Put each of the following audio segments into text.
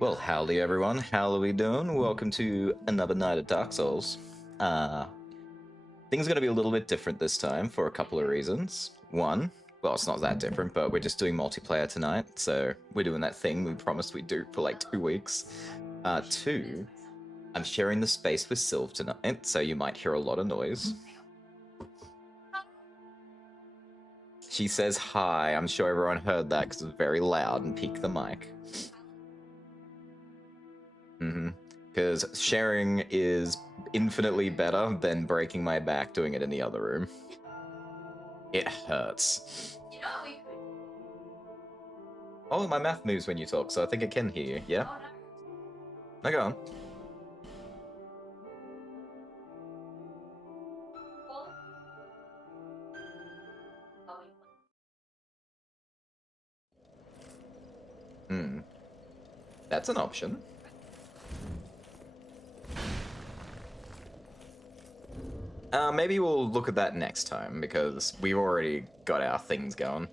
Well, howdy everyone, how are we doing? Welcome to another night of Dark Souls. Uh, things are going to be a little bit different this time for a couple of reasons. One, well, it's not that different, but we're just doing multiplayer tonight, so we're doing that thing we promised we'd do for like 2 weeks. Two, I'm sharing the space with Sylv tonight, so you might hear a lot of noise. She says hi, I'm sure everyone heard that because it was very loud and peaked the mic. Because sharing is infinitely better than breaking my back doing it in the other room. It hurts. Oh, my mouth moves when you talk, so I think it can hear you, yeah? No, go on. That's an option. Maybe we'll look at that next time, because we've already got our things going.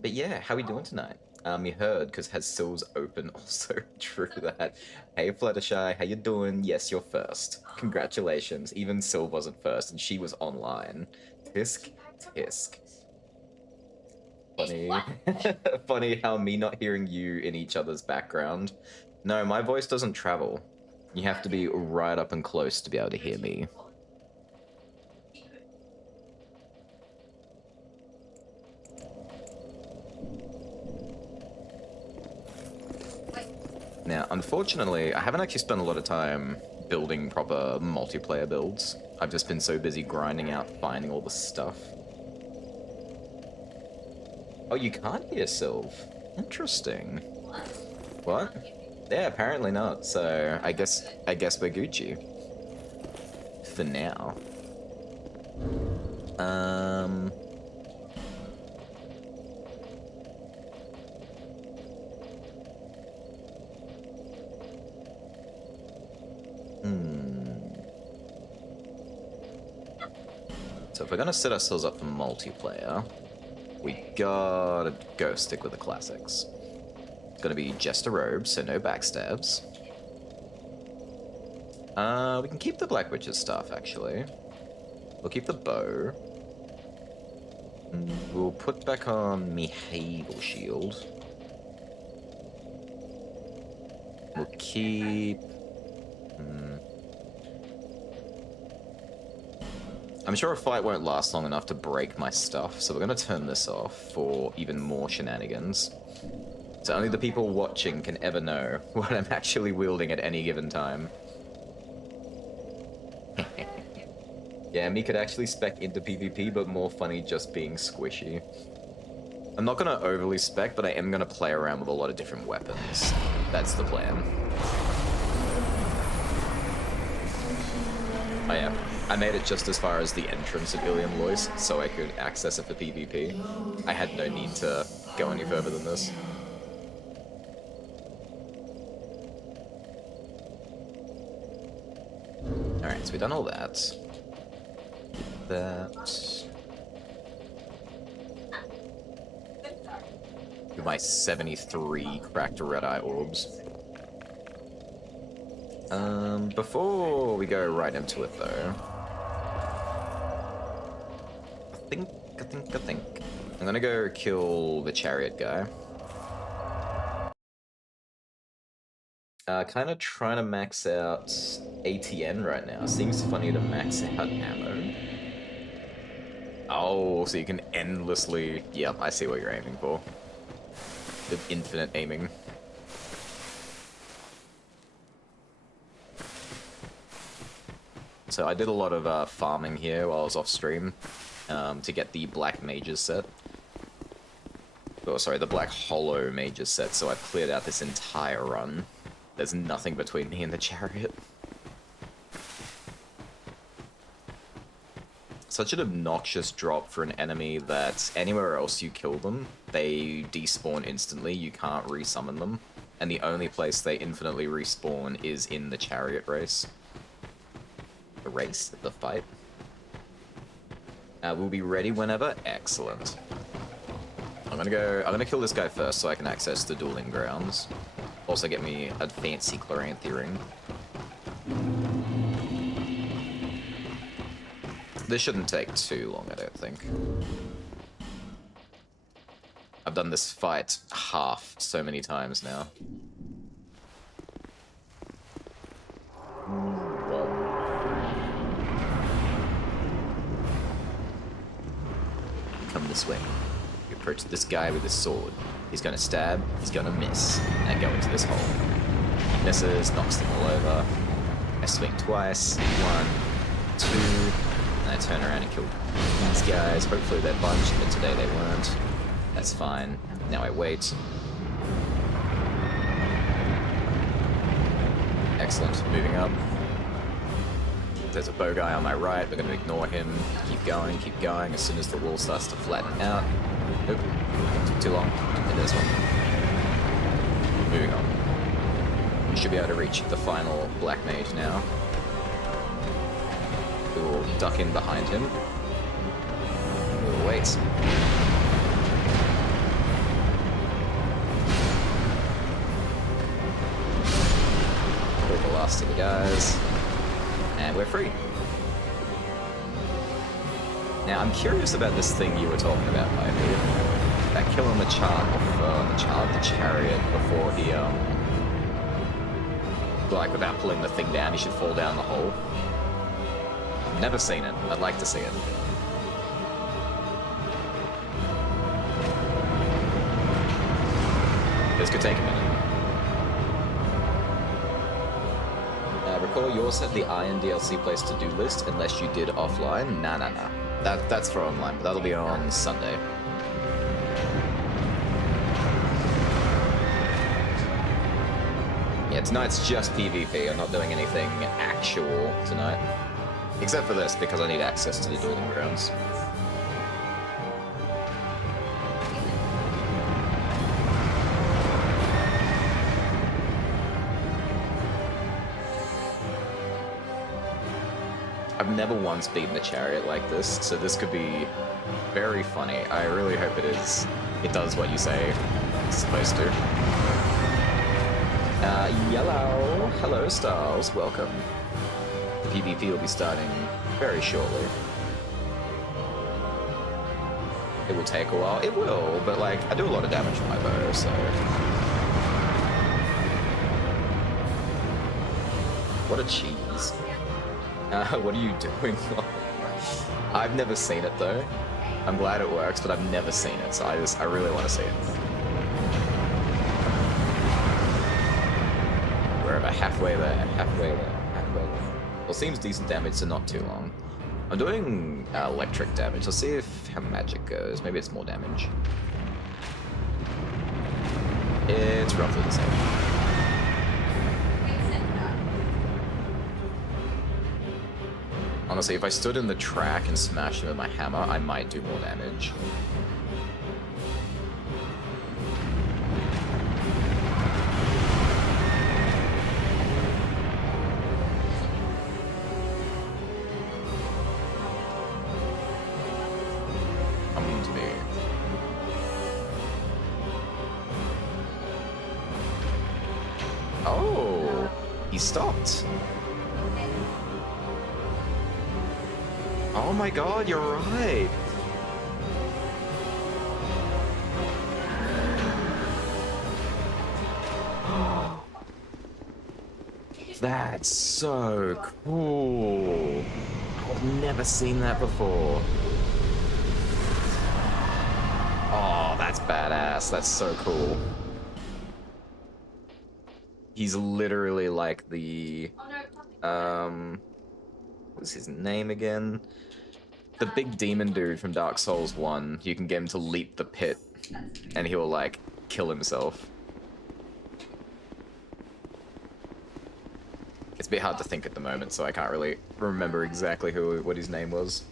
But yeah, how we doing tonight? You heard, because has Syl's open also. True that. Hey Fluttershy, how you doing? Yes, you're first. Congratulations. Even Syl wasn't first, and she was online. Tisk, tisk. Funny. Funny how me not hearing you in each other's background. No, my voice doesn't travel. You have to be right up and close to be able to hear me. Now, unfortunately, I haven't actually spent a lot of time building proper multiplayer builds. I've just been so busy grinding out, finding all the stuff. Oh, you can't hear Sylv? Interesting. What? Yeah, apparently not. So I guess we're Gucci. For now. So if we're gonna set ourselves up for multiplayer, we gotta go stick with the classics. It's gonna be just a robe, so no backstabs. We can keep the Black Witch's staff, actually. We'll keep the bow. We'll put back on me Hagel shield. We'll keep... I'm sure a fight won't last long enough to break my stuff, so we're going to turn this off for even more shenanigans. So only the people watching can ever know what I'm actually wielding at any given time. Yeah, me could actually spec into PvP, but more funny just being squishy. I'm not going to overly spec, but I am going to play around with a lot of different weapons. That's the plan. Oh yeah, I made it just as far as the entrance of Ilium Lois, so I could access it for PvP. I had no need to go any further than this. Alright, so we've done all that. With my 73 cracked red-eye orbs. Before we go right into it though, I think I'm gonna go kill the chariot guy. Kind of trying to max out ATN right now. Seems funny to max out ammo. Oh, so you can endlessly... Yep, I see what you're aiming for. The infinite aiming. So I did a lot of farming here while I was off stream to get the Black Mages set. Oh, sorry, the Black Hollow Mages set, so I've cleared out this entire run. There's nothing between me and the chariot. Such an obnoxious drop for an enemy that anywhere else you kill them, they despawn instantly, you can't resummon them. And the only place they infinitely respawn is in the chariot race. The race? The fight? We'll be ready whenever? Excellent. I'm I'm gonna kill this guy first so I can access the dueling grounds. Also get me a fancy Chloranthy ring. This shouldn't take too long, I don't think. I've done this fight half so many times now. Whoa. Come this way. You approach this guy with his sword. He's gonna stab, he's gonna miss, and go into this hole. He misses, knocks them all over. I swing twice. 1, 2, and I turn around and kill these guys. Hopefully they're bunched, but today they weren't. That's fine. Now I wait. Excellent. Moving up. There's a bow guy on my right. We're going to ignore him. Keep going, keep going. As soon as the wall starts to flatten out. Nope. Took too long. And there's one. Moving on. We should be able to reach the final black mage now. We will duck in behind him. We will wait. Kill the last of the guys. And we're free. Now, I'm curious about this thing you were talking about, Ivy. That kill on the the chariot before he, like, without pulling the thing down, he should fall down the hole. I've never seen it. I'd like to see it. This could take a minute. Recall yours had the Iron DLC place to-do list unless you did offline. Nah. That's for online, but that'll be on Sunday. Yeah, tonight's just PvP. I'm not doing anything actual tonight. Except for this, because I need access to the dueling grounds. I've never once beaten a chariot like this, so this could be very funny. I really hope it is. It does what you say it's supposed to. Yellow. Hello, Styles. Welcome. The PvP will be starting very shortly. It will take a while. It will, but like, I do a lot of damage with my bow, so... What a cheese. What are you doing? I've never seen it though. I'm glad it works, but I've never seen it, so I really want to see it. We're about halfway there, halfway there. Well, seems decent damage, so not too long. I'm doing electric damage. Let's see how magic goes. Maybe it's more damage. It's roughly the same. Honestly, if I stood in the track and smashed him with my hammer, I might do more damage. Come to me. Oh, he stopped. Oh my god, you're right! That's so cool! I've never seen that before. Oh, that's badass. That's so cool. He's literally like the... what's his name again? The big demon dude from Dark Souls 1. You can get him to leap the pit, and he'll, like, kill himself. It's a bit hard to think at the moment, so I can't really remember exactly what his name was.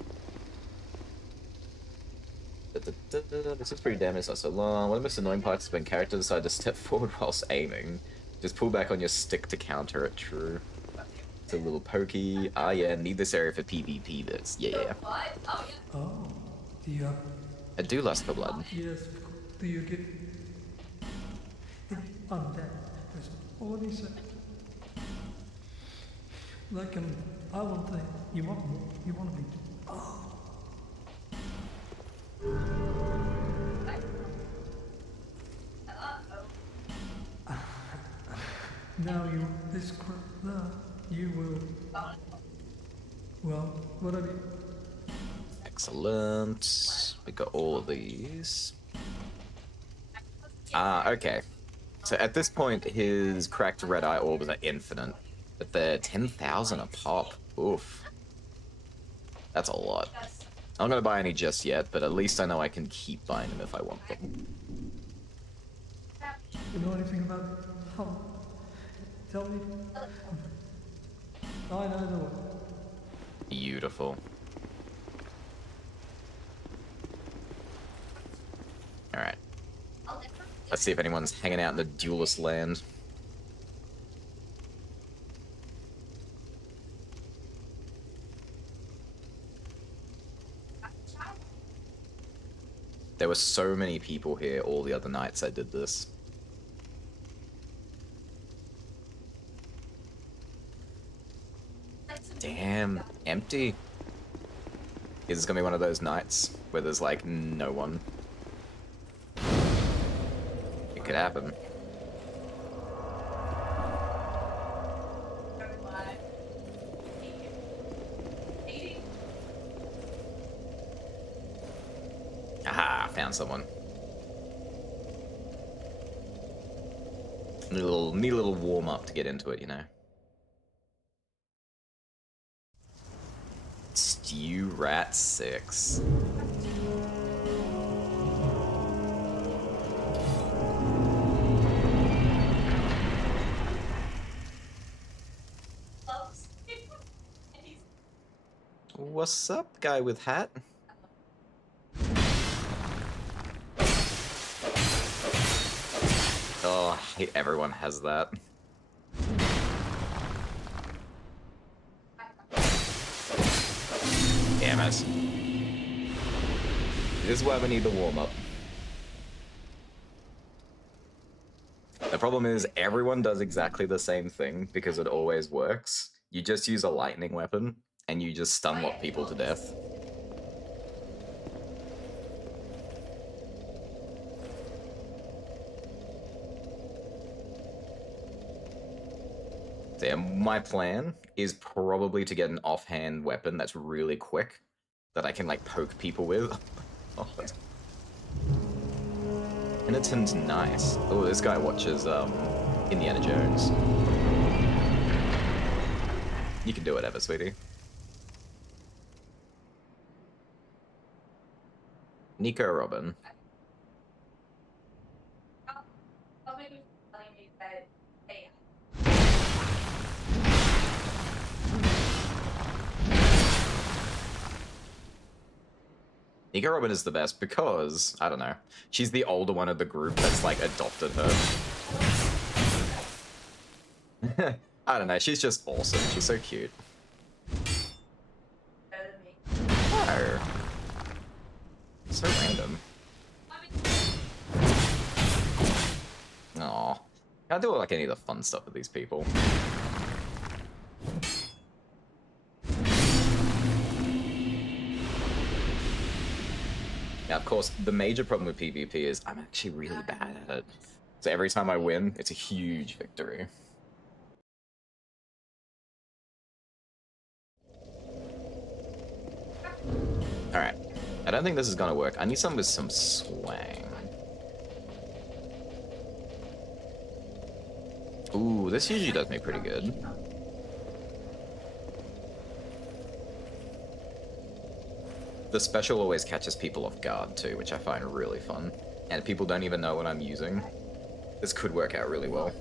This is pretty damn, it's not so long. One of the most annoying parts is when characters decide to step forward whilst aiming. Just pull back on your stick to counter it, true. It's a little pokey. Ah yeah, need this area for PvP bits. Yeah. Oh, yeah. I do lust for blood. Yes. do you get undead? That's all he said. Like, I want to, you want to be, oh. Now you will, well, whatever. Excellent. We got all of these. Ah, okay. So at this point, his cracked red eye orbs are infinite, but they're 10,000 a pop. Oof. That's a lot. I'm not gonna buy any just yet, but at least I know I can keep buying them if I want them. You know anything about how? Tell me. I know the one. Beautiful. Alright. Let's see if anyone's hanging out in the duelist land. There were so many people here all the other nights I did this. Damn, empty. Is this gonna be one of those nights where there's like no one? It could happen. Aha, found someone. Need a little warm up to get into it, you know. Stew Rat 6. What's up, guy with hat? Oh, everyone has that. Damn it. This is why we need the warm-up. The problem is everyone does exactly the same thing because it always works. You just use a lightning weapon and you just stun lock people to death. So yeah, my plan is probably to get an offhand weapon that's really quick that I can like poke people with. Oh, Penitent's nice. Oh, this guy watches Indiana Jones. You can do whatever, sweetie. Nico Robin. Nico Robin is the best because, I don't know, she's the older one of the group that's like adopted her. I don't know, she's just awesome. She's so cute. Oh. So random. Aw. Can't do like any of the fun stuff with these people. Now, of course, the major problem with PvP is I'm actually really bad at it. So every time I win, it's a huge victory. Alright. I don't think this is gonna work. I need something with some swang. Ooh, this usually does me pretty good. The special always catches people off guard too, which I find really fun. And people don't even know what I'm using. This could work out really well.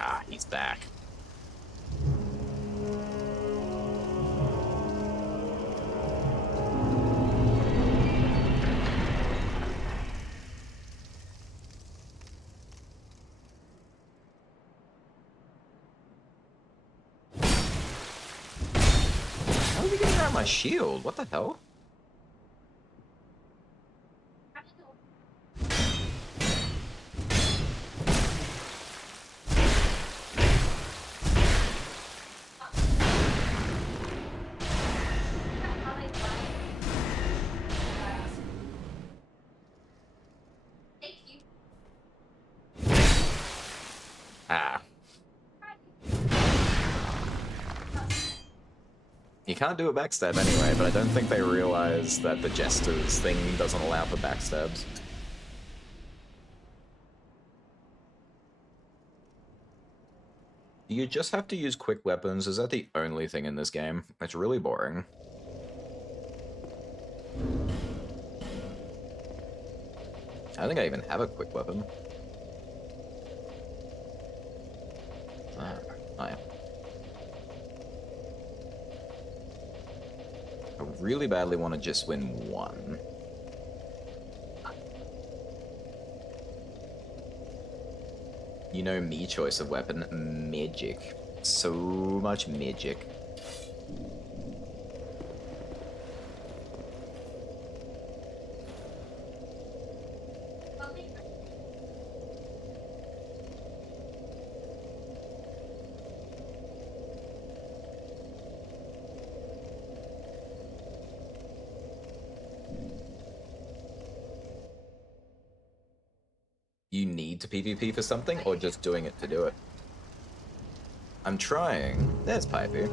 Ah, he's back. are we getting around my shield? What the hell? Ah. You can't do a backstab anyway, but I don't think they realize that the Jester's thing doesn't allow for backstabs. You just have to use quick weapons. Is that the only thing in this game? It's really boring. I don't think I even have a quick weapon. Oh yeah. I really badly want to just win one. You know me choice of weapon, magic. So much magic. You need to PvP for something, or just doing it to do it? I'm trying. There's Pipey.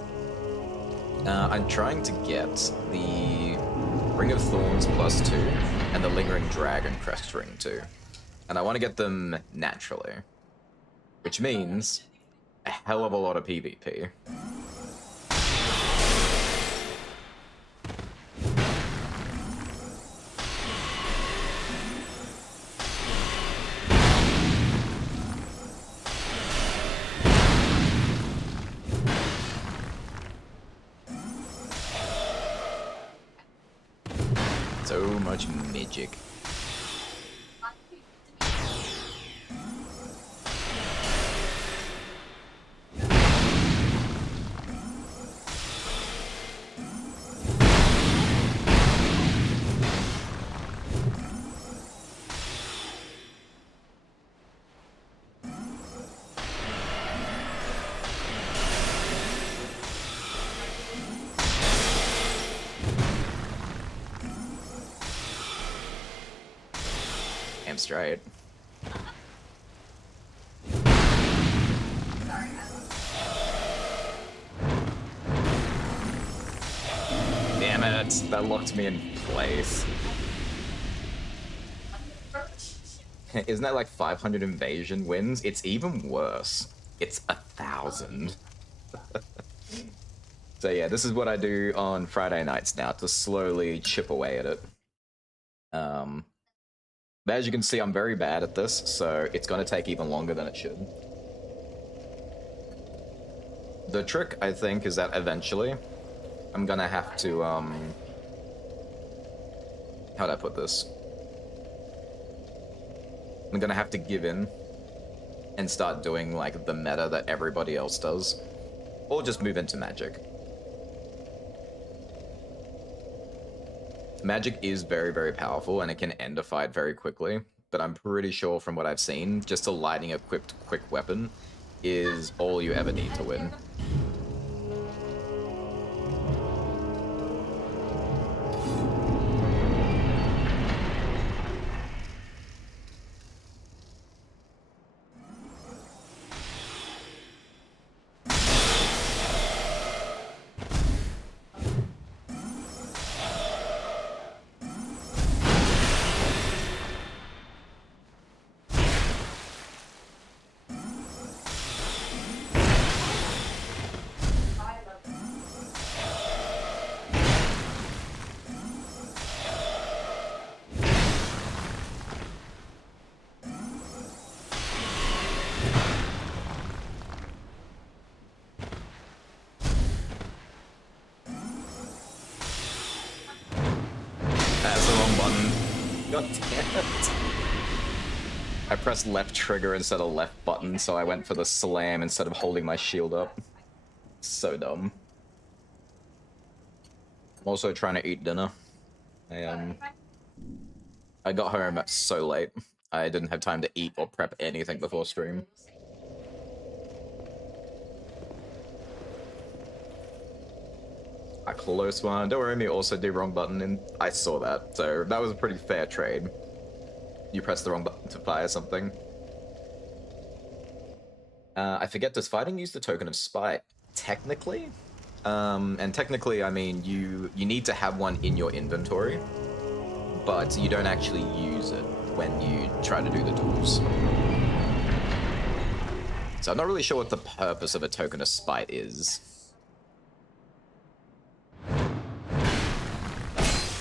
I'm trying to get the Ring of Thorns +2 and the Lingering Dragon Crest Ring 2. And I want to get them naturally. Which means a hell of a lot of PvP. So much magic. Damn straight. Damn it, that locked me in place. Isn't that like 500 invasion wins? It's even worse. It's 1,000. So yeah, this is what I do on Friday nights now to slowly chip away at it. But as you can see, I'm very bad at this, so it's going to take even longer than it should. The trick, I think, is that eventually I'm going to have to, how'd I put this? I'm going to have to give in and start doing, like, the meta that everybody else does. Or just move into magic. Magic is very, very powerful, and it can end a fight very quickly, but I'm pretty sure from what I've seen, just a lightning equipped quick weapon is all you ever need to win. That's the wrong button. God damn it. I pressed left trigger instead of left button, so I went for the slam instead of holding my shield up. So dumb. also trying to eat dinner. I got home so late. I didn't have time to eat or prep anything before stream. A close one. Don't worry, me also did wrong button, and I saw that. So that was a pretty fair trade. You pressed the wrong button to fire something. I forget, does fighting use the token of spite? Technically. And technically, I mean, you need to have one in your inventory, but you don't actually use it when you try to do the duels. So I'm not really sure what the purpose of a token of spite is.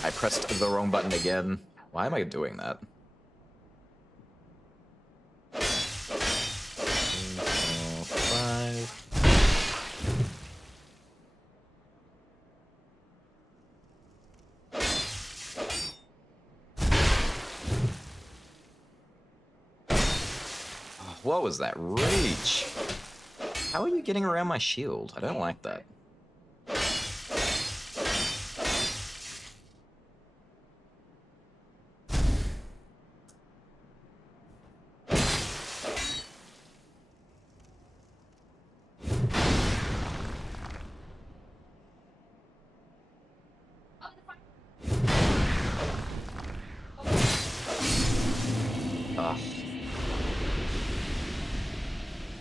I pressed the wrong button again. Why am I doing that? What was that reach? How are you getting around my shield? I don't like that. Ugh.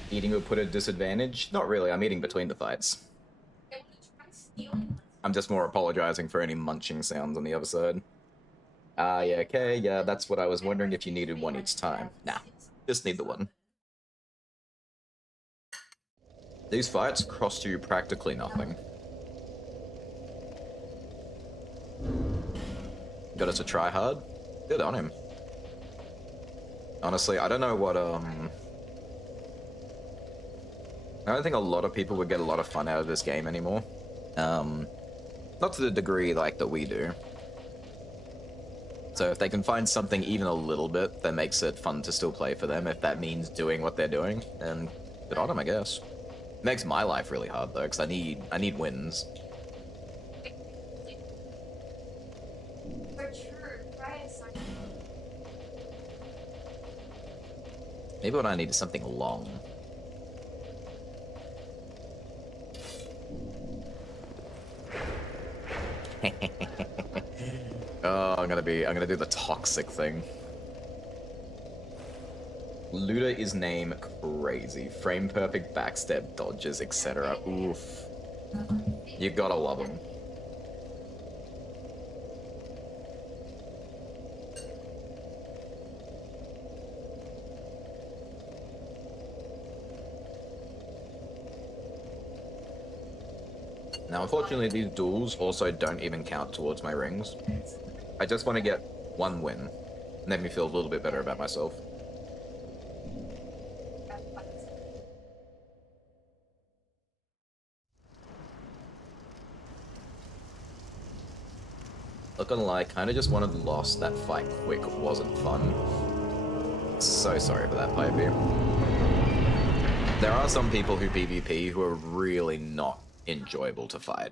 Eating would put a disadvantage? Not really, I'm eating between the fights. I'm just more apologizing for any munching sounds on the other side. Yeah, okay, yeah, that's what I was wondering, if you needed one each time. Nah, just need the one. These fights cost you practically nothing. Got us to try hard? Good on him. Honestly, I don't know what, I don't think a lot of people would get a lot of fun out of this game anymore. Not to the degree, like, that we do. So if they can find something even a little bit that makes it fun to still play for them, if that means doing what they're doing, then good on them, I guess. It makes my life really hard, though, because I need wins. Maybe what I need is something long. Oh, I'm gonna do the toxic thing. Looter is name crazy. Frame perfect backstep dodges, etc. Oof. You gotta love him. Now, unfortunately, these duels also don't even count towards my rings. I just want to get one win. Make me feel a little bit better about myself. Not gonna lie, kinda just wanted lost that fight quick. It wasn't fun. So sorry for that, Pipey. There are some people who PvP who are really not enjoyable to fight.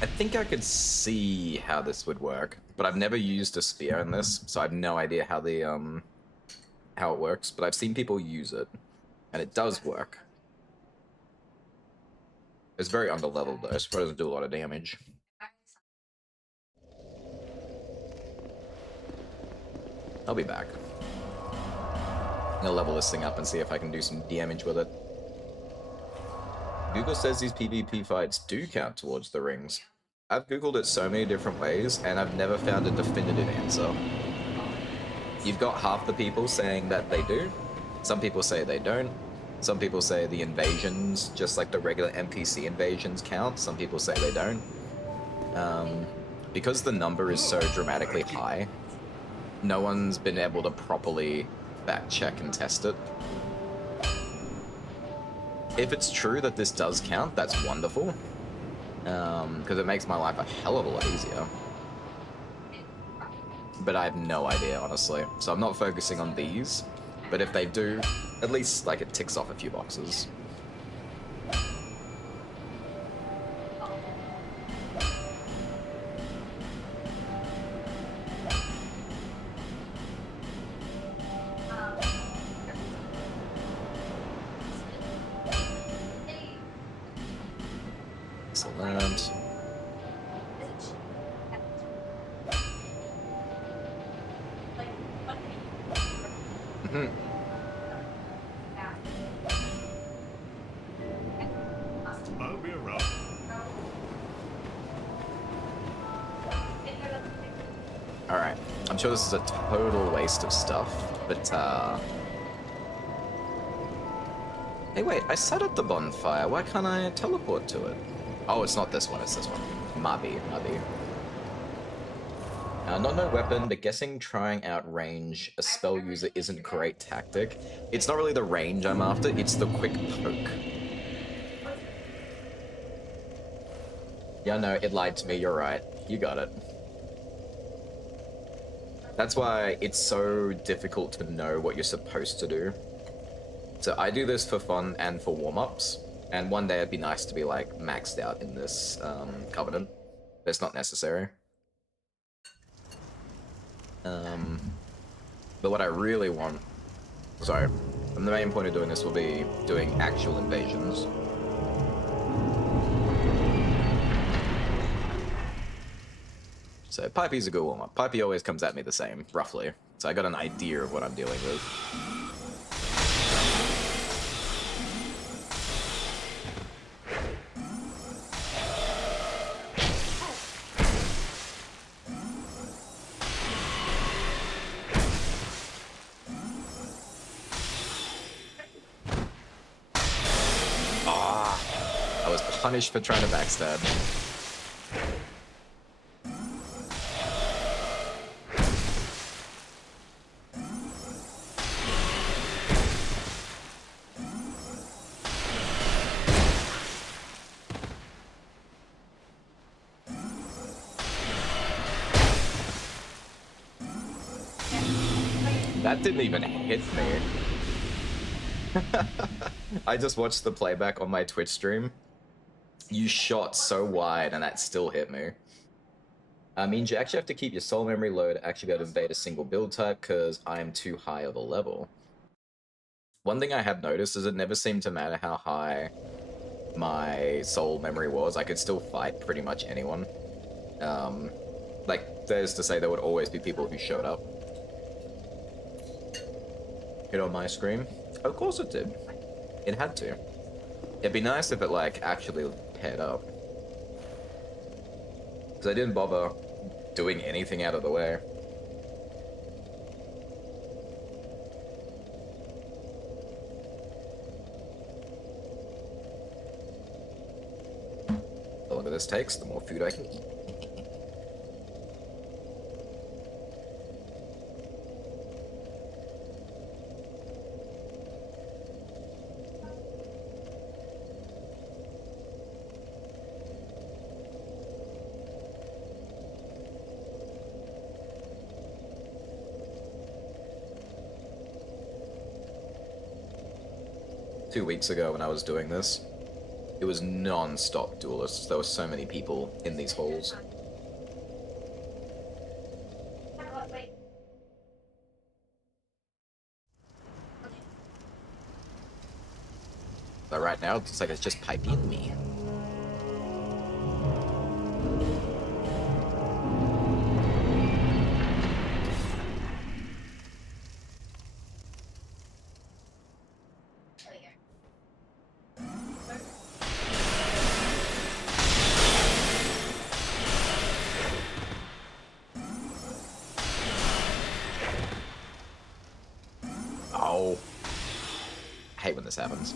I think I could see how this would work, but I've never used a spear in this, so I have no idea how the how it works. But I've seen people use it, and it does work. It's very underleveled though, so it doesn't do a lot of damage. I'll be back. I'm gonna level this thing up and see if I can do some damage with it. Google says these PvP fights do count towards the rings. I've googled it so many different ways, and I've never found a definitive answer. You've got half the people saying that they do, some people say they don't, some people say the invasions, just like the regular NPC invasions, count, some people say they don't. Because the number is so dramatically high, no one's been able to properly fact check and test it. If it's true that this does count, that's wonderful, because it makes my life a hell of a lot easier. But I have no idea, honestly, so I'm not focusing on these, but if they do, at least like it ticks off a few boxes. Excellent. I'll be around. Alright, I'm sure this is a total waste of stuff, but hey wait, I sat at the bonfire, why can't I teleport to it? Oh, it's not this one, it's this one. Mabi. Not no weapon, but guessing trying out range a spell user isn't great tactic. It's not really the range I'm after, it's the quick poke. Yeah, no, it lied to me, you're right. You got it. That's why it's so difficult to know what you're supposed to do. So I do this for fun and for warm-ups, and one day it'd be nice to be like maxed out in this Covenant, but it's not necessary. But what I really want, sorry, the main point of doing this will be doing actual invasions. So Pipey's a good warm-up. Pipey always comes at me the same, roughly, so I got an idea of what I'm dealing with. Punished for trying to backstab. That didn't even hit me. I just watched the playback on my Twitch stream. You shot so wide and that still hit me. Means you actually have to keep your soul memory low to actually be able to invade a single build type because I'm too high of a level. One thing I have noticed is it never seemed to matter how high my soul memory was. I could still fight pretty much anyone. Like, that is to say there would always be people who showed up. Hit on my screen? Of course it did. It had to. It'd be nice if it, like, actually paired up. Because I didn't bother doing anything out of the way. The longer this takes, the more food I can eat. 2 weeks ago when I was doing this, it was non-stop duelists. There were so many people in these halls. But right now, it's like it's just Pipey and me. Oh. I hate when this happens.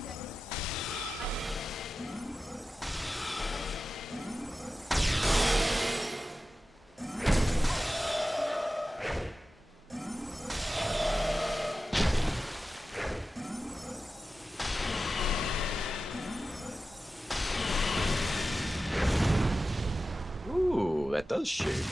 it does shoot.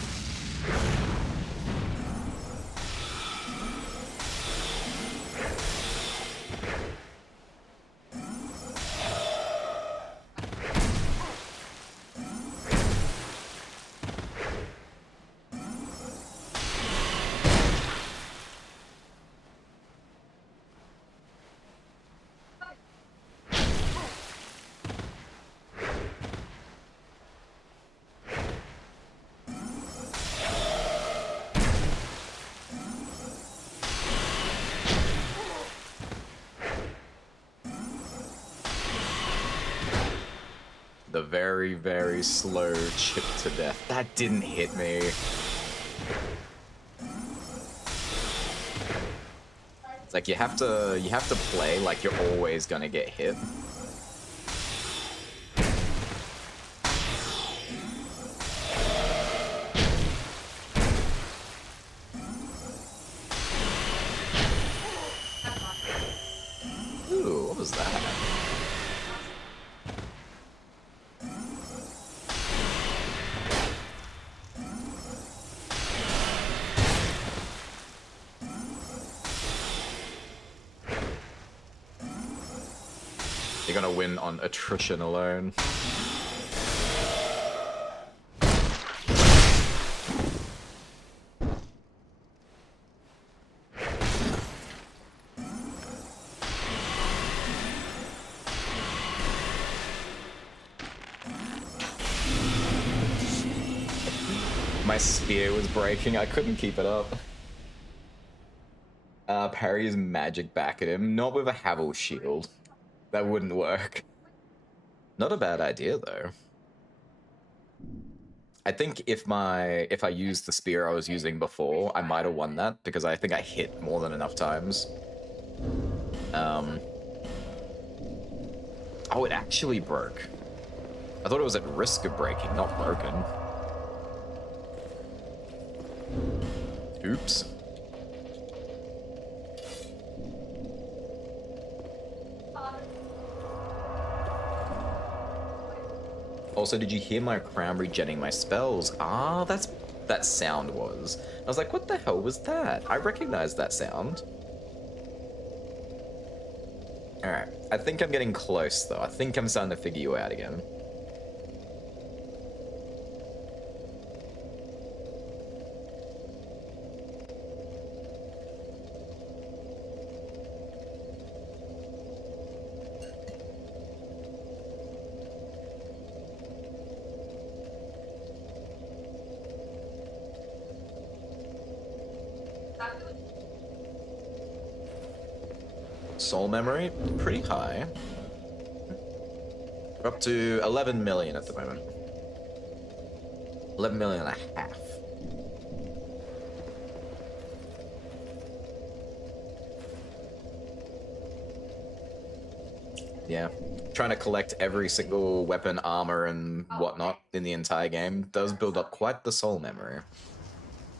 The very, very slow chip to death. That didn't hit me. It's like you have to play like you're always gonna get hit. Ooh, what was that? You're gonna win on attrition alone. My spear was breaking, I couldn't keep it up. Parry his magic back at him, not with a Havel shield. That wouldn't work. Not a bad idea though. I think if I used the spear I was using before, I might have won that because I think I hit more than enough times. Oh, it actually broke. I thought it was at risk of breaking, not broken. Oops. Also, did you hear my crown regenning my spells? Ah, that's that sound was. I was like, what the hell was that? I recognized that sound. Alright, I think I'm getting close though. I think I'm starting to figure you out again. Soul memory, pretty high. We're up to 11 million at the moment. 11 million and a half. Yeah, trying to collect every single weapon, armor, and whatnot in the entire game does build up quite the soul memory.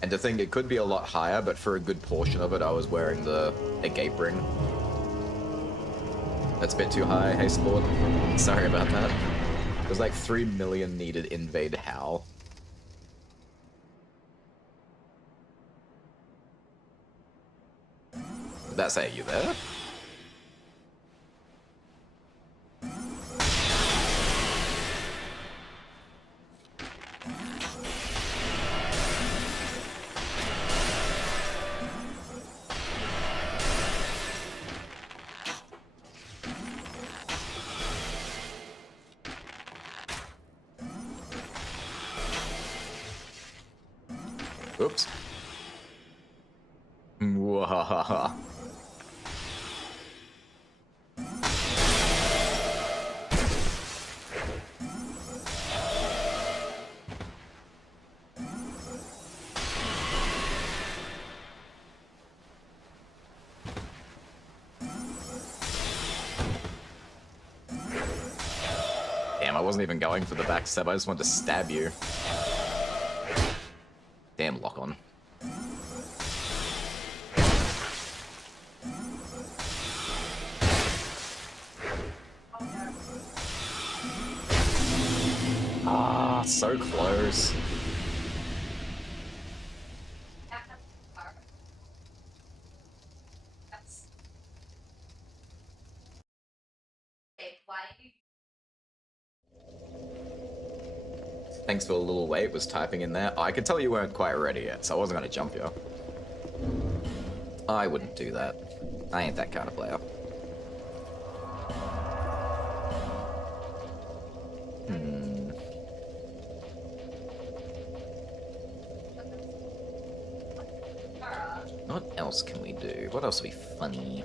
And to think it could be a lot higher, but for a good portion of it, I was wearing the gape ring. That's a bit too high, hey Sport. Sorry about that. There's like 3 million needed invade how. Did that say you there? Oops. Mwahaha. Damn, I wasn't even going for the backstab, I just wanted to stab you. Damn, lock on. Ah, so close. Thanks for a little wait, was typing in there. I could tell you weren't quite ready yet, so I wasn't going to jump you. I wouldn't do that. I ain't that kind of player. What else can we do? What else would be funny?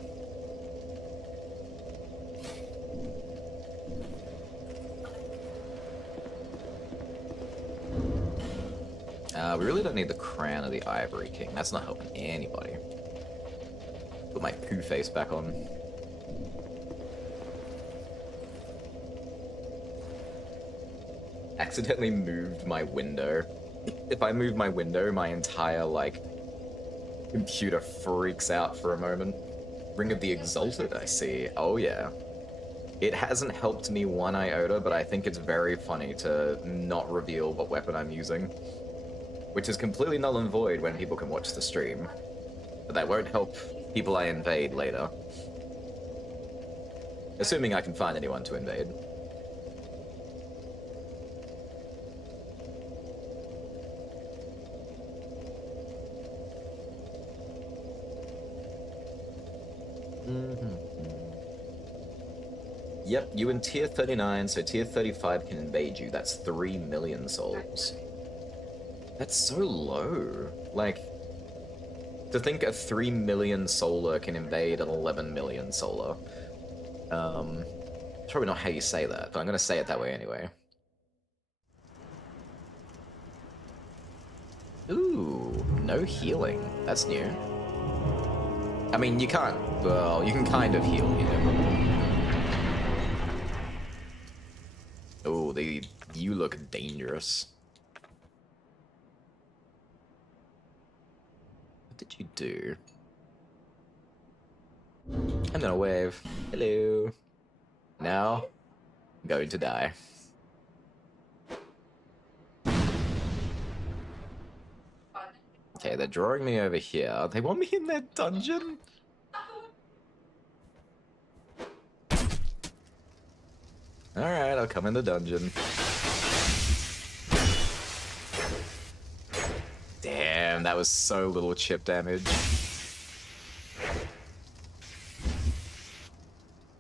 We really don't need the crown of the Ivory King. That's not helping anybody. Put my poo face back on. Accidentally moved my window. If I move my window, my entire, like, computer freaks out for a moment. Ring of the Exalted, I see. Oh, yeah. It hasn't helped me one iota, but I think it's very funny to not reveal what weapon I'm using. Which is completely null and void when people can watch the stream. But that won't help people I invade later. Assuming I can find anyone to invade. Yep, you in tier 39, so tier 35 can invade you. That's 3 million souls. That's so low. Like, to think a 3 million solar can invade an 11 million solar. It's probably not how you say that, but I'm gonna say it that way anyway. Ooh, no healing. That's new. I mean, you can't... Well, you can kind of heal here. Oh, you look dangerous. What did you do? And then a wave. Hello. Now, I'm going to die. Okay, they're drawing me over here. They want me in their dungeon? Alright, I'll come in the dungeon. Damn, that was so little chip damage.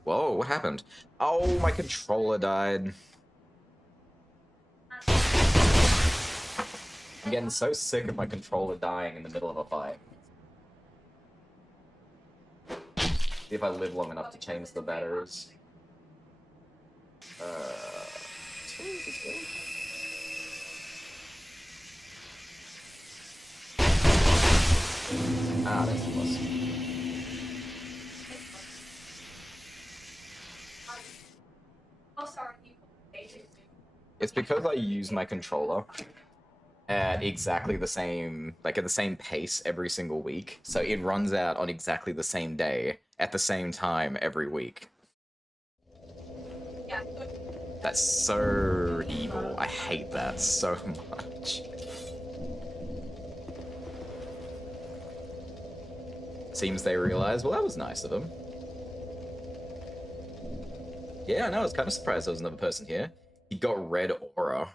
Whoa, what happened? Oh, my controller died. I'm getting so sick of my controller dying in the middle of a fight. See if I live long enough to change the batteries. Ah, that's plus. It's because I use my controller at exactly the same, like at the same pace every single week. So it runs out on exactly the same day at the same time every week. That's so evil. I hate that so much. Seems they realized, well, that was nice of them. Yeah, I know, I was kind of surprised there was another person here. He got red aura.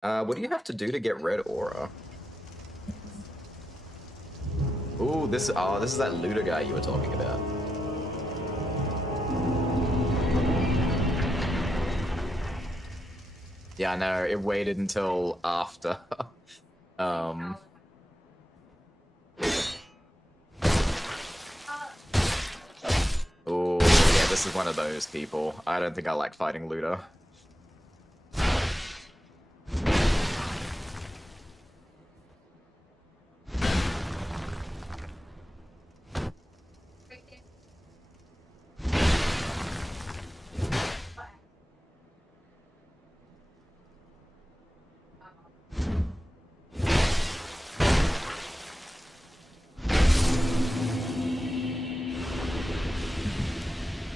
What do you have to do to get red aura? Ooh, this is that looter guy you were talking about. Yeah, I know, it waited until after. Oh, yeah, this is one of those people. I don't think I like fighting looter.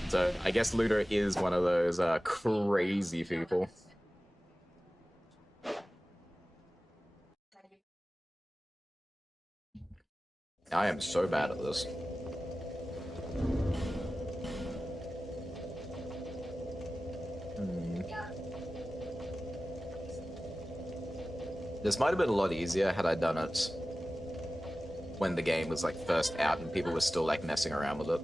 So I guess looter is one of those crazy people. I am so bad at this. This might have been a lot easier had I done it when the game was like first out and people were still like messing around with it.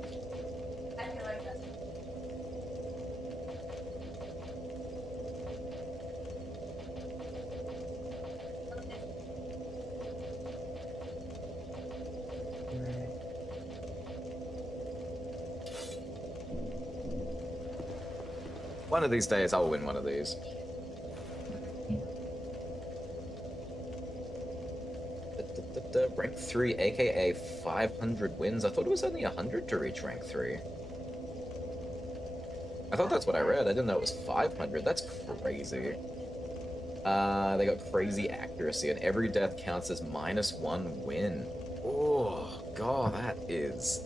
One of these days I'll win one of these. Rank 3, aka 500 wins. I thought it was only 100 to reach rank 3. I thought that's what I read. I didn't know it was 500. That's crazy. They got crazy accuracy, and every death counts as -1 win. Oh, God, that is...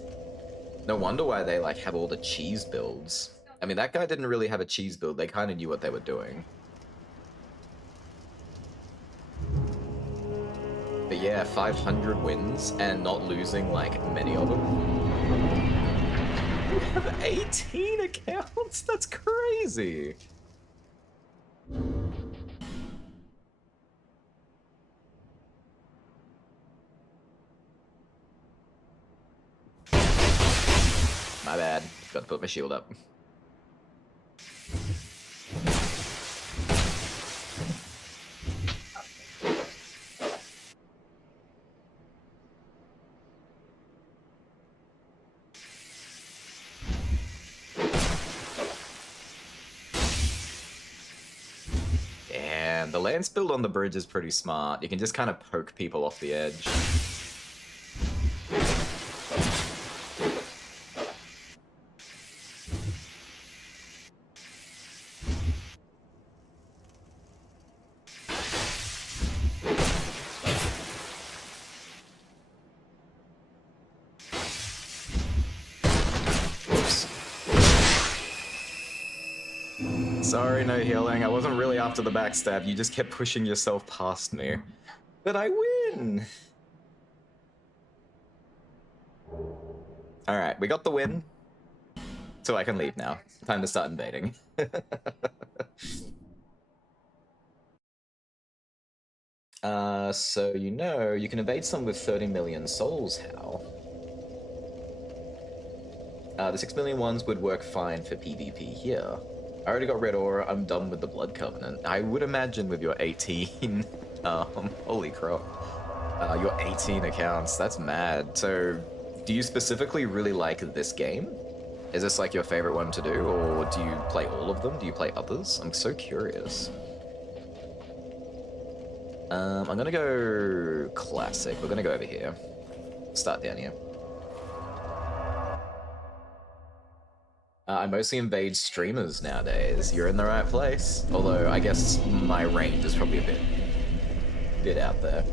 No wonder why they, like, have all the cheese builds. I mean, that guy didn't really have a cheese build. They kind of knew what they were doing. But yeah, 500 wins and not losing, like, many of them. We have 18 accounts? That's crazy! My bad. Got to put my shield up. The lance build on the bridge is pretty smart. You can just kind of poke people off the edge. Sorry, no healing. I wasn't really after the backstab. You just kept pushing yourself past me. But I win! Alright, we got the win. So I can leave now. Time to start invading. So you know, you can invade some with 30 million souls, Hal. The 6 million ones would work fine for PvP here. I already got Red Aura, I'm done with the Blood Covenant. I would imagine with your 18, holy crap. Your 18 accounts, that's mad. So, do you specifically really like this game? Is this like your favorite one to do, or do you play all of them? Do you play others? I'm so curious. I'm gonna go Classic. We're gonna go over here. Start down here. I mostly invade streamers nowadays. You're in the right place. Although, I guess my range is probably a bit out there.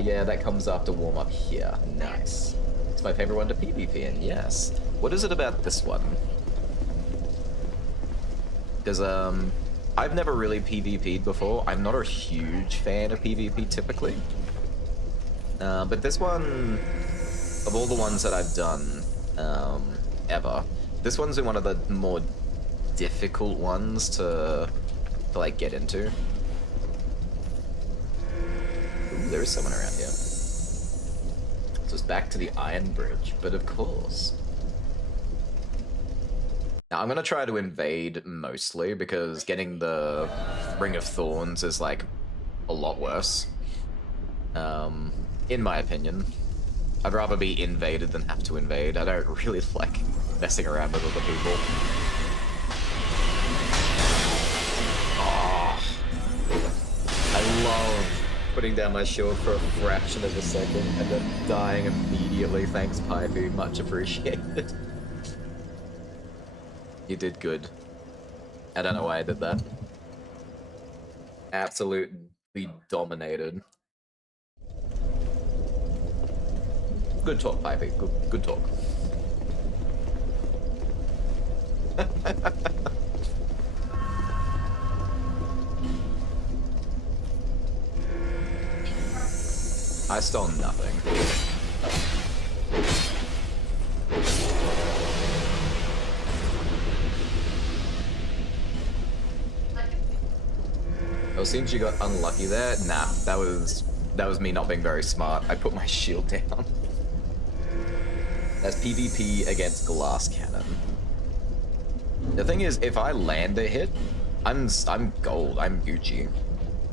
Yeah, that comes after warm-up here. Nice. It's my favorite one to PvP in, yes. What is it about this one? Because, I've never really PvP'd before. I'm not a huge fan of PvP, typically. But this one, of all the ones that I've done, ever, this one's one of the more difficult ones to like get into. Ooh, there is someone around here. So it's back to the Iron Bridge, but of course. Now I'm gonna try to invade mostly because getting the Ring of Thorns is like a lot worse. In my opinion. I'd rather be invaded than have to invade. I don't really like messing around with other people. Oh, I love putting down my shield for a fraction of a second and then dying immediately. Thanks, Paipu. Much appreciated. You did good. I don't know why I did that. Absolutely dominated. Good talk, Pipey. Good talk. I stole nothing. Well, seems you got unlucky there. Nah, that was me not being very smart. I put my shield down. That's PvP against glass cannon. The thing is, if I land a hit, I'm gold. I'm Gucci.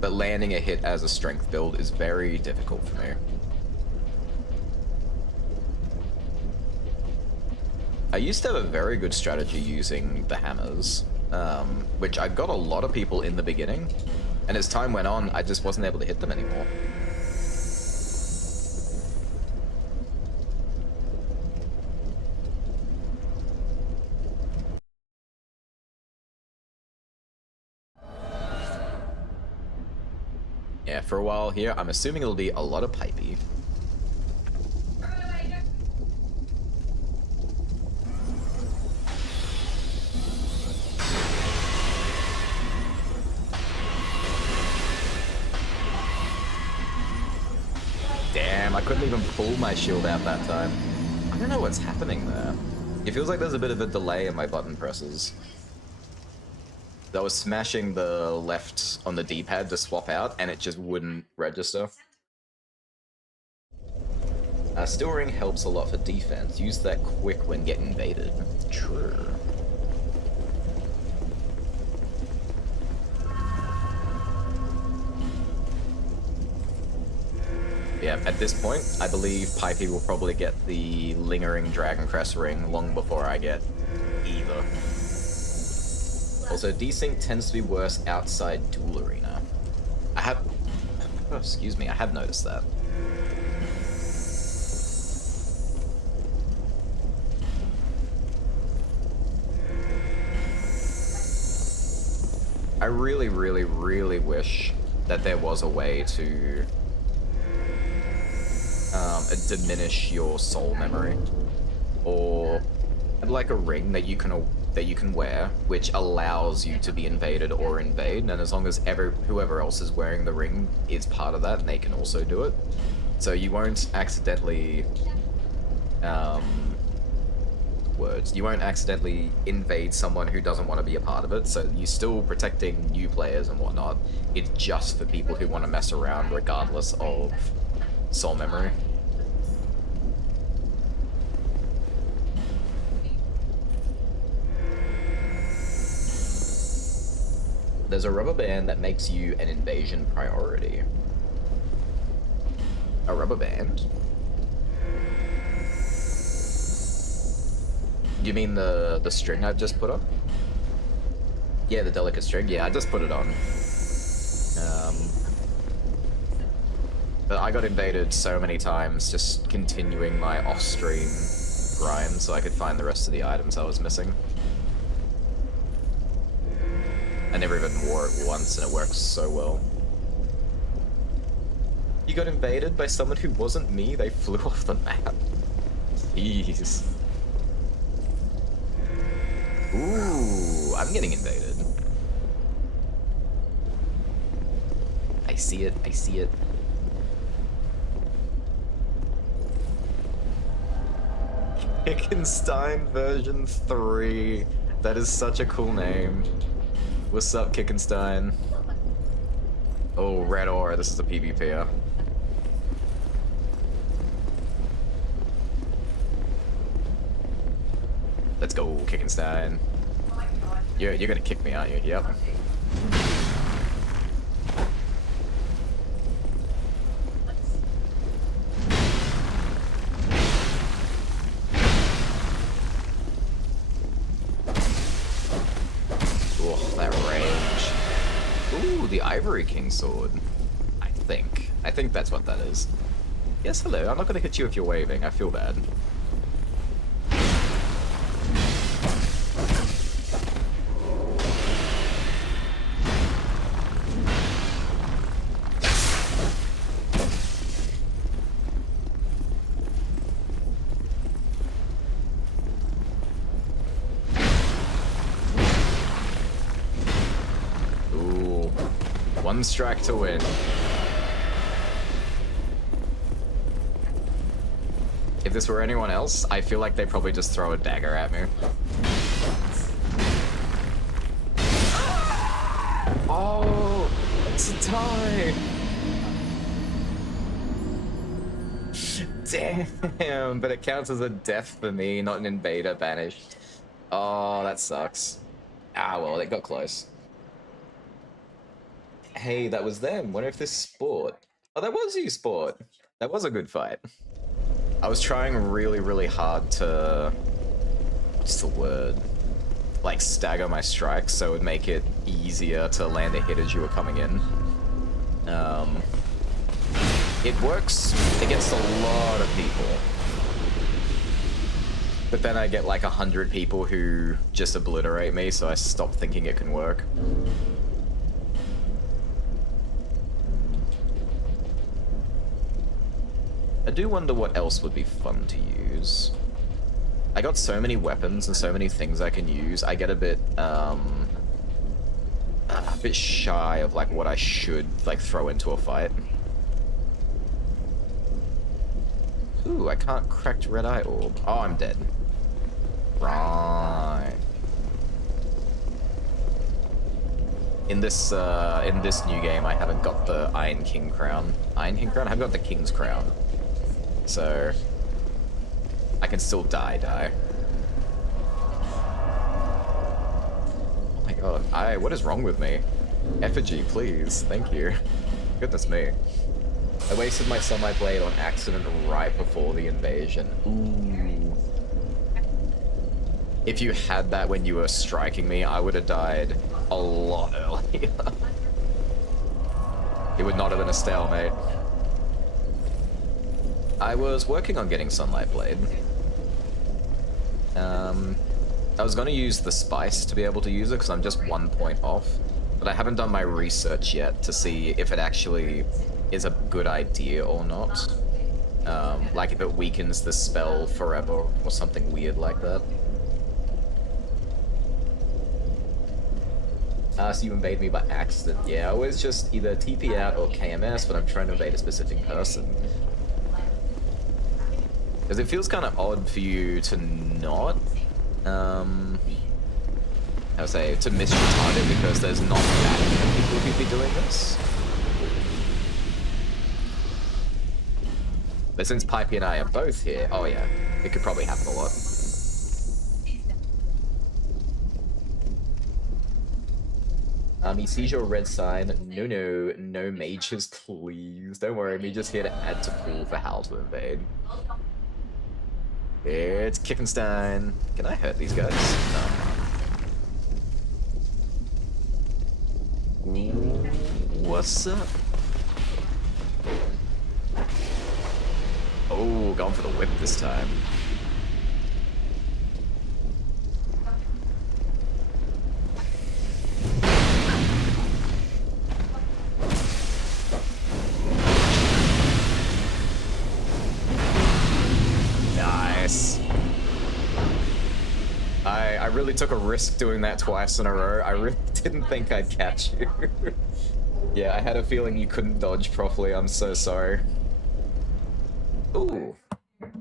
But landing a hit as a strength build is very difficult for me. I used to have a very good strategy using the hammers, which I got a lot of people in the beginning, and as time went on, I just wasn't able to hit them anymore. Yeah, for a while here, I'm assuming it'll be a lot of pipey. Damn, I couldn't even pull my shield out that time. I don't know what's happening there. It feels like there's a bit of a delay in my button presses. I was smashing the left on the D-pad to swap out, and it just wouldn't register. Still ring helps a lot for defense. Use that quick when getting invaded. True. Yeah, at this point, I believe Pipey will probably get the lingering Dragon Crest ring long before I get either. Also, desync tends to be worse outside duel arena. Excuse me, I have noticed that. I really, really, really wish that there was a way to diminish your soul memory, or like a ring that you can wear, which allows you to be invaded or invade, and as long as whoever else is wearing the ring is part of that, they can also do it. So you won't accidentally you won't accidentally invade someone who doesn't want to be a part of it, so you're still protecting new players and whatnot. It's just for people who want to mess around regardless of soul memory. There's a rubber band that makes you an invasion priority. A rubber band? You mean the string I've just put on? Yeah, the delicate string. Yeah, I just put it on. But I got invaded so many times just continuing my off-stream grind so I could find the rest of the items I was missing. I never even wore it once and it works so well. You got invaded by someone who wasn't me? They flew off the map. Jeez. Ooh, I'm getting invaded. I see it, I see it. Kickenstein version 3. That is such a cool name. What's up, Kickenstein? Oh, red ore. This is a PvPer. Let's go, Kickenstein. You're gonna kick me, aren't you? Yep. The Ivory King sword. I think that's what that is. Yes, hello. I'm not gonna hit you if you're waving. I feel bad. One strike to win. If this were anyone else, I feel like they'd probably just throw a dagger at me. Oh, It's a tie! Damn, but it counts as a death for me, not an invader banished. Oh, that sucks. Ah, well, it got close. Hey, that was them. Wonder if this sport. Oh, that was you, sport. That was a good fight. I was trying really, really hard to... What's the word? Like, stagger my strikes so it would make it easier to land a hit as you were coming in. It works against a lot of people. But then I get like 100 people who just obliterate me, so I stop thinking it can work. I do wonder what else would be fun to use. I got so many weapons and so many things I can use, I get a bit shy of like what I should like throw into a fight. Ooh, I can't cracked red eye orb. Oh, I'm dead. Right. In this new game, I haven't got the Iron King crown. Iron King crown? I haven't got the King's crown. So I can still die. Oh my god. What is wrong with me? Effigy, please. Thank you. Goodness me. I wasted my Sunlight Blade on accident right before the invasion. Ooh. If you had that when you were striking me, I would have died a lot earlier. It would not have been a stalemate. I was working on getting Sunlight Blade. I was going to use the Spice to be able to use it because I'm just 1 point off, but I haven't done my research yet to see if it actually is a good idea or not. Like if it weakens the spell forever or something weird like that. So you invade me by accident. Yeah, I was just either TP out or KMS, but I'm trying to invade a specific person. Because it feels kind of odd for you to not, how to say, to miss your target because there's not that many people who'd be doing this. But since Pipey and I are both here, oh yeah, it could probably happen a lot. He sees your red sign. No mages, please. Don't worry, me just here to add to pool for Hal to invade. It's Kickenstein. Can I hurt these guys? No. What's up? Oh, going for the whip this time. Nice. I really took a risk doing that twice in a row. I really didn't think I'd catch you. Yeah, I had a feeling you couldn't dodge properly. I'm so sorry. Ooh.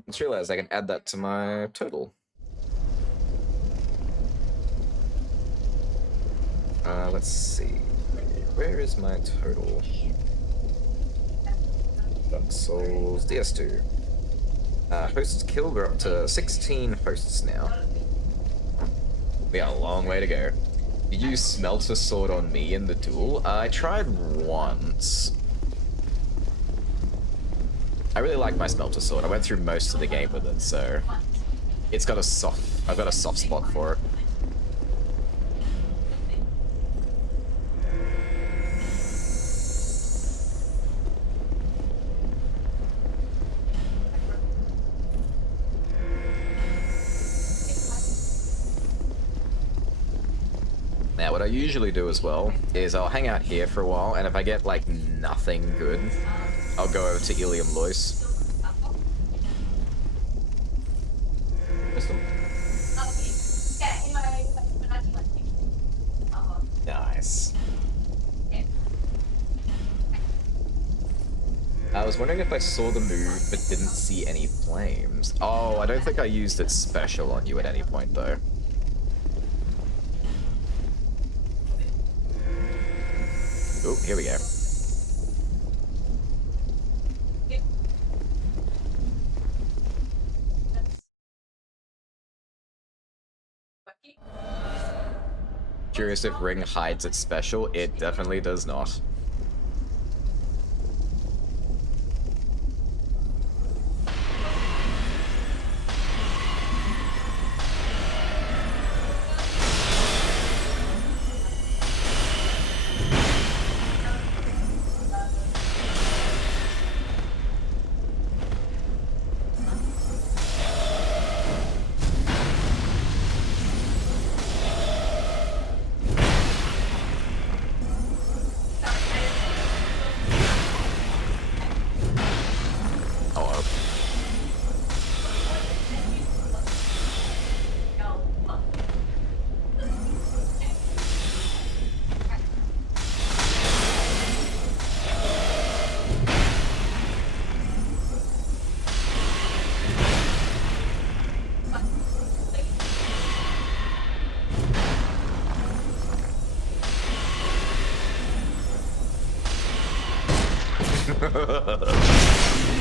Just realized I can add that to my total. Let's see. Where is my total? Dark Souls, DS2. Hosts killed, we're up to 16 hosts now. We got a long way to go. Did you Smelter Sword on me in the duel? I tried once. I really like my Smelter Sword. I went through most of the game with it, so it's got I've got a soft spot for it. Now, what I usually do as well is I'll hang out here for a while, and if I get like nothing good, I'll go over to Ilium Lois. Nice. I was wondering if I saw the move but didn't see any flames. Oh, I don't think I used its special on you at any point though. Oh, here we go. Curious if Ring hides its special. It definitely does not.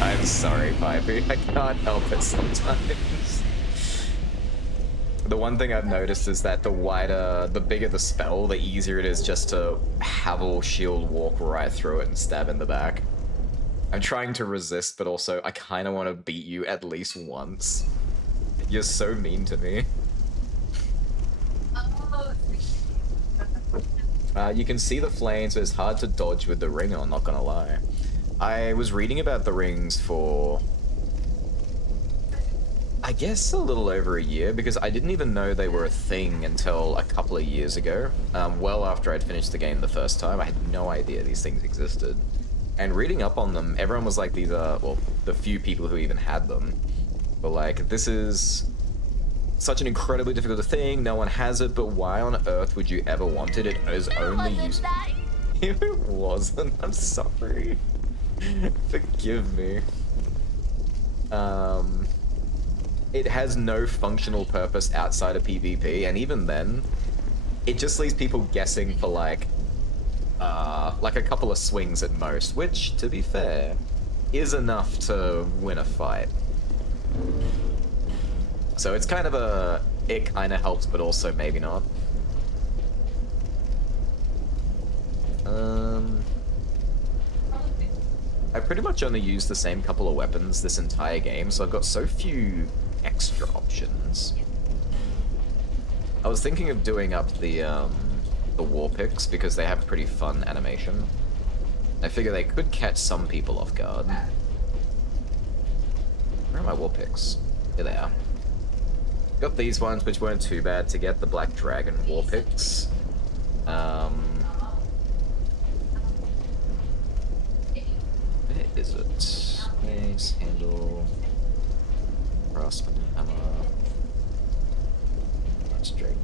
I'm sorry, Pipey. I can't help it sometimes. The one thing I've noticed is that the bigger the spell, the easier it is just to have a shield walk right through it and stab in the back. I'm trying to resist, but also I kind of want to beat you at least once. You're so mean to me. You can see the flames, but it's hard to dodge with the ring, I'm not gonna lie. I was reading about the rings for, I guess, a little over a year, because I didn't even know they were a thing until a couple of years ago. Well after I'd finished the game the first time, I had no idea these things existed. And reading up on them, everyone was like, these are, well, the few people who even had them were like, this is such an incredibly difficult thing, no one has it, but why on earth would you ever want it? It is only used. It wasn't, I'm sorry. Forgive me. It has no functional purpose outside of PvP, and even then, it just leaves people guessing for like a couple of swings at most, which, to be fair, is enough to win a fight. So it's kind of it kind of helps, but also maybe not. I pretty much only use the same couple of weapons this entire game, so I've got so few extra options. I was thinking of doing up the war picks because they have pretty fun animation. I figure they could catch some people off guard. Where are my war picks? Here they are. Got these ones, which weren't too bad to get the Black Dragon war picks. Where is it? Mace, handle, grasp, and hammer. Straight.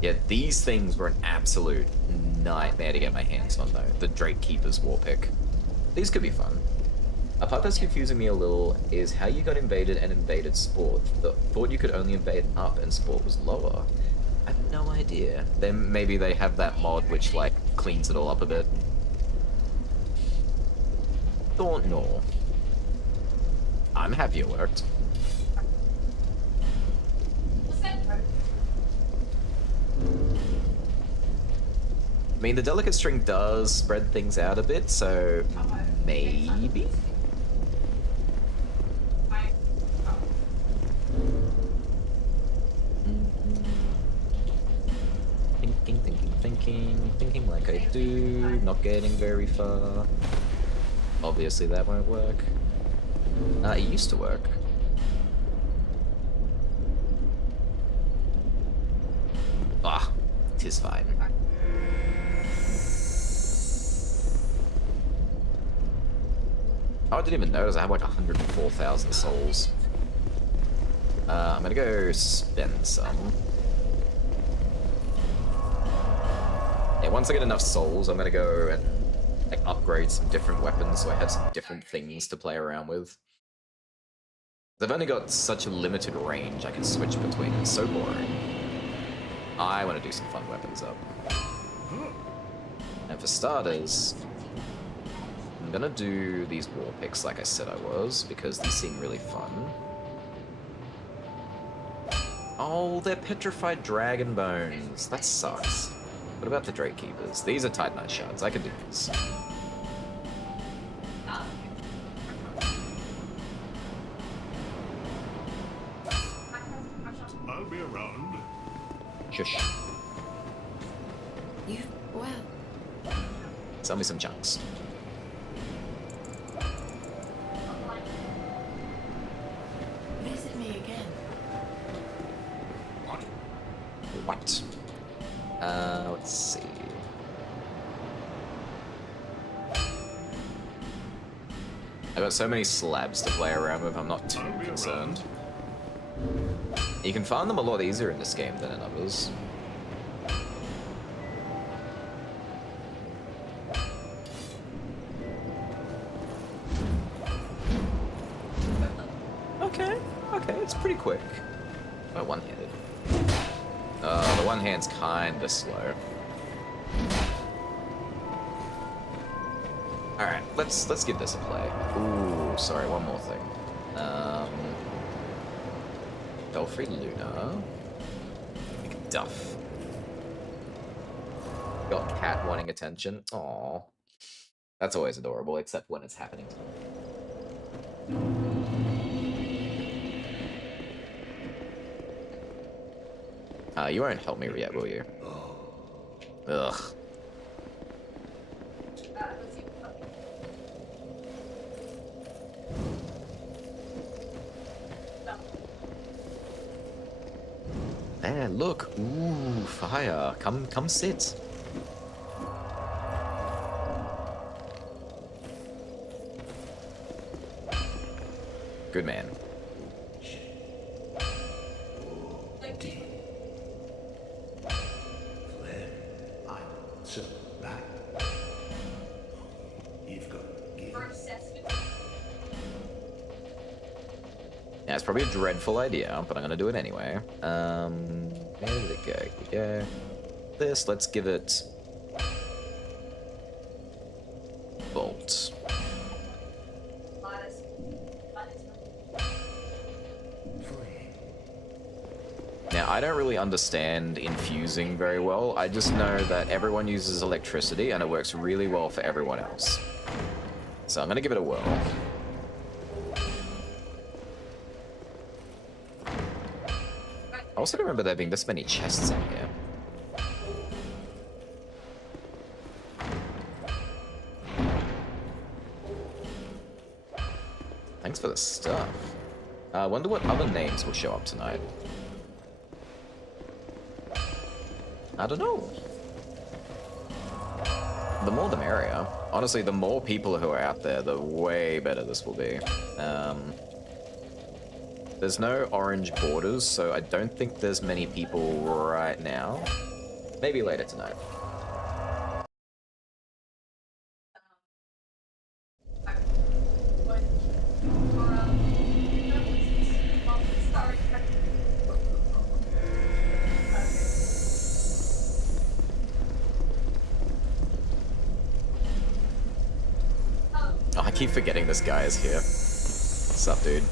Yeah, these things were an absolute nightmare to get my hands on, though. The Drake Keeper's war pick. These could be fun. A part that's confusing me a little is how you got invaded and invaded sport. Thought you could only invade up and sport was lower. I have no idea. Then maybe they have that mod which, like, cleans it all up a bit. Don't know. I'm happy it worked. I mean, the delicate string does spread things out a bit, so maybe? Thinking like I do, not getting very far. Obviously that won't work. It used to work. Ah, 'tis fine. Oh, I didn't even notice I have like 104,000 souls. I'm gonna go spend some. Yeah, once I get enough souls, I'm gonna go and like upgrade some different weapons so I have some different things to play around with. I've only got such a limited range I can switch between. It's so boring. I want to do some fun weapons up. And for starters, I'm gonna do these war picks like I said I was, because these seem really fun. Oh, they're petrified dragon bones. That sucks. What about the Drake Keepers? These are Titanite shards. I can do these. I'll be around. Shush. You, well, Sell me some chunks. visit me again. What? Let's see. I've got so many slabs to play around with, I'm not too I'll be concerned. You can find them a lot easier in this game than in others. Okay, it's pretty quick. Oh, one-handed. The one hand's kinda slow. Alright, let's give this a play. Ooh, sorry, one more thing. Belfry Luna. McDuff. Got cat wanting attention. Aww. That's always adorable, except when it's happening to me. You won't help me yet, will you? Ugh. There, look. Ooh, fire. Come sit. Good man. Yeah, it's probably a dreadful idea, but I'm gonna do it anyway. Where did it go? Here we go. This, let's give it bolt. Now, I don't really understand infusing very well. I just know that everyone uses electricity and it works really well for everyone else. So I'm gonna give it a whirl. I also don't remember there being this many chests in here. Thanks for the stuff. I wonder what other names will show up tonight. I don't know. The more the merrier. Honestly, the more people who are out there, the way better this will be. There's no orange borders, so I don't think there's many people right now. Maybe later tonight. Oh, I keep forgetting this guy is here. What's up, dude?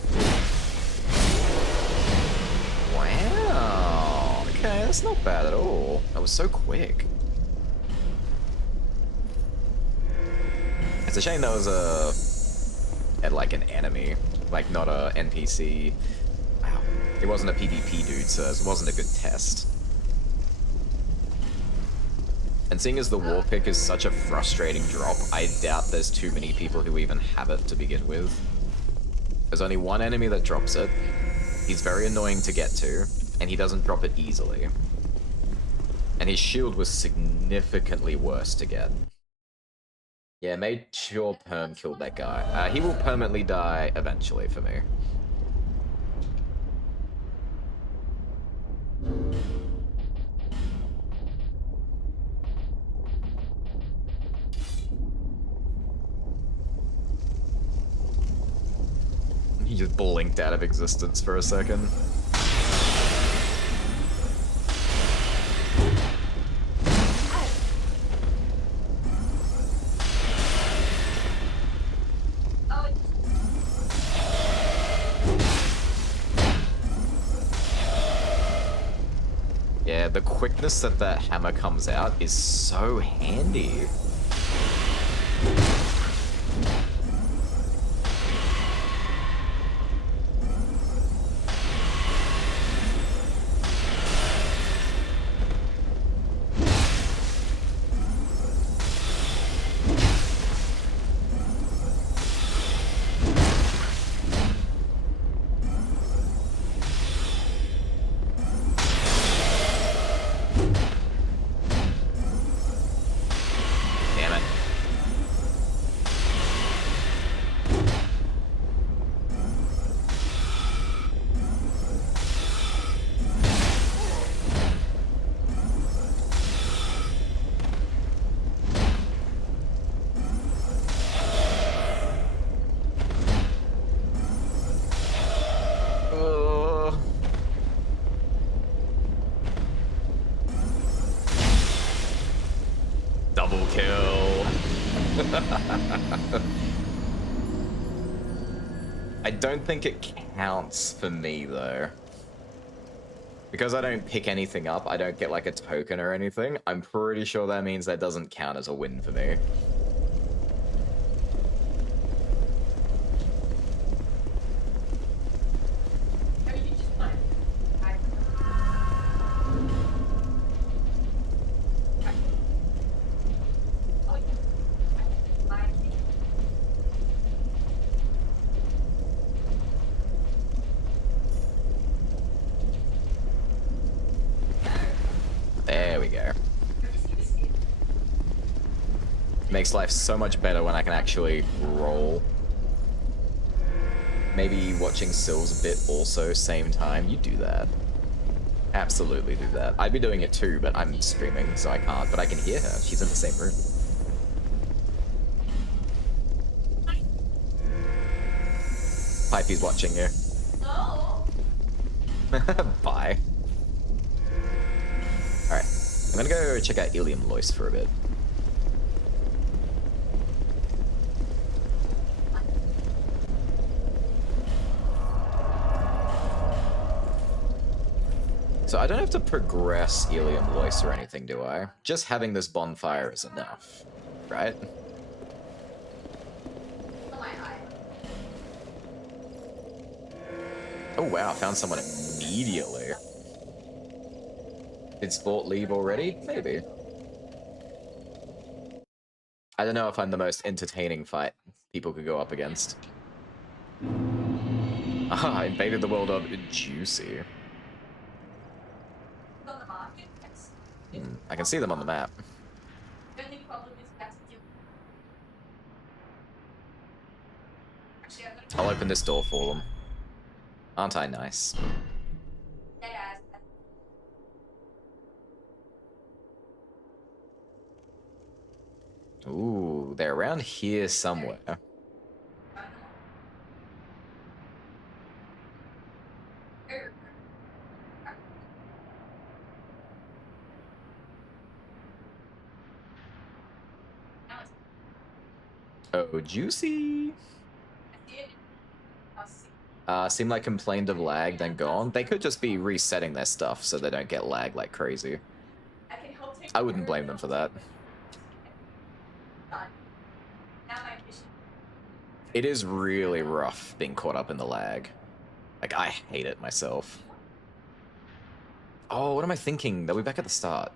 Wow. Okay, that's not bad at all. That was so quick. It's a shame that was like an enemy, like not a NPC. Wow. It wasn't a PvP dude, so it wasn't a good test. And seeing as the war pick is such a frustrating drop, I doubt there's too many people who even have it to begin with. There's only one enemy that drops it. He's very annoying to get to, and he doesn't drop it easily. And his shield was significantly worse to get. Yeah, made sure Perm killed that guy. He will permanently die eventually for me. He just blinked out of existence for a second. the quickness that that hammer comes out is so handy. Double kill. I don't think it counts for me though. Because I don't pick anything up, I don't get like a token or anything. I'm pretty sure that means that doesn't count as a win for me. There we go. Makes life so much better when I can actually roll. Maybe watching Sills a bit also, same time. You do that. Absolutely do that. I'd be doing it too, but I'm streaming, so I can't. But I can hear her. She's in the same room. Pipey's watching you. No. Bye. Alright. I'm gonna go check out Ilium Lois for a bit. So I don't have to progress Ilium Lois or anything, do I? Just having this bonfire is enough, right? Oh wow, found someone immediately. Did Sport leave already? Maybe. I don't know if I'm the most entertaining fight people could go up against. Ah, invaded the world of Juicy. I can see them on the map. I'll open this door for them. Aren't I nice? Ooh, they're around here somewhere. Oh, Juicy! Seem like complained of lag, then gone. They could just be resetting their stuff so they don't get lag like crazy. I wouldn't blame them for that. It is really rough being caught up in the lag. Like, I hate it myself. Oh, what am I thinking? They'll be back at the start.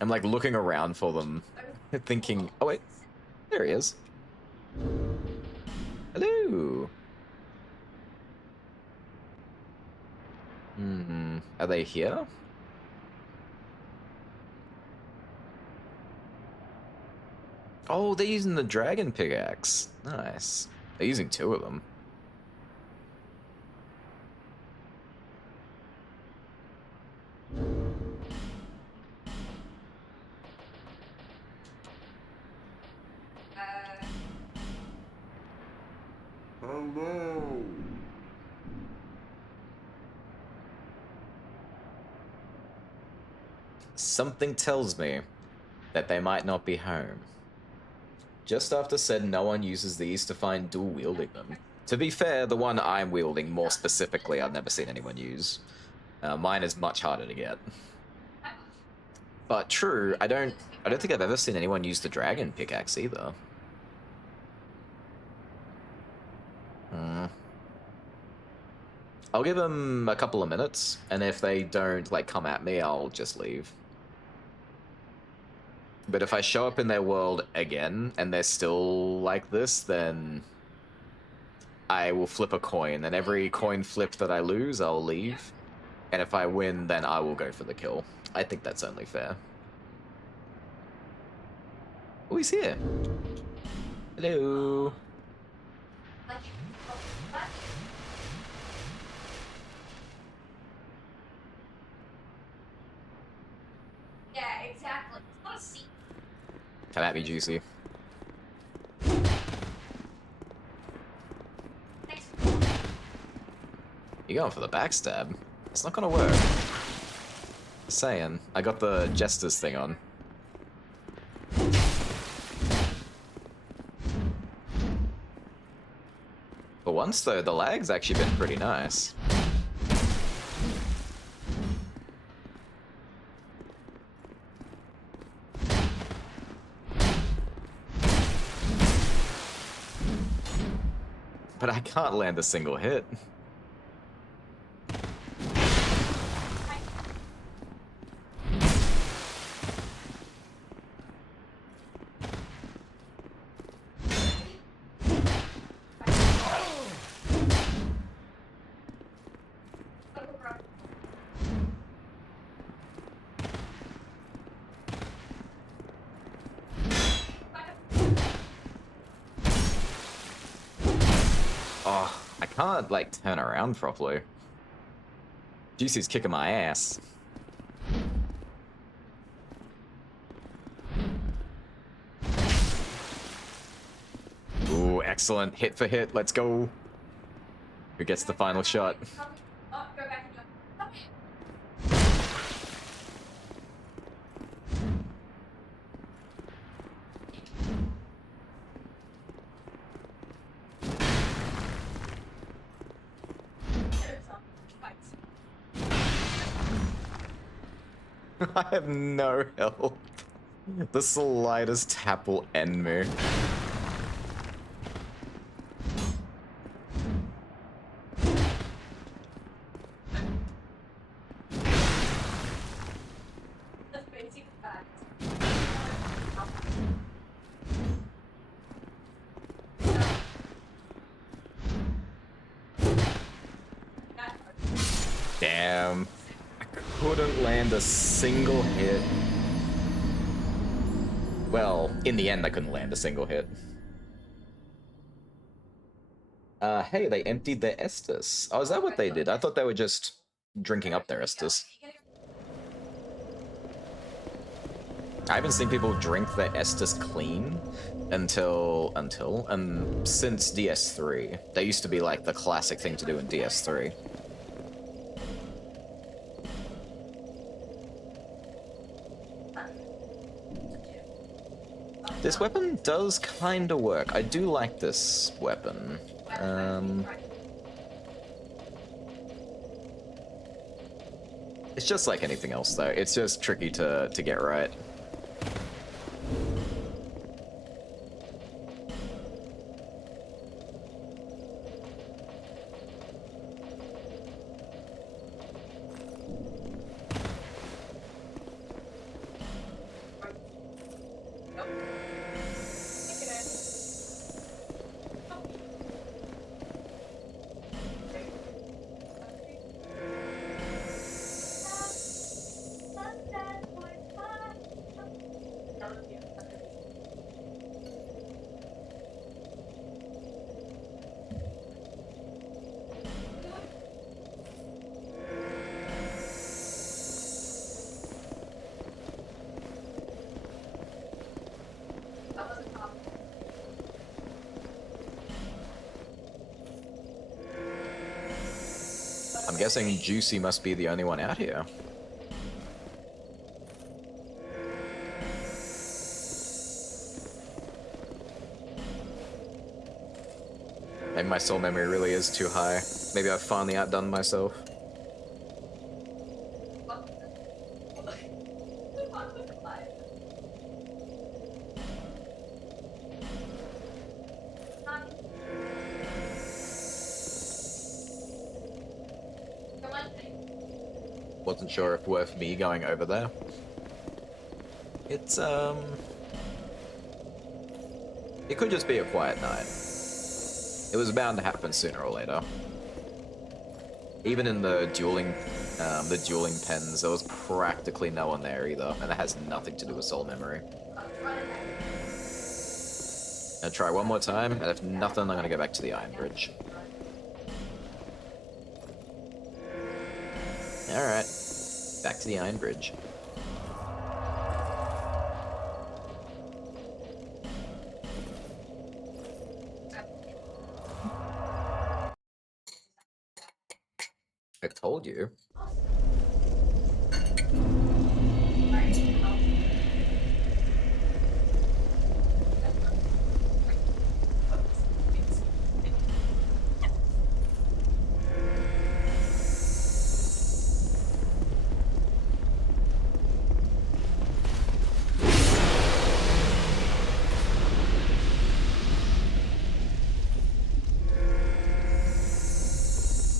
I'm like looking around for them, thinking, oh wait, there he is. Hello. Are they here? Oh, they're using the dragon pickaxe. Nice. They're using two of them. Hello. Something tells me that they might not be home. Just after said no one uses these to find dual wielding them. To be fair, the one I'm wielding more specifically I've never seen anyone use. Mine is much harder to get. But true, I don't think I've ever seen anyone use the dragon pickaxe either. I'll give them a couple of minutes, and if they don't like come at me, I'll just leave. But if I show up in their world again and they're still like this, then I will flip a coin, and every coin flip that I lose, I'll leave. And if I win, then I will go for the kill. I think that's only fair. Oh, he's here. Hello. Yeah, exactly. It's not a seat. Come at me, Juicy. Thanks. You're going for the backstab. It's not gonna work. Just saying. I got the Jester's thing on. For once, though, the lag's actually been pretty nice. But I can't land a single hit. Oh, I can't, like, turn around properly. Juicy's kicking my ass. Ooh, excellent. Hit for hit. Let's go. Who gets the final shot? Oh, go back and go. I have no health. The slightest tap will end me. That's basic fact. Damn. I couldn't land a single hit. Well, in the end, I couldn't land a single hit. Hey, they emptied their Estus. Oh, is that what they did? I thought they were just drinking up their Estus. I haven't seen people drink their Estus clean since DS3. They used to be like the classic thing to do in DS3. This weapon does kinda work. I do like this weapon. It's just like anything else though. It's just tricky to get right. I'm guessing Juicy must be the only one out here. Maybe my soul memory really is too high. Maybe I've finally outdone myself. Wasn't sure if worth me going over there. It's it could just be a quiet night. It was bound to happen sooner or later. Even in the dueling pens, there was practically no one there either, and it has nothing to do with soul memory. I'll try one more time, and if nothing, I'm gonna go back to the Iron Bridge. Alright, back to the Iron Bridge. I told you.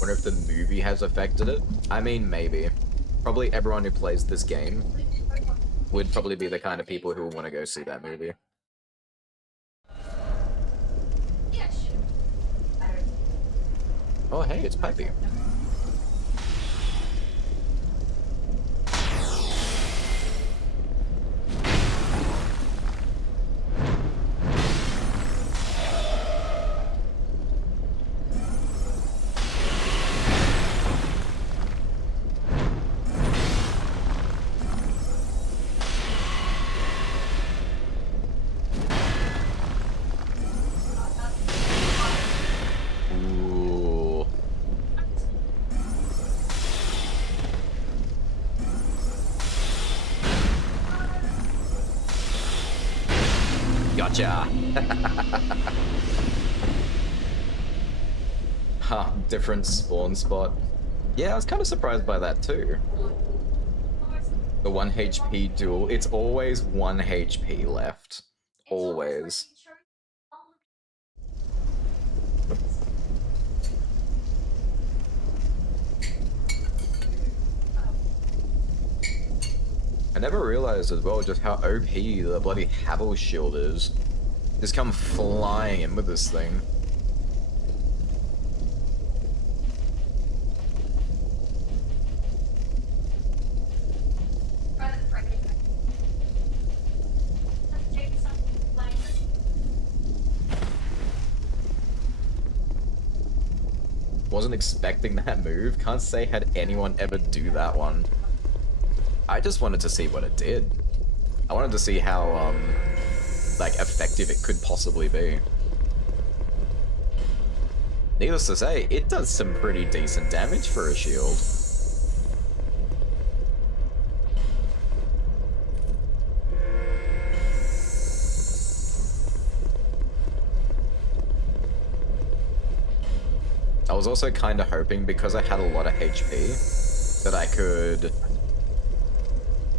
Wonder if the movie has affected it? I mean, maybe. Probably everyone who plays this game would probably be the kind of people who would want to go see that movie. Oh, hey, it's Pipey. Ooh. Gotcha. Huh, different spawn spot. Yeah, I was kind of surprised by that too. The 1 HP duel, it's always 1 HP left. Always. I never realized as well just how OP the bloody Havel shield is. Just come flying in with this thing. Wasn't expecting that move. Can't say had anyone ever do that one. I just wanted to see what it did. I wanted to see how, like, effective it could possibly be. Needless to say, it does some pretty decent damage for a shield. I was also kind of hoping, because I had a lot of HP, that I could,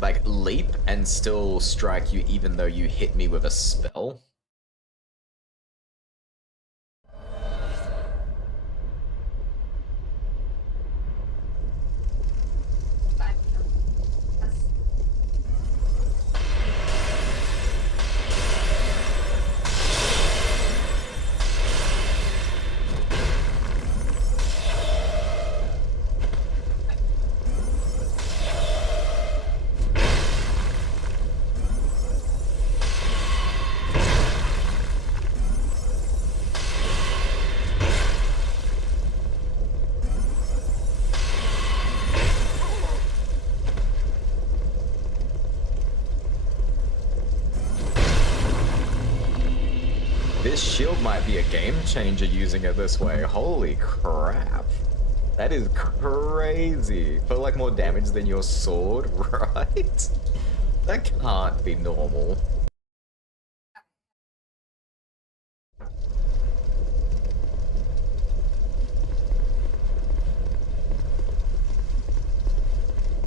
like, leap and still strike you even though you hit me with a spell. This shield might be a game changer using it this way. Holy crap. That is crazy. For like more damage than your sword, right? That can't be normal.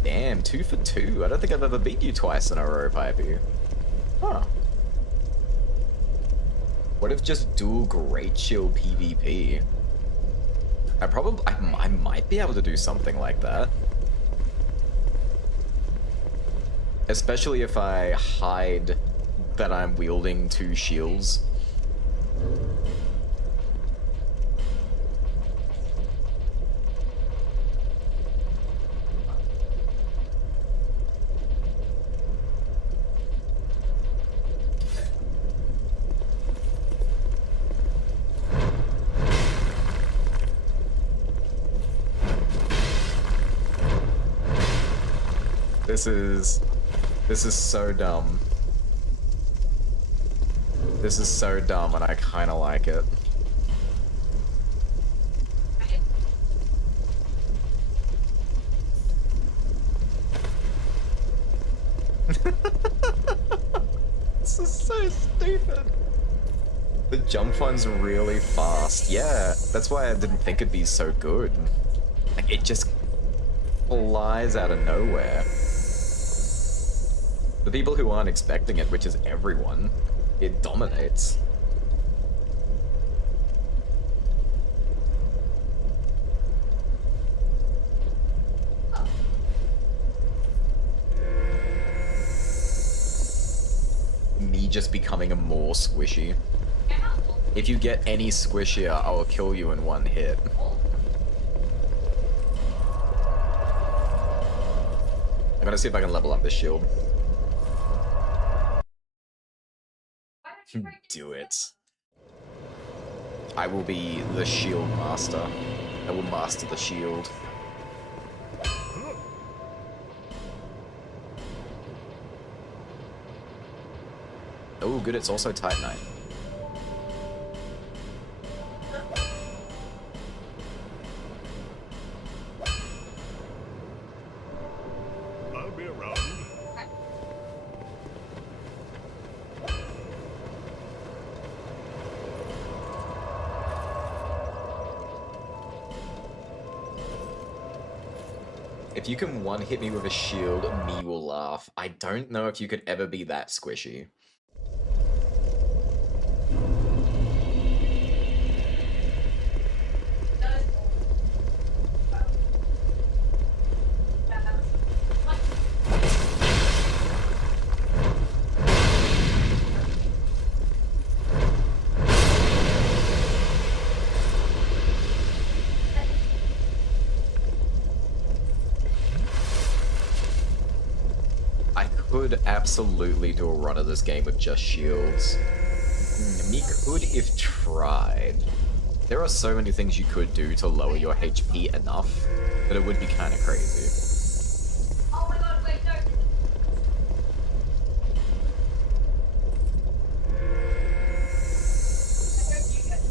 Damn, Damn, 2 for 2. I don't think I've ever beat you twice in a row, Pipey. Huh. What if just dual Great Shield PvP? I might be able to do something like that. Especially if I hide that I'm wielding 2 shields. This is so dumb. This is so dumb and I kinda like it. This is so stupid. The jump one's really fast. Yeah, that's why I didn't think it'd be so good. Like, it just flies out of nowhere. The people who aren't expecting it, which is everyone, it dominates. Me just becoming a more squishy. If you get any squishier, I will kill you in one hit. I'm gonna see if I can level up this shield. Do it. I will be the shield master. I will master the shield. Oh, good, it's also Titanite. I'll be around. If you can one-hit me with a shield, me will laugh. I don't know if you could ever be that squishy. Could absolutely do a run of this game with just shields. Me could if tried. There are so many things you could do to lower your HP enough that it would be kind of crazy. Oh my god, wait, no. I heard you guys.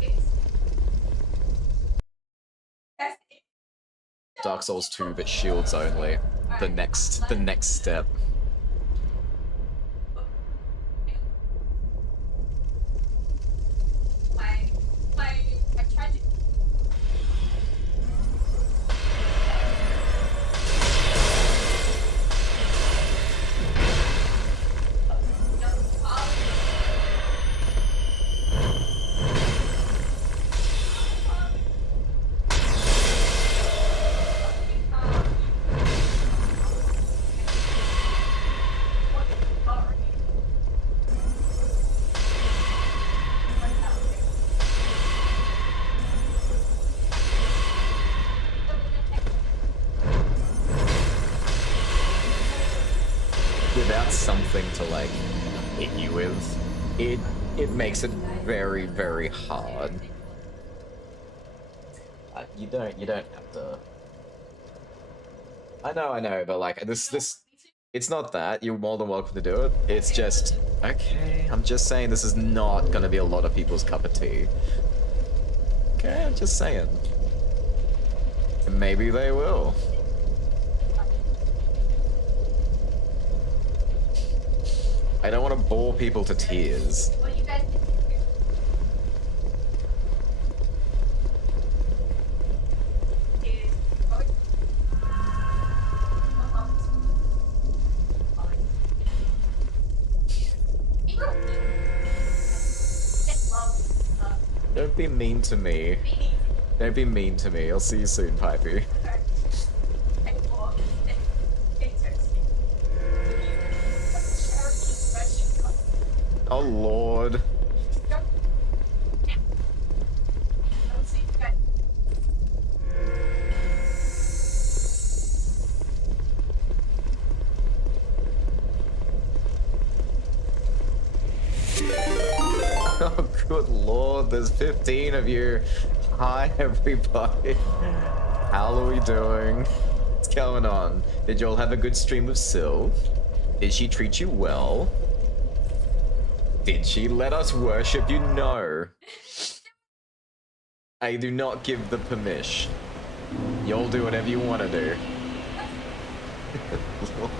Yes. Dark Souls 2, but shields only. The next step. I tried to. Without something to like hit you with, it makes it very, very hard. You don't have to. I know, but like this, it's not that. You're more than welcome to do it. It's just okay. I'm just saying this is not gonna be a lot of people's cup of tea. Okay, I'm just saying. Maybe they will. I don't want to bore people to tears. What you guys did. Don't be mean to me. Don't be mean to me. I'll see you soon, Pipey. Oh lord. Oh good lord, there's 15 of you. Hi everybody. How are we doing? What's going on? Did you all have a good stream of Syl? Did she treat you well? Did she let us worship you? No. I do not give the permission. You'll do whatever you want to do. Lord.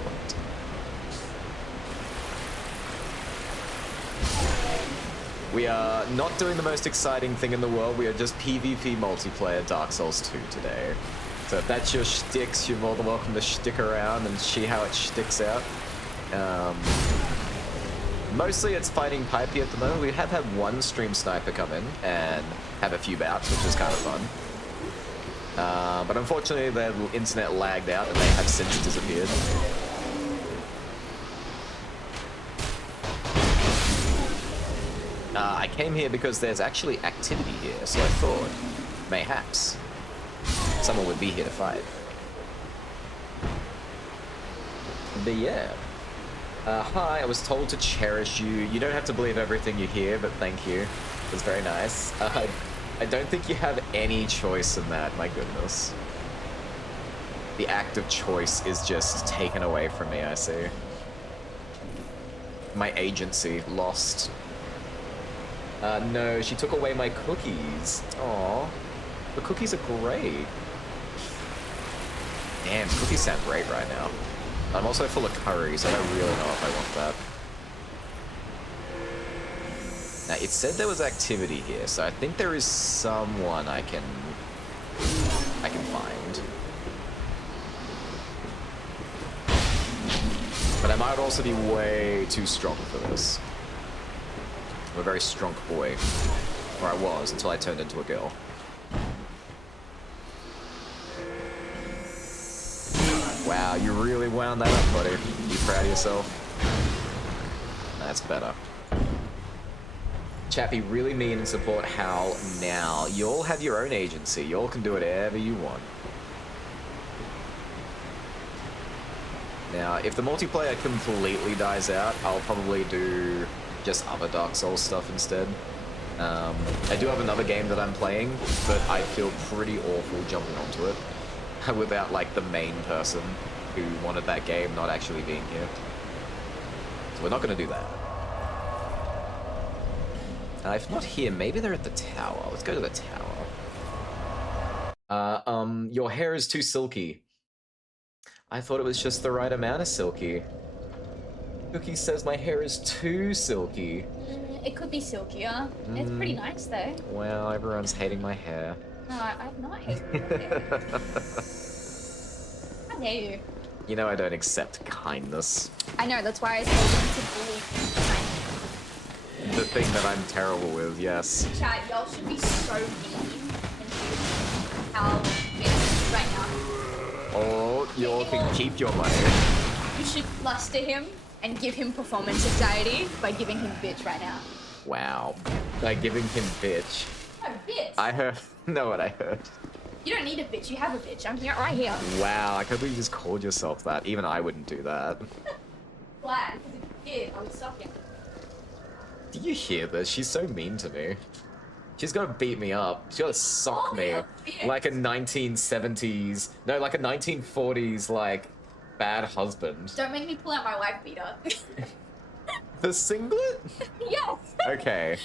We are not doing the most exciting thing in the world. We are just PvP multiplayer Dark Souls 2 today. So if that's your shticks, you're more than welcome to stick around and see how it sticks out. Mostly it's fighting Pipey at the moment. We have had one stream sniper come in and have a few bouts, which is kind of fun. But unfortunately their internet lagged out and they have since disappeared. I came here because there's actually activity here, so I thought, mayhaps, someone would be here to fight. But yeah. Hi, I was told to cherish you. You don't have to believe everything you hear, but thank you. It's very nice. I don't think you have any choice in that, my goodness. The act of choice is just taken away from me, I see. My agency lost. No, she took away my cookies. Aw, the cookies are great. Damn, cookies sound great right now. I'm also full of curry, so I don't really know if I want that. Now, it said there was activity here, so I think there is someone I can find. But I might also be way too strong for this. I'm a very strong boy. Or I was, until I turned into a girl. Wow, you really wound that up, buddy. You proud of yourself? That's better. Chat, be really mean and support Hal now. You all have your own agency. You all can do whatever you want. Now, if the multiplayer completely dies out, I'll probably do just other Dark Souls stuff instead. I do have another game that I'm playing, but I feel pretty awful jumping onto it without like the main person who wanted that game not actually being here. So we're not going to do that. If not here, maybe they're at the tower. Let's go to the tower. Your hair is too silky. I thought it was just the right amount of silky. Cookie says my hair is too silky. It could be silkier. It's pretty nice though. Wow, everyone's hating my hair. No, I'm not hating your hair. How dare you? You know I don't accept kindness. I know, that's why I told them to bully kindness. The thing that I'm terrible with, yes. Chat, y'all should be so mean and do how bitch right now. Or you all can keep your money. You should fluster him and give him performance anxiety by giving him bitch right now. Wow. By giving him bitch. No, bitch. I heard... know what I heard. You don't need a bitch, you have a bitch. I'm here, right here. Wow, I can't believe you just called yourself that. Even I wouldn't do that. Glad, because if you did, I would suck him. Do you hear this? She's so mean to me. She's gonna beat me up. She's gonna sock Oh, me. yeah, bitch. Like a 1970s... No, like a 1940s, like, bad husband. Don't make me pull out my wife beater. The singlet? Yes. Okay.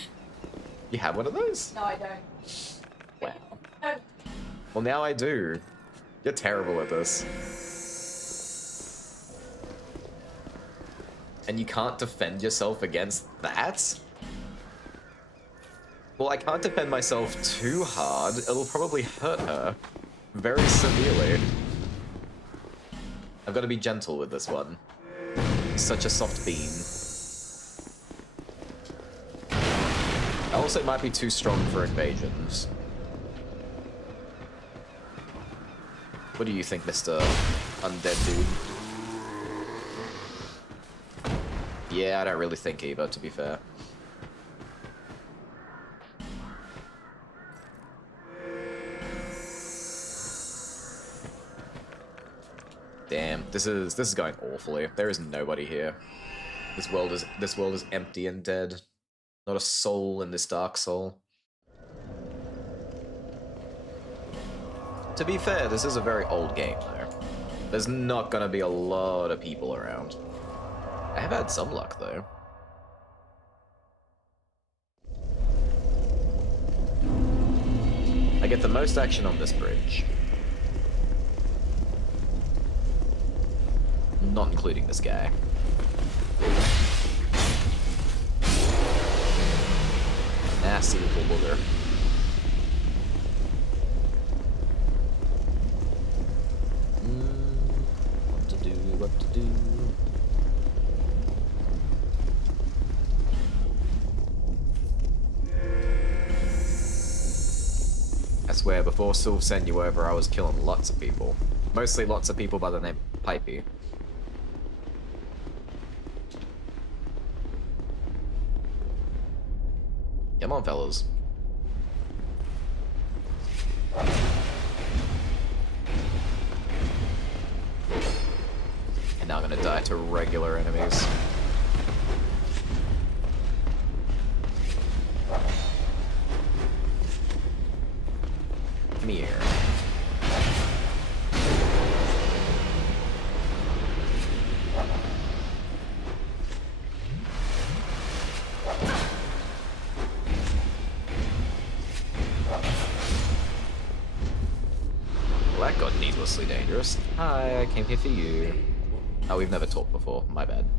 You have one of those? No, I don't. Wow. No. Well, now I do. You're terrible at this. And you can't defend yourself against that? Well, I can't defend myself too hard. It'll probably hurt her. Very severely. I've got to be gentle with this one. Such a soft bean. Oh also might be too strong for invasions. What do you think, Mr. Undead Dude? Yeah, I don't really think either, to be fair. Damn, this is going awfully. There is nobody here. This world is empty and dead. Not a soul in this Dark Soul. To be fair, this is a very old game though. There's not gonna be a lot of people around. I have had some luck though. I get the most action on this bridge. Not including this guy. Nasty little booger. What to do, what to do. I swear, before Sylph sent you over, I was killing lots of people. Mostly lots of people by the name Pipey. Come on, fellas. And now I'm gonna die to regular enemies. Come here. Well, that got needlessly dangerous. Hi, I came here for you. Oh, we've never talked before. My bad.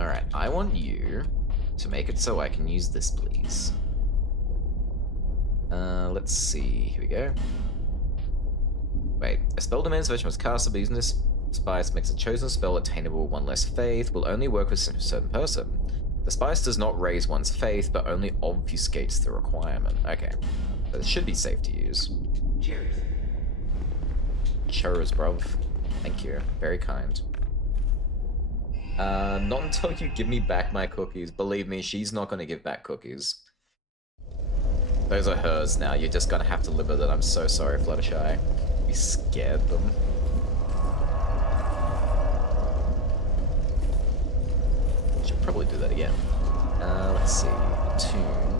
Alright, I want you to make it so I can use this, please. Let's see. Here we go. Wait. A spell demands version was cast, but using this spice makes a chosen spell attainable with one less faith, will only work with a certain person. The spice does not raise one's faith, but only obfuscates the requirement. Okay. So it should be safe to use. Cheers. Cheers, bruv. Thank you. Very kind. Not until you give me back my cookies. Believe me, she's not gonna give back cookies. Those are hers now. You're just gonna have to live with it. I'm so sorry, Fluttershy. We scared them. Should probably do that again. Let's see. Tune.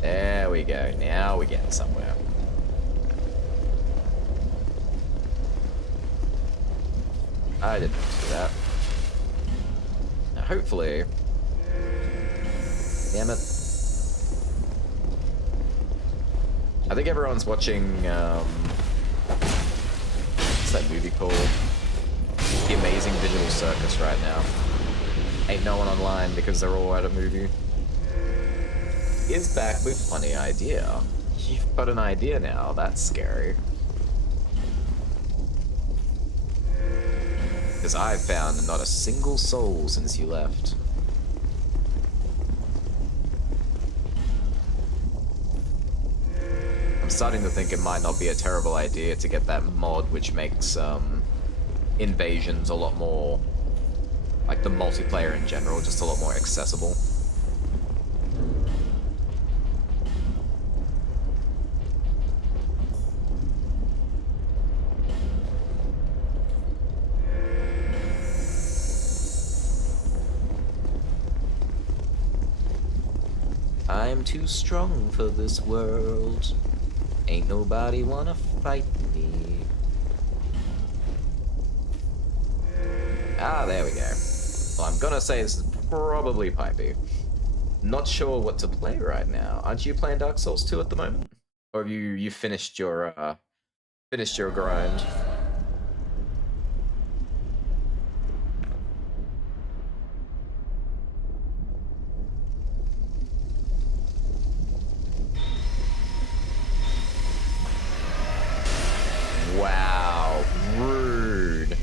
There we go. Now we're getting somewhere. I didn't do that. Now hopefully... Damn it. I think everyone's watching, what's that movie called? The Amazing Visual Circus right now. Ain't no one online because they're all at a movie. Is back with funny idea. You've got an idea now, that's scary. Because I've found not a single soul since you left. I'm starting to think it might not be a terrible idea to get that mod which makes invasions a lot more, like the multiplayer in general, just a lot more accessible. I'm too strong for this world. Ain't nobody wanna fight me. Ah, there we go. Well, I'm gonna say this is probably Pipey. Not sure what to play right now. Aren't you playing Dark Souls 2 at the moment? Or have you finished your grind? Wow, rude.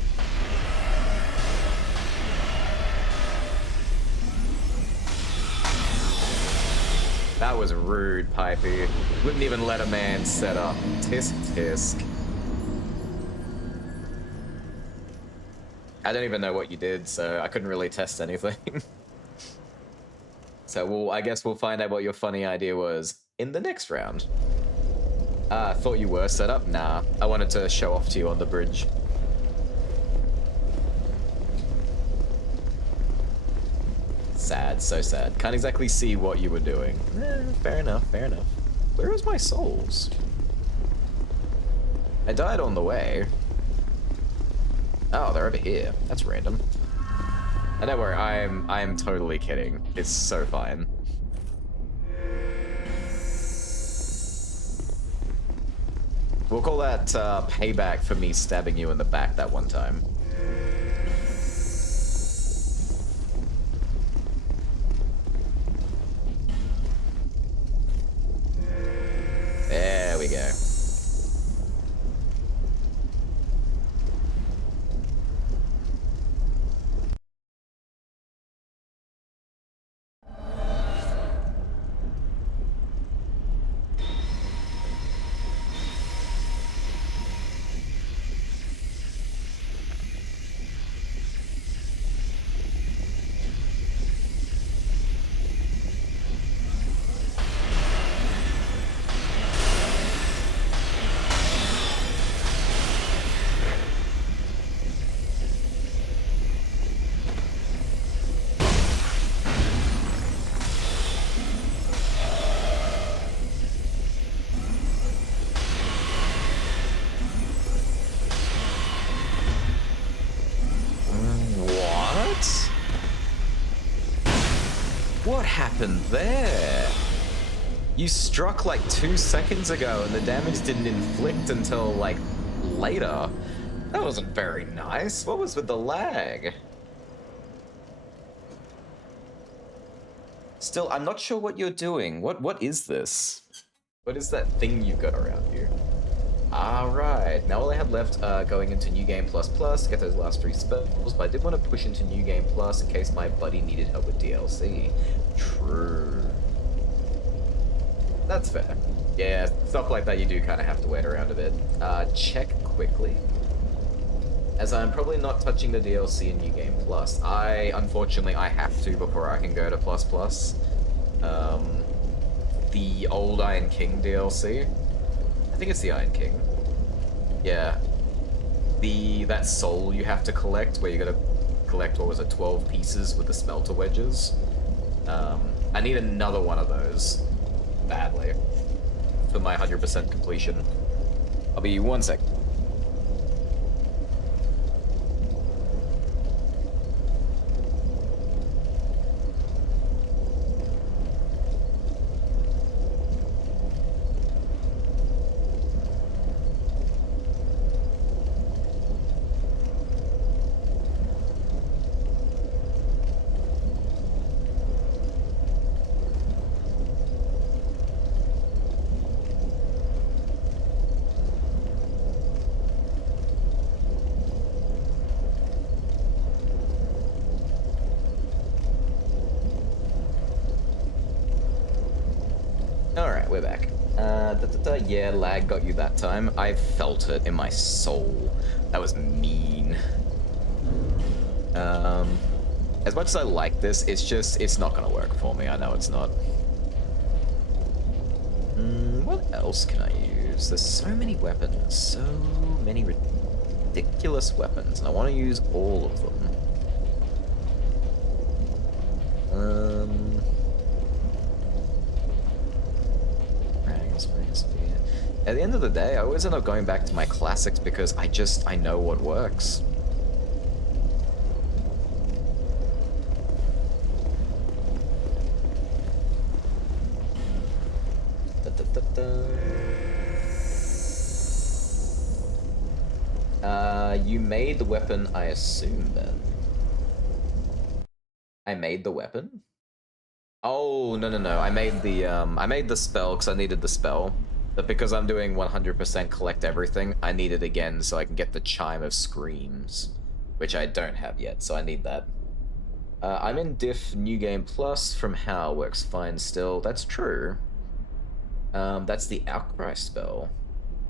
That was rude, Pipey. Wouldn't even let a man set up. Tisk tisk. I don't even know what you did, so I couldn't really test anything. So I guess we'll find out what your funny idea was in the next round. I thought you were set up. Nah, I wanted to show off to you on the bridge. Sad, so sad. Can't exactly see what you were doing. Fair enough, fair enough. Where is my souls? I died on the way. Oh, they're over here. That's random. And don't worry, I am totally kidding. It's so fine. We'll call that payback for me stabbing you in the back that one time. There we go. What happened there? You struck like 2 seconds ago and the damage didn't inflict until like later. That wasn't very nice. What was with the lag? Still, I'm not sure what you're doing. What is this? What is that thing you've got around you? Alright, now all I have left going into New Game Plus Plus to get those last 3 spells, but I did want to push into New Game Plus in case my buddy needed help with DLC. True. That's fair. Yeah, stuff like that you do kind of have to wait around a bit. Check quickly. As I'm probably not touching the DLC in New Game Plus. Unfortunately, I have to before I can go to Plus Plus. The old Iron King DLC. I think it's the Iron King. Yeah. That soul you have to collect, where you gotta collect, what was it, 12 pieces with the smelter wedges. I need another one of those. Badly. For my 100% completion. I'll be 1 sec. Alright, we're back. Yeah, lag got you that time. I felt it in my soul. That was mean. As much as I like this, it's not gonna work for me. I know it's not. What else can I use? There's so many weapons. So many ridiculous weapons, and I want to use all of them. At the end of the day, I always end up going back to my classics because I know what works. You made the weapon, I assume, then. I made the weapon? Oh, no. I made the spell because I needed the spell. But because I'm doing 100% collect everything, I need it again so I can get the Chime of Screams, which I don't have yet, so I need that. I'm in diff New Game Plus from How works fine still. That's true. That's the Outcry spell.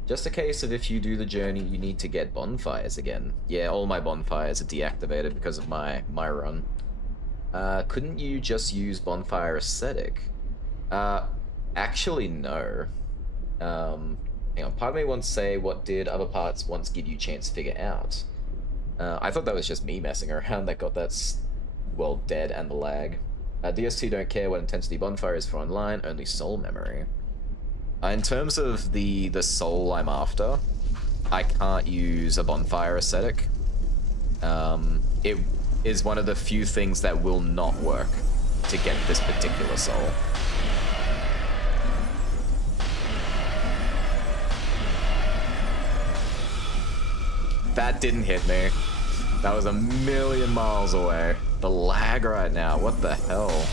Just a case of if you do the journey, you need to get bonfires again. Yeah, all my bonfires are deactivated because of my run. Couldn't you just use Bonfire Ascetic? Actually, no. Hang on, part of me wants to say, what did other parts once give you chance to figure out? I thought that was just me messing around that got that, well, dead and the lag. DS2 don't care what intensity bonfire is for online, only soul memory. In terms of the soul I'm after, I can't use a bonfire ascetic. It is one of the few things that will not work to get this particular soul. That didn't hit me. That was a million miles away. The lag right now, what the hell?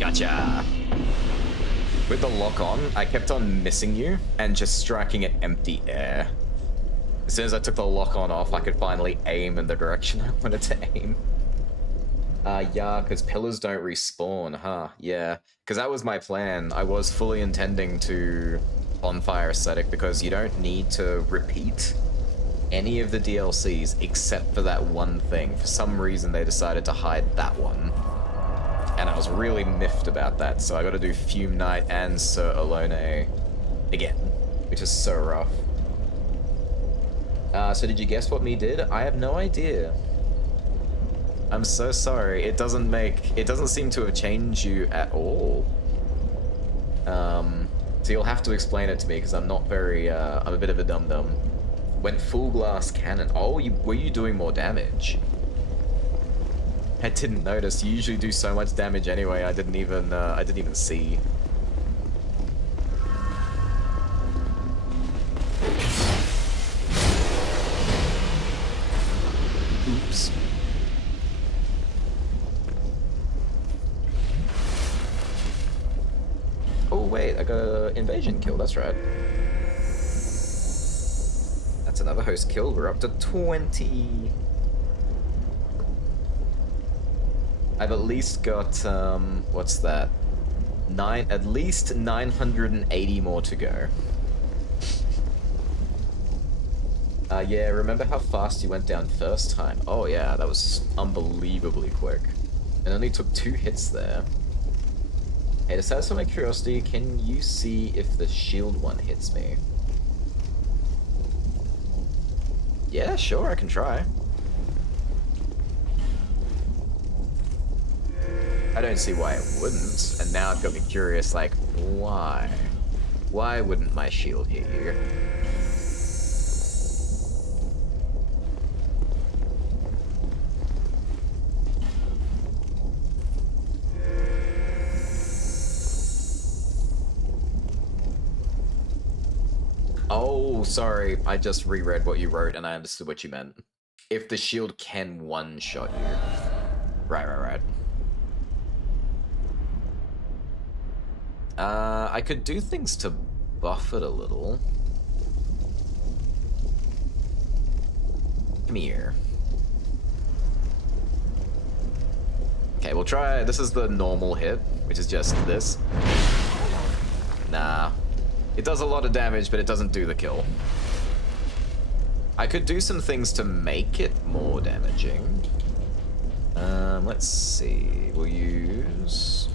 Gotcha! With the lock on, I kept on missing you and just striking at empty air. As soon as I took the lock on off, I could finally aim in the direction I wanted to aim. Yeah, because pillars don't respawn, huh? Yeah, because that was my plan. I was fully intending to bonfire ascetic because you don't need to repeat any of the DLCs except for that one thing. For some reason, they decided to hide that one. And I was really miffed about that, so I got to do Fume Knight and Sir Alone again, which is so rough. So did you guess what me did? I have no idea. I'm so sorry. It doesn't seem to have changed you at all. So you'll have to explain it to me because I'm not very. I'm a bit of a dum-dum. Went full glass cannon. Oh, were you doing more damage? I didn't notice. You usually do so much damage anyway. I didn't even see. Oops. Oh wait, I got an invasion kill. That's right. That's another host kill. We're up to 20. I've at least got, what's that? At least 980 more to go. Yeah, remember how fast you went down first time? Oh yeah, that was unbelievably quick. It only took 2 hits there. Hey, to satisfy my curiosity, can you see if the shield one hits me? Yeah, sure, I can try. I don't see why it wouldn't, and now I've got me curious, like, why? Why wouldn't my shield hit you? Oh, sorry, I just reread what you wrote and I understood what you meant. If the shield can one-shot you. Right. I could do things to buff it a little. Come here. Okay, we'll try. This is the normal hit, which is just this. Nah. It does a lot of damage, but it doesn't do the kill. I could do some things to make it more damaging. Let's see. We'll use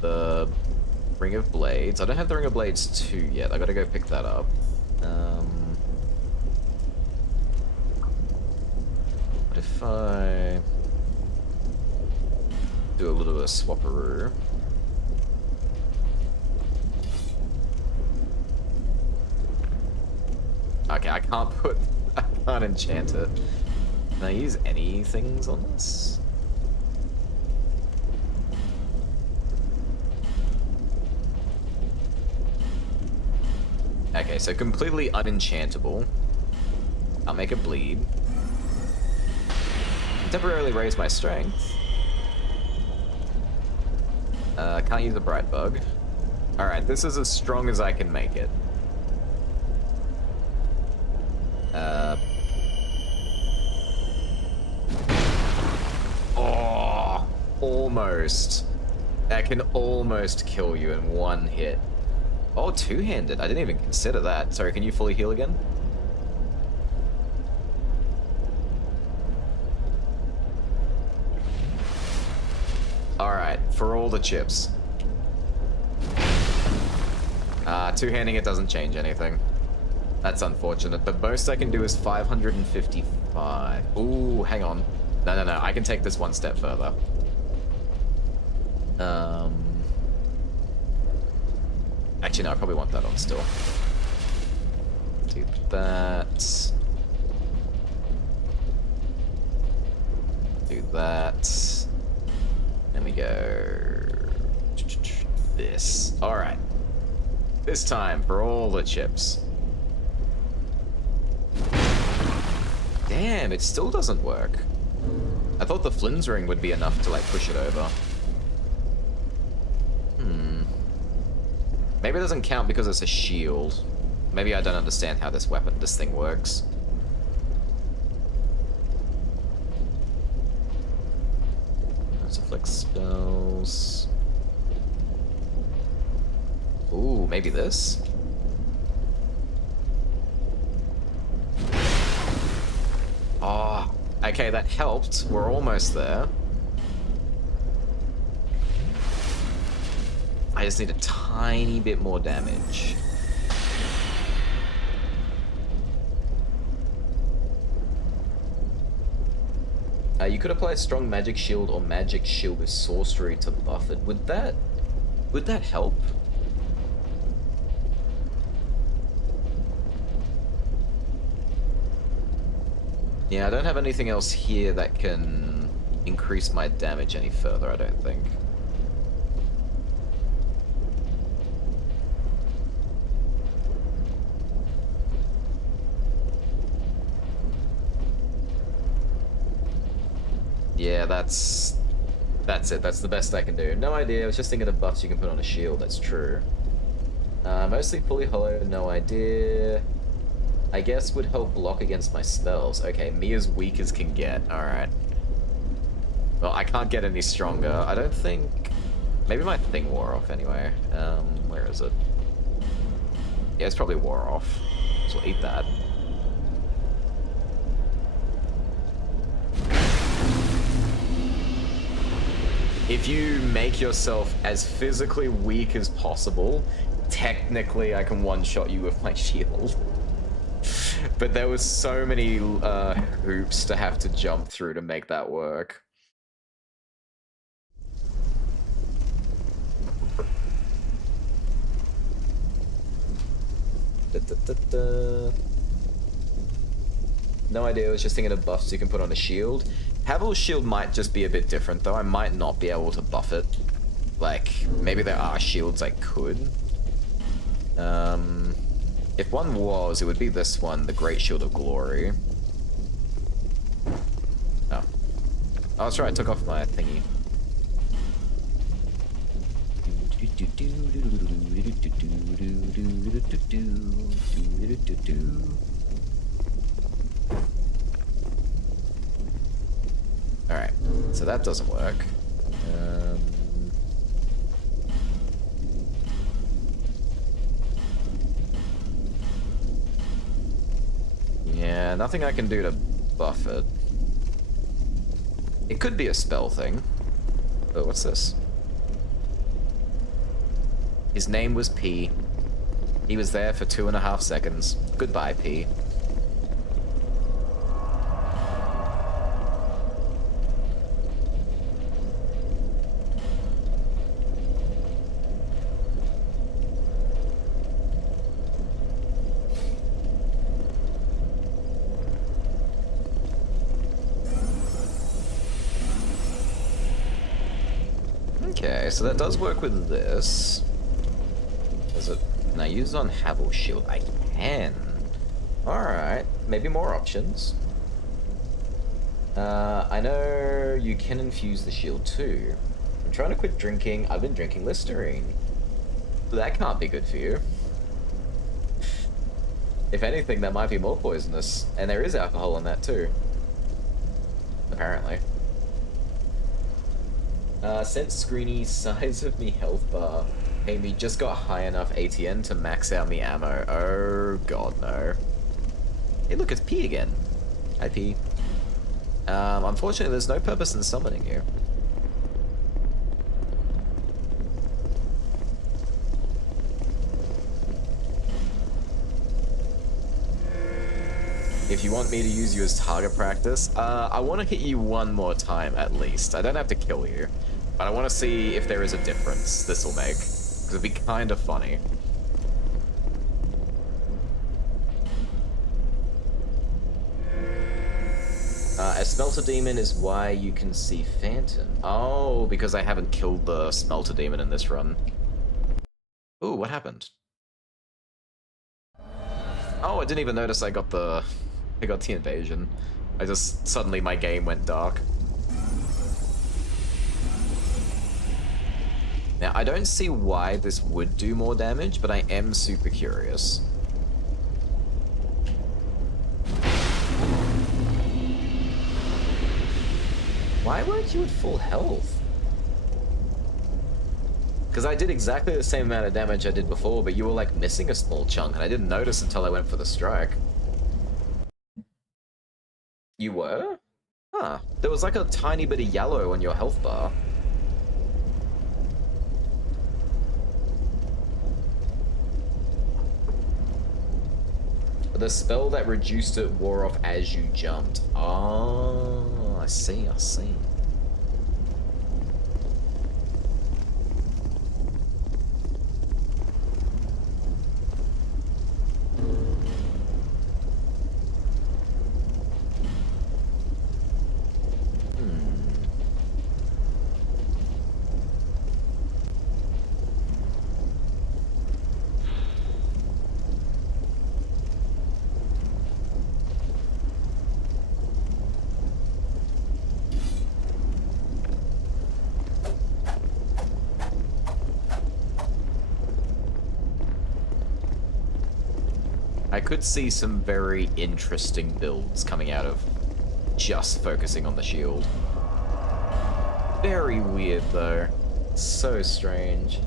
the Ring of Blades. I don't have the Ring of Blades 2 yet. I gotta go pick that up. What if I do a little bit of swapperoo? Okay, I can't enchant it. Can I use any things on this? Okay, so completely unenchantable. I'll make it bleed. Temporarily raise my strength. Can't use a bright bug. Alright, this is as strong as I can make it. Oh, almost. That can almost kill you in one hit. Oh, two-handed. I didn't even consider that. Sorry, can you fully heal again? Alright, for all the chips. Two-handing it doesn't change anything. That's unfortunate. The most I can do is 555. Ooh, hang on. No. I can take this one step further. Actually, no, I probably want that on still. Do that. Do that. Then we go... this. Alright. This time, for all the chips. Damn, it still doesn't work. I thought the Flynn's ring would be enough to, like, push it over. Maybe it doesn't count because it's a shield. Maybe I don't understand how this thing works. Let's flick spells. Ooh, maybe this? Oh, okay, that helped. We're almost there. I just need a tiny bit more damage. You could apply a strong magic shield or magic shield with sorcery to buff it. Would that help? Yeah, I don't have anything else here that can increase my damage any further, I don't think. Yeah, that's it. That's the best I can do. No idea. I was just thinking of buffs you can put on a shield. That's true. Mostly fully hollow. No idea. I guess would help block against my spells. Okay, me as weak as can get. Alright. Well, I can't get any stronger. I don't think... Maybe my thing wore off anyway. Where is it? Yeah, it's probably wore off. So we'll eat that. If you make yourself as physically weak as possible, technically I can one-shot you with my shield. But there was so many hoops to have to jump through to make that work. No idea, I was just thinking of buffs you can put on a shield. Havel's shield might just be a bit different though, I might not be able to buff it. Like, maybe there are shields I could. If one was, it would be this one, the Great Shield of Glory. Oh. Oh, that's right, I took off my thingy. Alright, so that doesn't work. Yeah, nothing I can do to buff it. It could be a spell thing. But what's this? His name was P. He was there for 2.5 seconds. Goodbye, P. Okay, so that does work with this. Does it? Can I use it on Havel's shield? I can. Alright, maybe more options. I know you can infuse the shield too. I'm trying to quit drinking. I've been drinking Listerine. But that can't be good for you. If anything, that might be more poisonous. And there is alcohol in that too. Apparently. Since Screeny size of me health bar. Hey, me just got high enough ATN to max out me ammo. Oh god, no. Hey, look, it's P again. Hi, P. Unfortunately, there's no purpose in summoning you. If you want me to use you as target practice, I want to hit you one more time at least. I don't have to kill you, but I want to see if there is a difference this will make. Because it'd be kind of funny. A Smelter Demon is why you can see Phantom. Oh, because I haven't killed the Smelter Demon in this run. Ooh, what happened? Oh, I didn't even notice I got the invasion. I just, suddenly my game went dark. Now, I don't see why this would do more damage, but I am super curious. Why weren't you at full health? Because I did exactly the same amount of damage I did before, but you were like missing a small chunk, and I didn't notice until I went for the strike. You were? Huh. There was like a tiny bit of yellow on your health bar. The spell that reduced it wore off as you jumped. Oh, I see, I see. I could see some very interesting builds coming out of just focusing on the shield. Very weird though. So strange.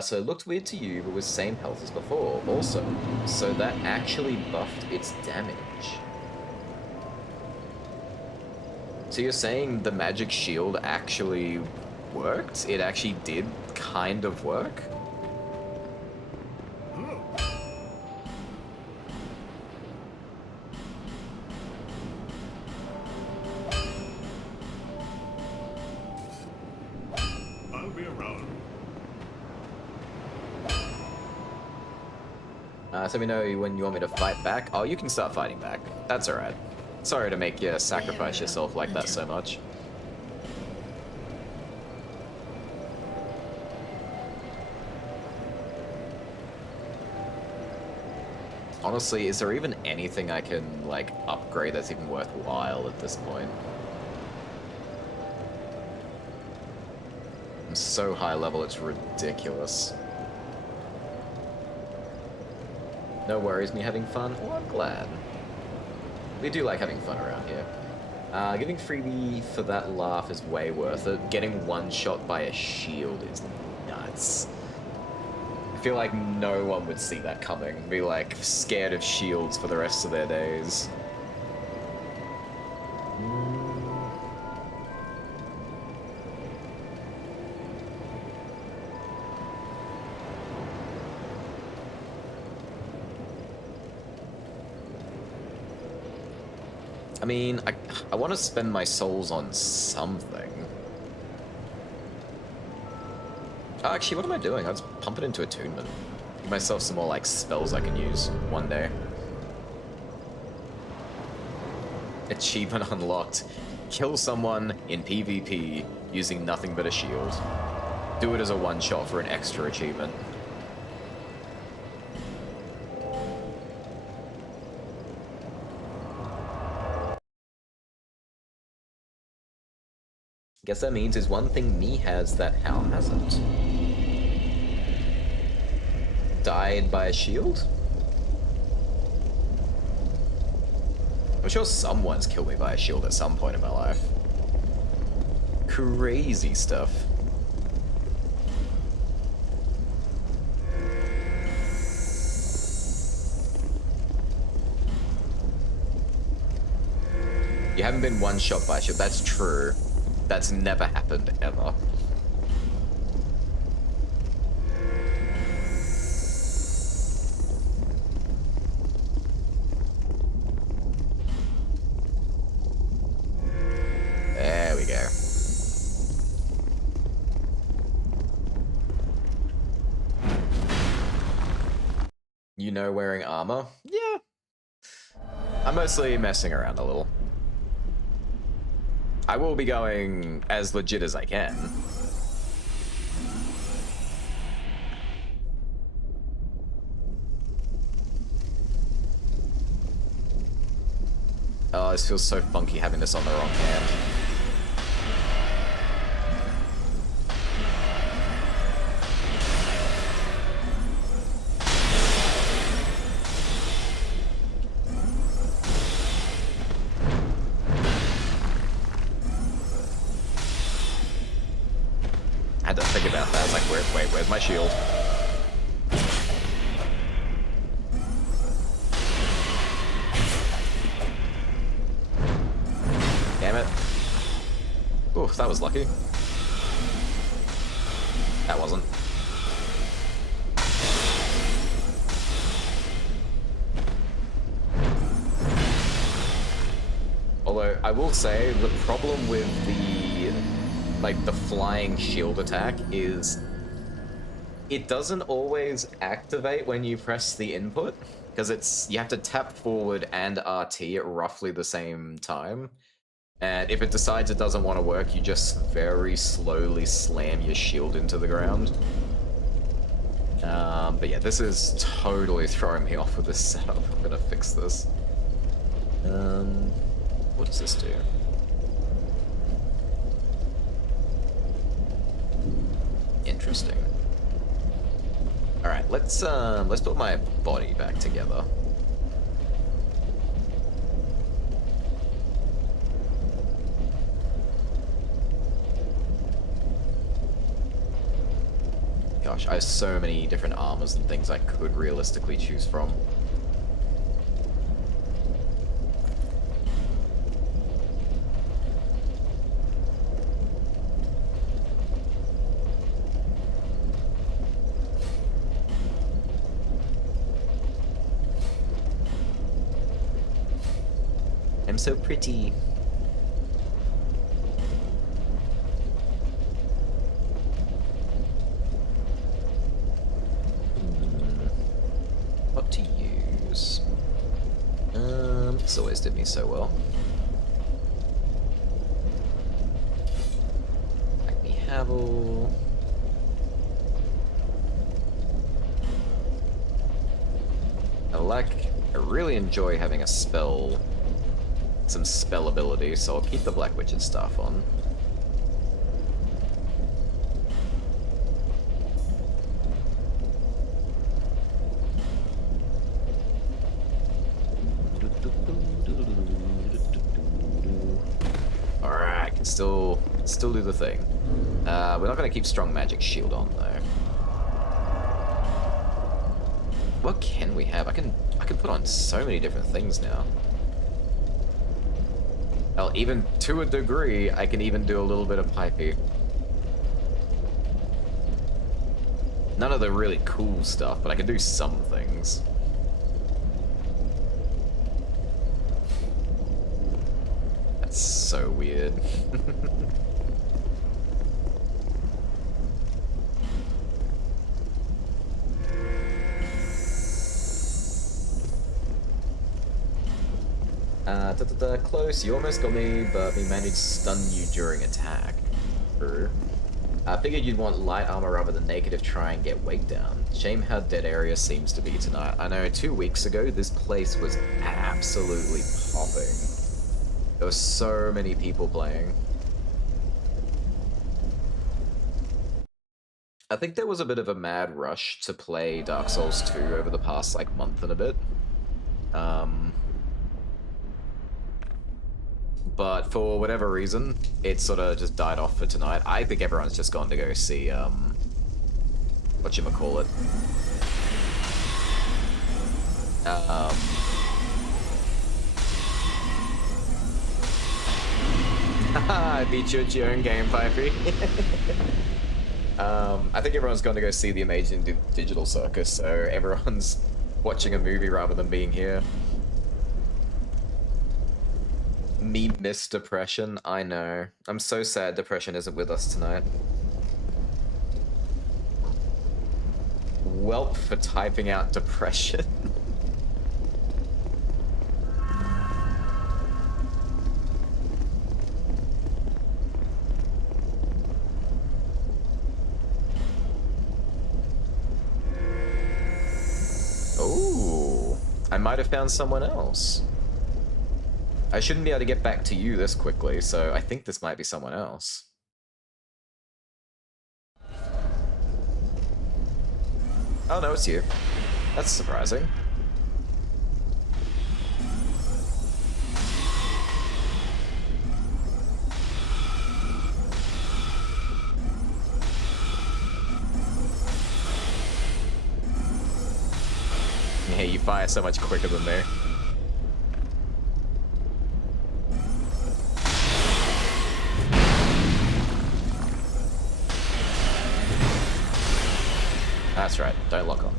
So it looked weird to you, but was same health as before. Also, so that actually buffed its damage. So you're saying the magic shield actually worked? It actually did kind of work? I'll be around. So let me know when you want me to fight back. Oh, you can start fighting back. That's alright. Sorry to make you sacrifice yourself like that so much. Honestly, is there even anything I can, like, upgrade that's even worthwhile at this point? I'm so high level, it's ridiculous. No worries, me having fun? Oh, I'm glad. We do like having fun around here. Giving freebie for that laugh is way worth it. Getting one shot by a shield is nuts. I feel like no one would see that coming. Be like scared of shields for the rest of their days. I mean, I want to spend my souls on something. Oh, actually, what am I doing? I'll just pump it into attunement. Give myself some more, like, spells I can use one day. Achievement unlocked. Kill someone in PvP using nothing but a shield. Do it as a one-shot for an extra achievement. Guess that means there's one thing me has that Hal hasn't. Died by a shield? I'm sure someone's killed me by a shield at some point in my life. Crazy stuff. You haven't been one shot by a shield. That's true. That's never happened, ever. There we go. You know wearing armor? Yeah. I'm mostly messing around a little. I will be going as legit as I can. Oh, this feels so funky having this on the wrong hand. I had to think about that. I was like, wait, where's my shield? Damn it. Oof, that was lucky. That wasn't. Although, I will say, the problem with the flying shield attack is it doesn't always activate when you press the input, because you have to tap forward and RT at roughly the same time. And if it decides it doesn't want to work, you just very slowly slam your shield into the ground. But yeah, this is totally throwing me off with this setup. I'm gonna fix this. What does this do? Interesting. All right, let's put my body back together. Gosh, I have so many different armors and things I could realistically choose from. I'm so pretty. What to use? This always did me so well. Acme Havel. I really enjoy having a spell, some spell ability, so I'll keep the Black Witch's staff on. Alright, can still do the thing. We're not gonna keep Strong Magic Shield on though. What can we have? I can put on so many different things now. Well, even to a degree, I can even do a little bit of pipey. None of the really cool stuff, but I can do some things. so weird. Close, you almost got me, but we managed to stun you during attack. True. I figured you'd want light armor rather than negative try and get weight down. Shame how dead area seems to be tonight. I know 2 weeks ago, this place was absolutely popping. There were so many people playing. I think there was a bit of a mad rush to play Dark Souls 2 over the past, like, month and a bit. But for whatever reason, it sort of just died off for tonight. I think everyone's just gone to go see, whatchamacallit. I beat you at your own game, Pipey. I think everyone's gone to go see the Amazing Digital Circus, so everyone's watching a movie rather than being here. Me miss depression, I know. I'm so sad depression isn't with us tonight. Welp for typing out depression. Ooh, I might have found someone else. I shouldn't be able to get back to you this quickly, so I think this might be someone else. Oh no, it's you. That's surprising. Yeah, you fire so much quicker than me. That's right, don't lock on.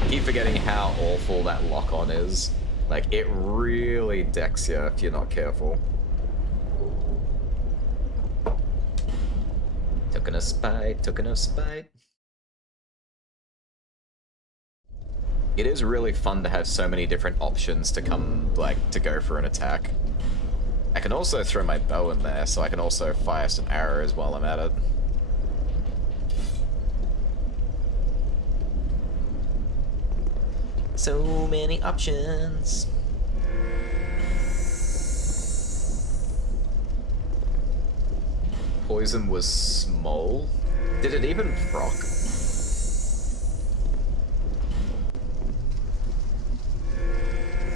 I keep forgetting how awful that lock on is. Like, it really decks you if you're not careful. Token of spite, token of spite. It is really fun to have so many different options to come, like, to go for an attack. I can also throw my bow in there, so I can also fire some arrows while I'm at it. So many options. Poison was small. Did it even proc?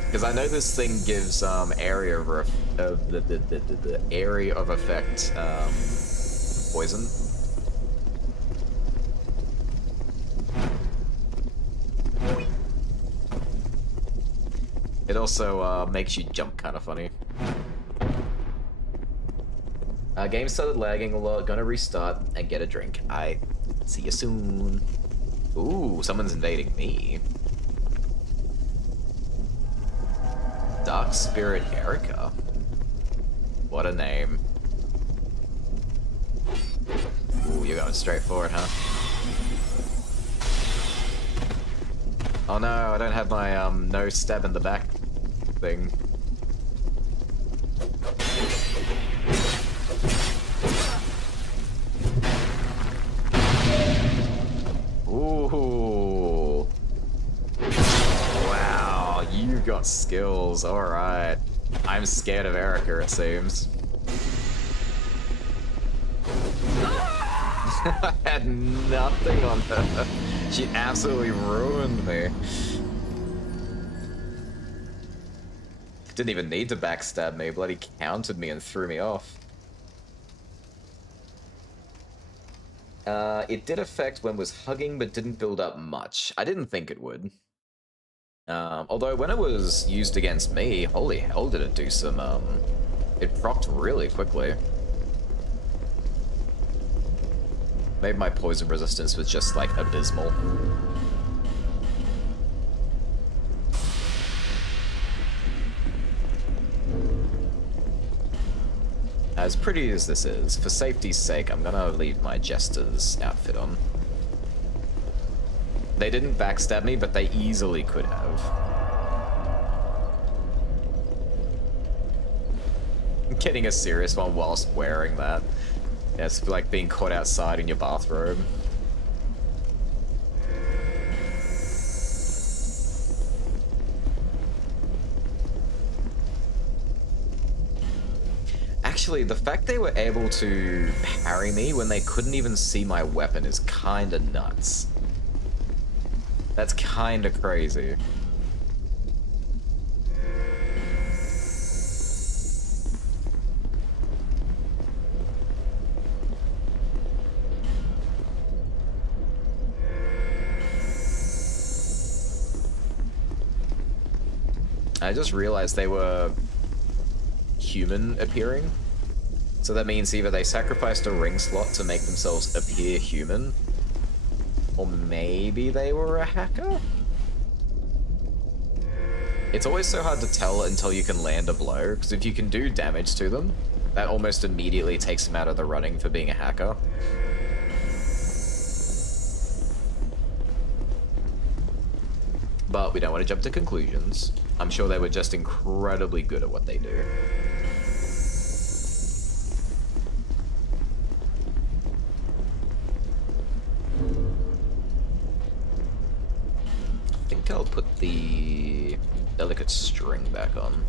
Because I know this thing gives area of the area of effect poison. It also makes you jump kind of funny. Game started lagging a lot. Gonna restart and get a drink. I see you soon. Ooh, someone's invading me. Dark Spirit Erica. What a name. Ooh, you're going straight for it, huh? Oh no, I don't have my no stab in the back thing. Ooh. Wow, you got skills, alright. I'm scared of Erica, it seems. I had nothing on her. She absolutely ruined me. Didn't even need to backstab me, bloody countered me and threw me off. It did affect when was hugging, but didn't build up much. I didn't think it would. Although when it was used against me, holy hell did it do some, it procced really quickly. Maybe my poison resistance was just, like, abysmal. As pretty as this is, for safety's sake, I'm gonna leave my Jester's outfit on. They didn't backstab me, but they easily could have. Getting a serious one whilst wearing that. Yeah, it's like being caught outside in your bathrobe. Actually, the fact they were able to parry me when they couldn't even see my weapon is kinda nuts. That's kinda crazy. I just realized they were human appearing. So that means either they sacrificed a ring slot to make themselves appear human, or maybe they were a hacker? It's always so hard to tell until you can land a blow, because if you can do damage to them, that almost immediately takes them out of the running for being a hacker. But we don't want to jump to conclusions. I'm sure they were just incredibly good at what they do. I think I'll put the delicate string back on.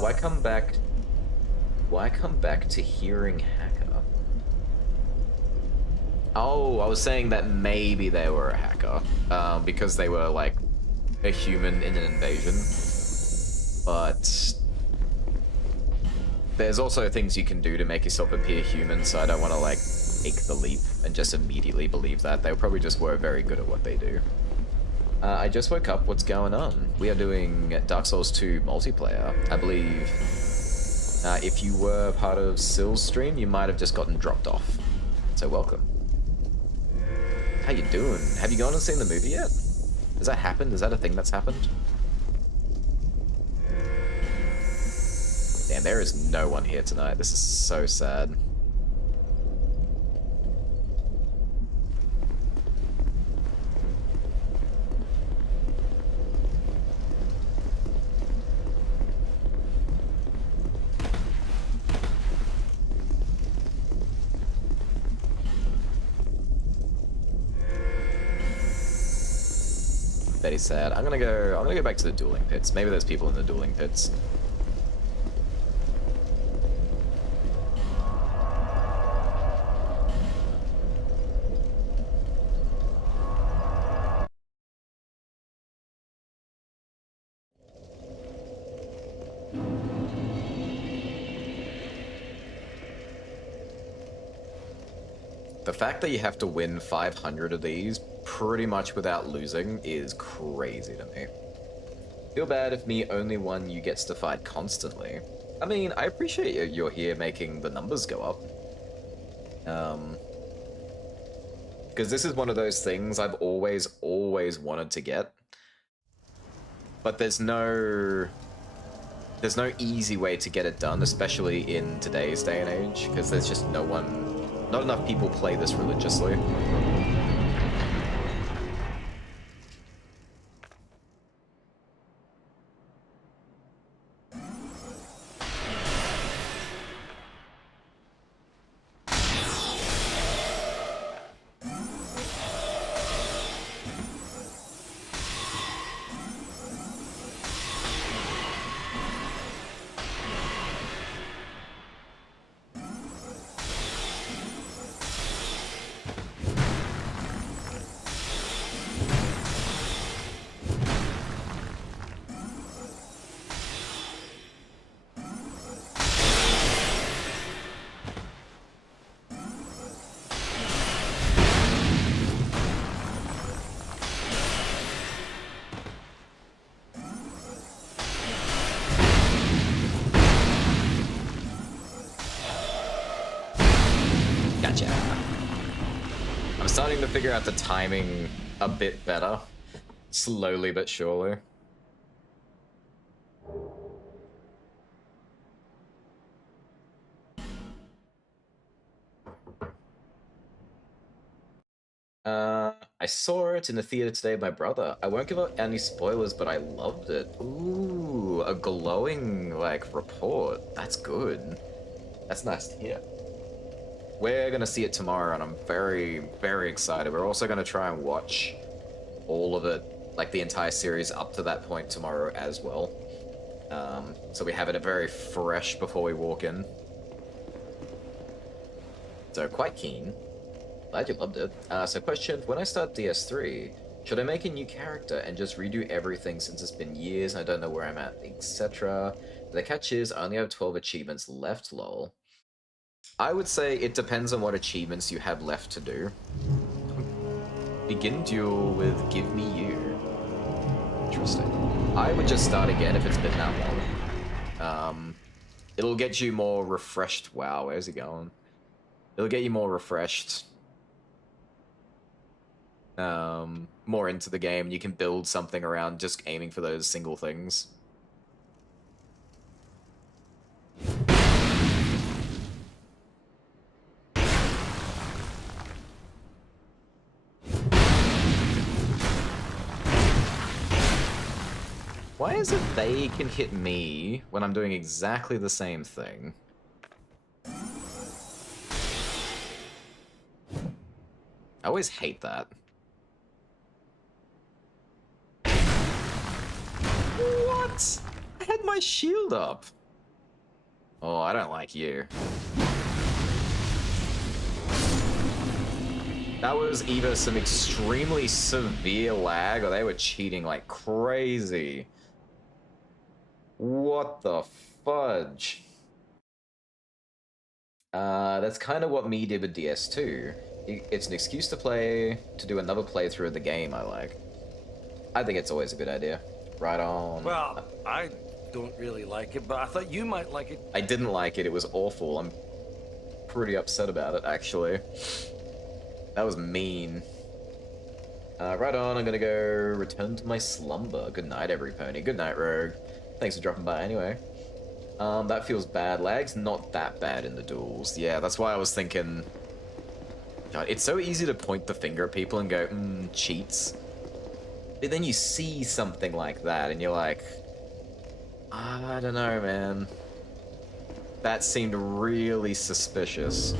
Why come back? Why come back to hearing hacker? Oh, I was saying that maybe they were a hacker, because they were like a human in an invasion. But there's also things you can do to make yourself appear human, so I don't want to like take the leap and just immediately believe that. They probably just were very good at what they do. I just woke up. What's going on? We are doing Dark Souls 2 multiplayer. I believe if you were part of Sill's stream, you might have just gotten dropped off. So welcome. How you doing? Have you gone and seen the movie yet? Has that happened? Is that a thing that's happened? Damn, there is no one here tonight. This is so sad. Very sad. I'm gonna go back to the dueling pits. Maybe there's people in the dueling pits. The fact that you have to win 500 of these pretty much without losing is crazy to me. Feel bad if me only one you gets to fight constantly. I mean, I appreciate you're here making the numbers go up. Because this is one of those things I've always wanted to get. But there's no easy way to get it done, especially in today's day and age, because there's just not enough people play this religiously. starting to figure out the timing a bit better. Slowly but surely. I saw it in the theater today with my brother. I won't give out any spoilers, but I loved it. Ooh, a glowing, like, report. That's good. That's nice to hear. We're gonna see it tomorrow, and I'm very, very excited. We're also gonna try and watch all of it, like the entire series up to that point tomorrow as well. So we have it very fresh before we walk in. So quite keen. Glad you loved it. So question, when I start DS3, should I make a new character and just redo everything since it's been years and I don't know where I'm at, etc.? The catch is I only have 12 achievements left, lol. I would say it depends on what achievements you have left to do. Begin duel with Give Me You. Interesting. I would just start again if it's been that long. It'll get you more refreshed. Wow, where's he going? It'll get you more refreshed. More into the game. You can build something around just aiming for those single things. Why is it they can hit me when I'm doing exactly the same thing? I always hate that. What? I had my shield up. Oh, I don't like you. That was either some extremely severe lag or they were cheating like crazy. What the fudge? That's kind of what me did with DS2. It's an excuse to do another playthrough of the game I like. I think it's always a good idea. Right on. Well, I don't really like it, but I thought you might like it. I didn't like it. It was awful. I'm pretty upset about it, actually. That was mean. Right on, I'm gonna go return to my slumber. Good night, every pony. Good night, Rogue. Thanks for dropping by anyway. That feels bad. Lag's not that bad in the duels. Yeah, that's why I was thinking... God, it's so easy to point the finger at people and go, cheats. But then you see something like that and you're like... I don't know, man. That seemed really suspicious.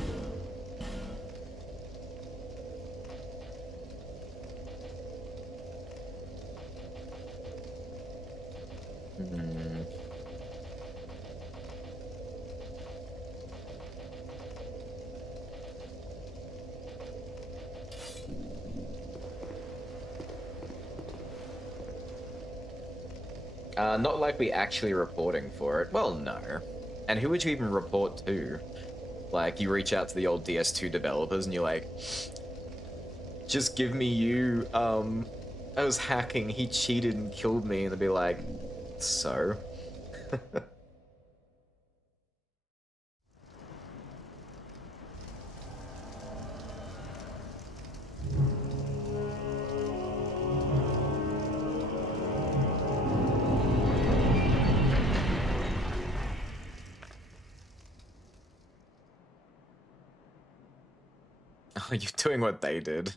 Not like we actually reporting for it. Well, no. And who would you even report to? Like, you reach out to the old DS2 developers and you're like, just give me you, I was hacking, he cheated and killed me, and they'd be like, so? Are you doing what they did?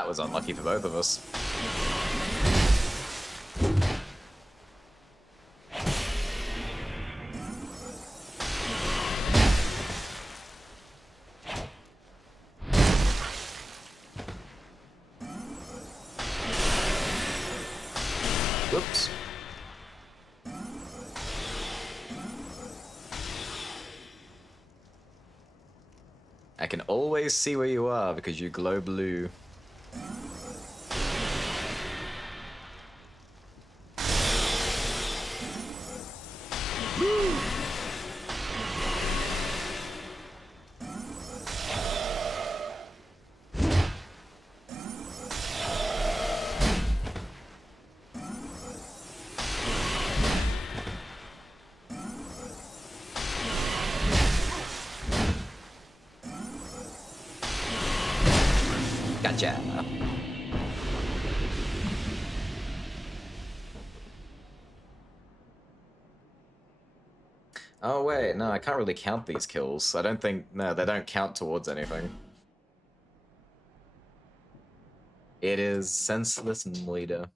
that was unlucky for both of us. Whoops. I can always see where you are because you glow blue. Gotcha. Oh wait, no, I can't really count these kills. I don't think, no, they don't count towards anything. It is senseless murder.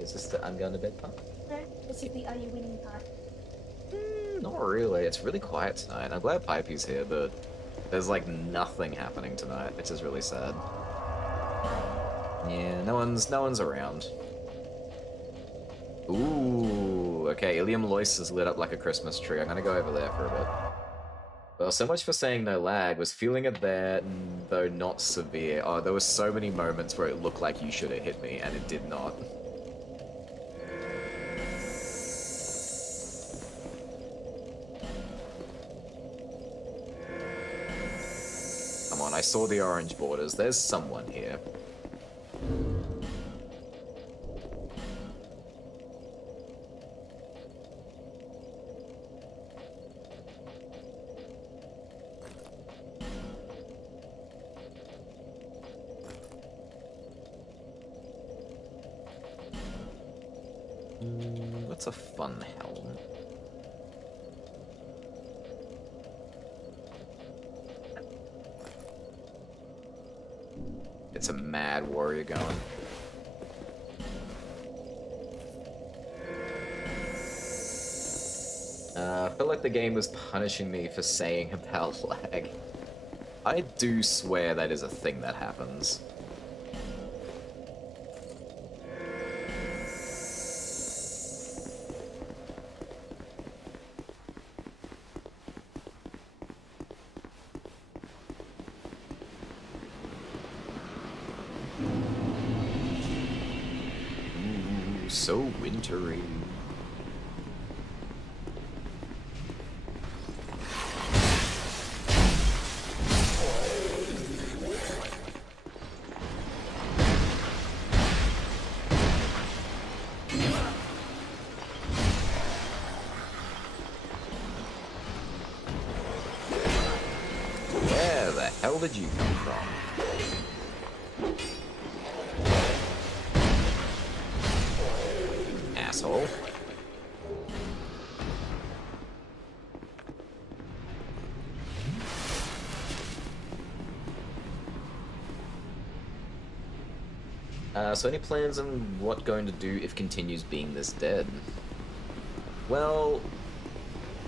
Is this the I'm going to bed part? No, this is the are you winning part. Not really, it's really quiet tonight. I'm glad Pipey's here, but there's like nothing happening tonight, which is really sad. Yeah, no one's around. Ooh, okay, Ilium Lois is lit up like a Christmas tree. I'm gonna go over there for a bit. Well, so much for saying no lag. Was feeling it there, though not severe. Oh, there were so many moments where it looked like you should have hit me, and it did not. Come on, I saw the orange borders. There's someone here. What's a fun helm? It's a mad warrior going. I feel like the game was punishing me for saying about lag. I do swear that is a thing that happens. Ooh, so wintry. Where the hell did you come from? Asshole. So any plans on what going to do if continues being this dead? Well,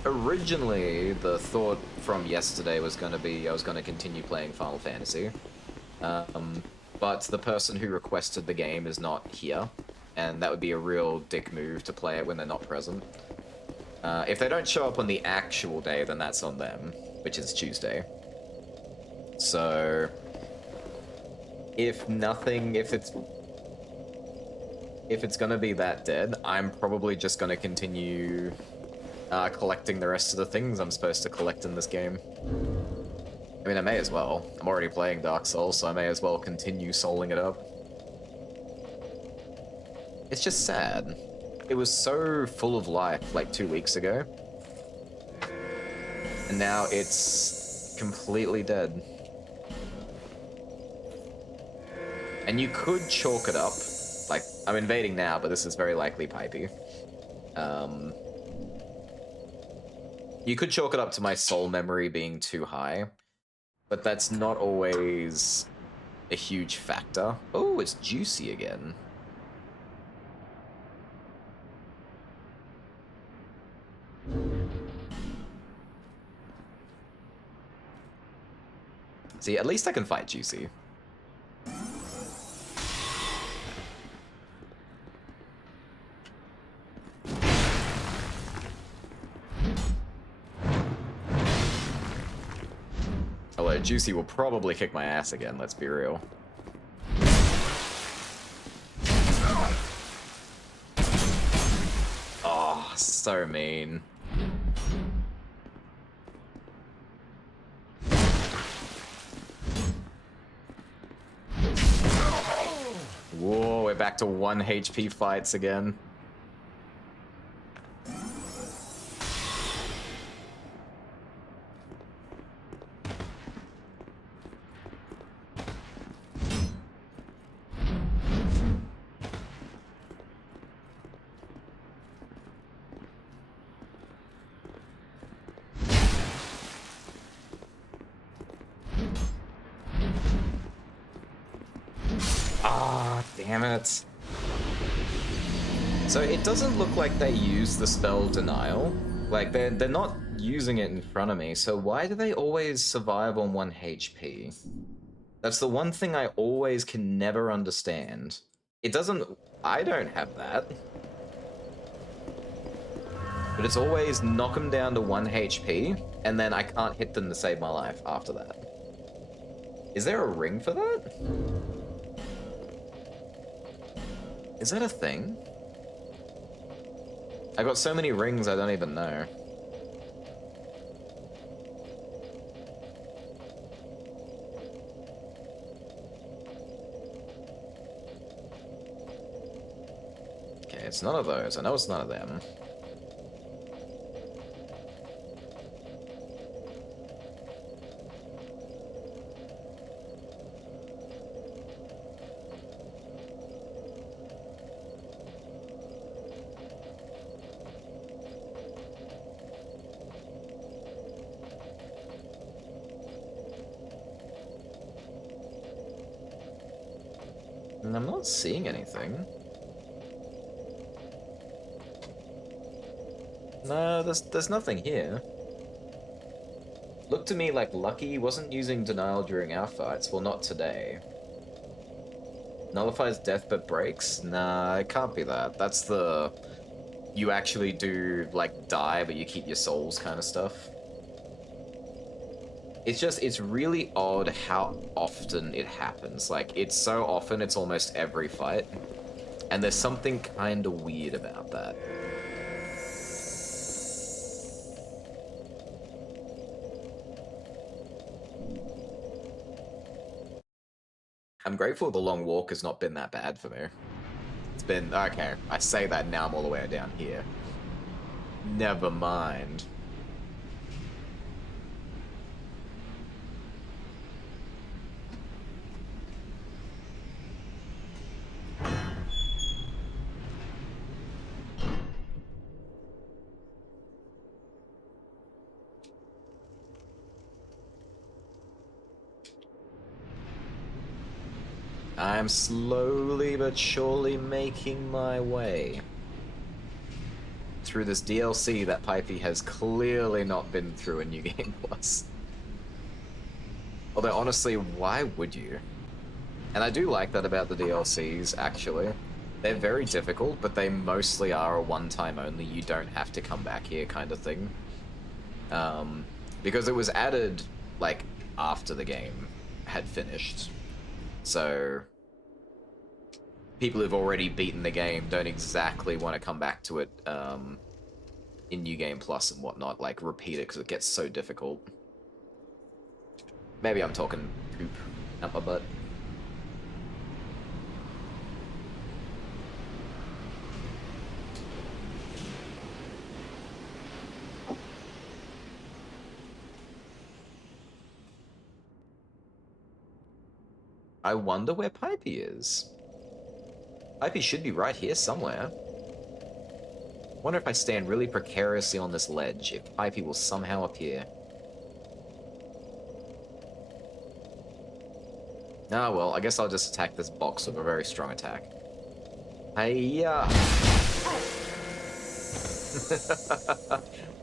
originally the thought from yesterday was going to be I was going to continue playing Final Fantasy. But the person who requested the game is not here, and that would be a real dick move to play it when they're not present. If they don't show up on the actual day, then that's on them, which is Tuesday. So, if it's gonna be that dead, I'm probably just gonna continue collecting the rest of the things I'm supposed to collect in this game. I mean, I may as well. I'm already playing Dark Souls, so I may as well continue souling it up. It's just sad. It was so full of life like 2 weeks ago. And now it's completely dead. And you could chalk it up. Like, I'm invading now, but this is very likely Pipey. You could chalk it up to my soul memory being too high. but that's not always a huge factor. Oh, it's juicy again. See, at least I can fight Juicy. Although Juicy will probably kick my ass again, let's be real. Oh, so mean. Whoa, we're back to 1 HP fights again. Ah, damn it. So it doesn't look like they use the spell Denial. Like, they're not using it in front of me, so why do they always survive on 1 HP? That's the one thing I always can never understand. It doesn't... I don't have that. But it's always knock them down to 1 HP, and then I can't hit them to save my life after that. Is there a ring for that? Is that a thing? I got so many rings I don't even know. Okay, it's none of those. I know it's none of them. And I'm not seeing anything. No, there's nothing here. Looked to me like Lucky wasn't using Denial during our fights. Well, not today. Nullifies death but breaks? Nah, it can't be that. That's the... You actually do, like, die, but you keep your souls kind of stuff. It's just, it's really odd how often it happens. Like, it's so often, it's almost every fight. And there's something kind of weird about that. I'm grateful the long walk has not been that bad for me. It's been, okay, I say that now I'm all the way down here. Never mind. I'm slowly but surely making my way through this DLC that Pipey has clearly not been through in New Game Plus. Although honestly, why would you? And I do like that about the DLCs, actually. They're very difficult, but they mostly are a one-time only, you don't have to come back here kind of thing. Because it was added, like, after the game had finished. So, people who've already beaten the game don't exactly want to come back to it in New Game Plus and whatnot, like repeat it because it gets so difficult. Maybe I'm talking poop up my butt. I wonder where Pipey is. Pipey should be right here somewhere. Wonder if I stand really precariously on this ledge, if Pipey will somehow appear. Ah, well, I guess I'll just attack this box with a very strong attack. Hiya!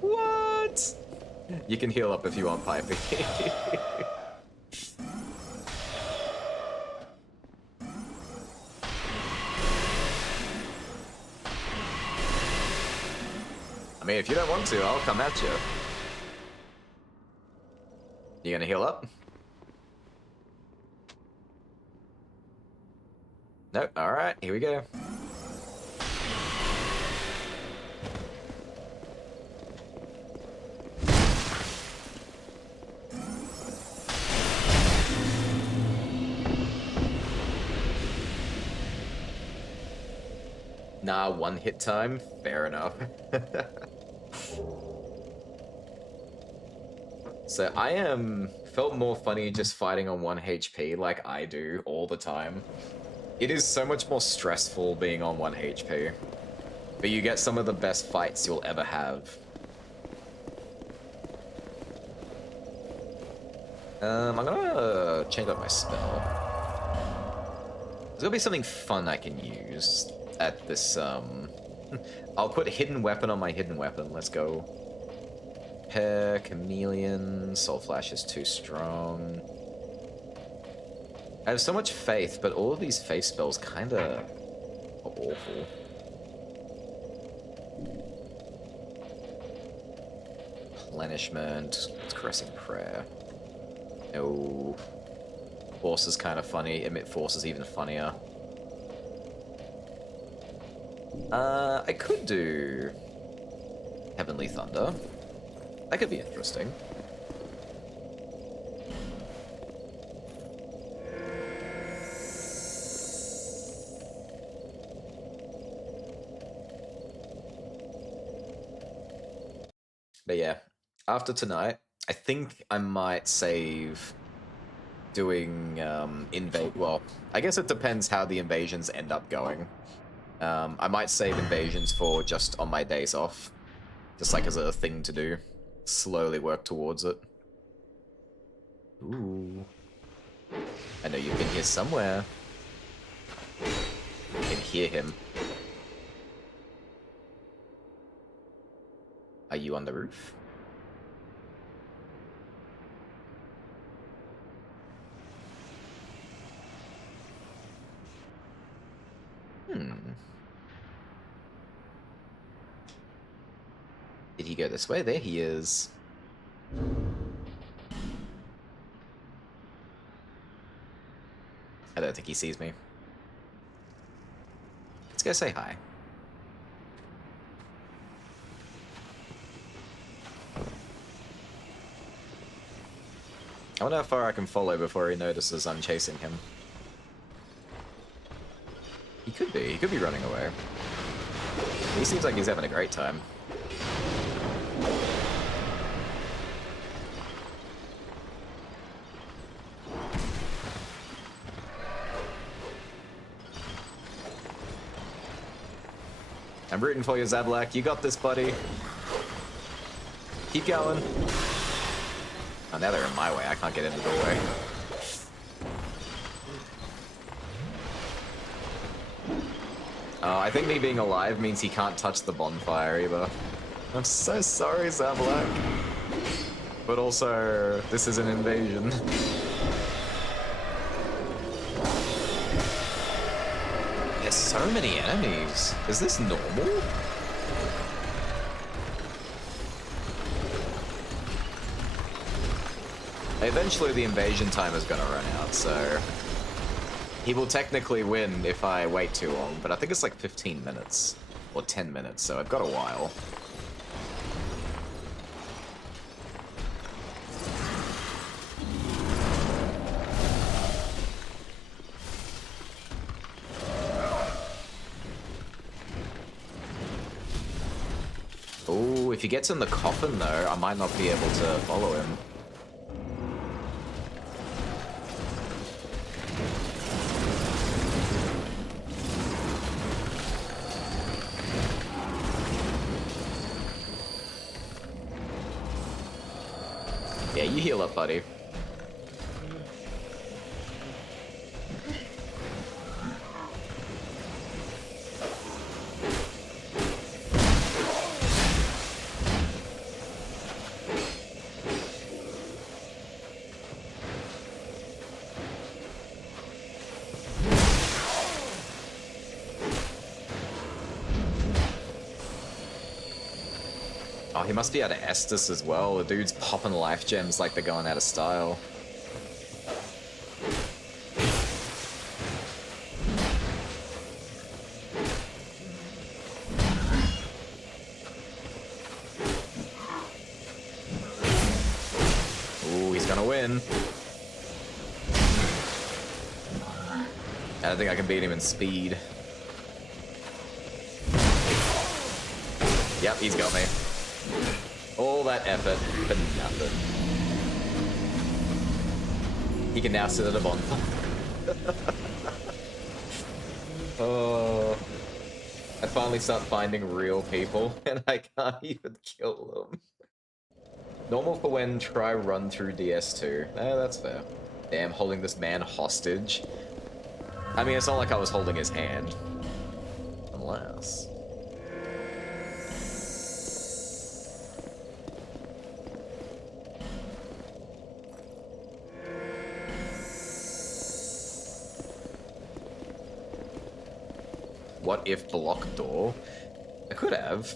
What? You can heal up if you want, Pipey. I mean, if you don't want to, I'll come at you. You gonna heal up? No? Alright, here we go. Nah, one hit time? Fair enough. So I felt more funny just fighting on 1 HP like I do all the time. It is so much more stressful being on 1 HP. But you get some of the best fights you'll ever have. I'm gonna change up my spell. There's gonna be something fun I can use at this, I'll put Hidden Weapon on my Hidden Weapon. Let's go. Pair, Chameleon, Soul Flash is too strong. I have so much faith, but all of these faith spells kinda are awful. Replenishment, Caressing Prayer. No. Force is kind of funny. Emit Force is even funnier. I could do Heavenly Thunder. That could be interesting. But yeah, after tonight, I think I might save doing well, I guess it depends how the invasions end up going. I might save invasions for just on my days off, just like as a thing to do. Slowly work towards it. Ooh. I know you've been here somewhere. I can hear him. Are you on the roof? Did he go this way? There he is. I don't think he sees me. Let's go say hi. I wonder how far I can follow before he notices I'm chasing him. He could be running away. He seems like he's having a great time. I'm rooting for you, Zablak. You got this, buddy. Keep going. Oh, now they're in my way. I can't get into the way. Oh, I think me being alive means he can't touch the bonfire either. I'm so sorry, Zablak. But also, this is an invasion. There's so many enemies. Is this normal? Eventually the invasion time is gonna run out, so... He will technically win if I wait too long, but I think it's like 15 minutes. Or 10 minutes, so I've got a while. Ooh, if he gets in the coffin though, I might not be able to follow him. Yeah, you heal up, buddy. Oh, he must be out of Estus as well. The dude's popping life gems like they're going out of style. Ooh, he's gonna win. I don't think I can beat him in speed. Yep, he's got me. All that effort for nothing. He can now sit at a bonfire. Oh. I finally start finding real people, and I can't even kill them. Normal for when try run through DS2. Eh, that's fair. Damn, holding this man hostage. I mean, it's not like I was holding his hand. Unless... What if block door? I could have.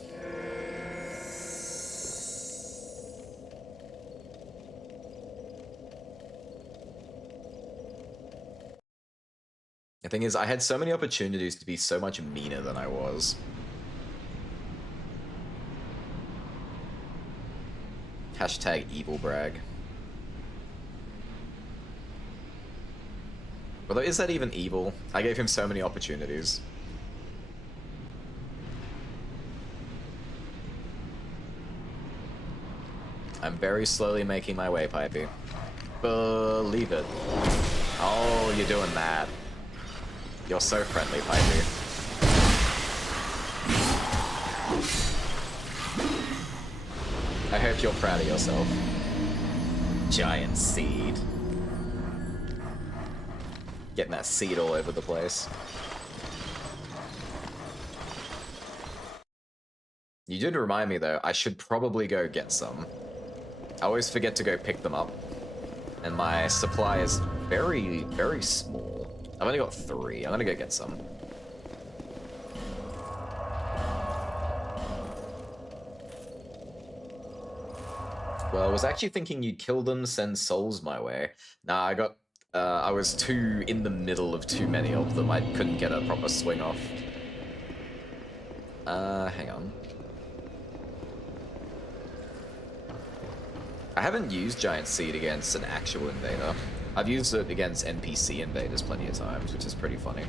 The thing is, I had so many opportunities to be so much meaner than I was. Hashtag evil brag. Although, is that even evil? I gave him so many opportunities. I'm very slowly making my way, Pipey. Believe it. Oh, you're doing that. You're so friendly, Pipey. I hope you're proud of yourself. Giant seed. Getting that seed all over the place. You did remind me, though, I should probably go get some. I always forget to go pick them up. And my supply is very, very small. I've only got 3. I'm gonna go get some. Well, I was actually thinking you'd kill them, send souls my way. Nah, I was too in the middle of too many of them. I couldn't get a proper swing off. Hang on. I haven't used Giant Seed against an actual invader. I've used it against NPC invaders plenty of times, which is pretty funny.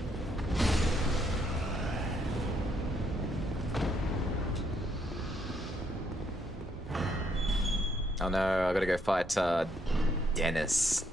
Oh no, I gotta go fight, Dennis.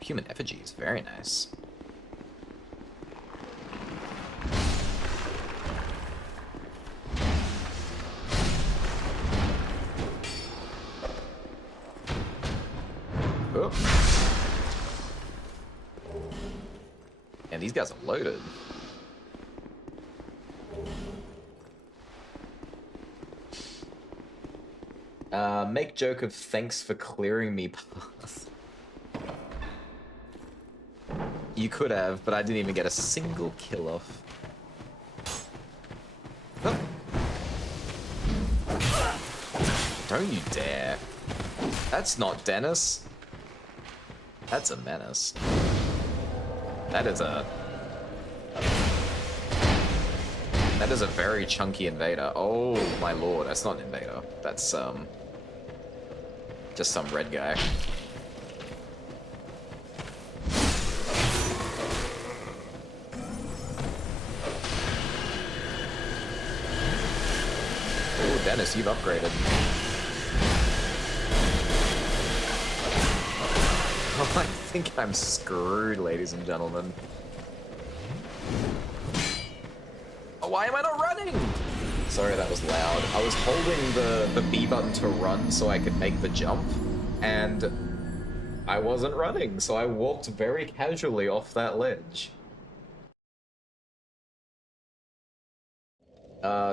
Human effigies, very nice. Oh. And these guys are loaded. Make joke of thanks for clearing me path. You could have, but I didn't even get a single kill off. Oh. Don't you dare. That's not Dennis. That's a menace. That is a very chunky invader. Oh my lord, that's not an invader. That's just some red guy. Dennis, you've upgraded. Oh, I think I'm screwed, ladies and gentlemen. Oh, why am I not running? Sorry, that was loud. I was holding the B button to run so I could make the jump, and I wasn't running, so I walked very casually off that ledge.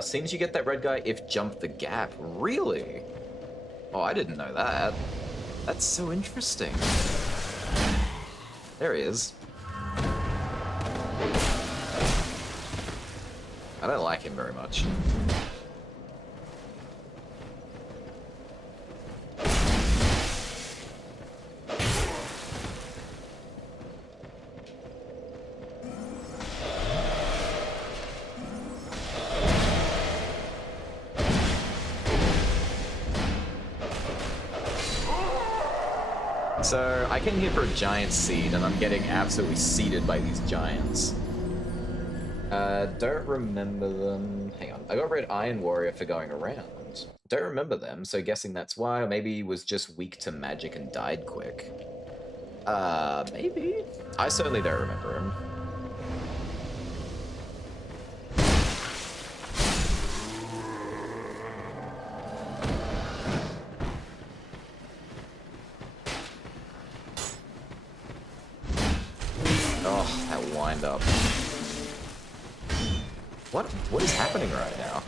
Seems you get that red guy if jump the gap. Really? Oh, I didn't know that. That's so interesting. There he is. I don't like him very much. So, I came here for a giant seed, and I'm getting absolutely seeded by these giants. Don't remember them. Hang on. I got Red Iron Warrior for going around. Don't remember them, so guessing that's why. Or maybe he was just weak to magic and died quick. Maybe? I certainly don't remember him. Oh, that wind up. What is happening right now?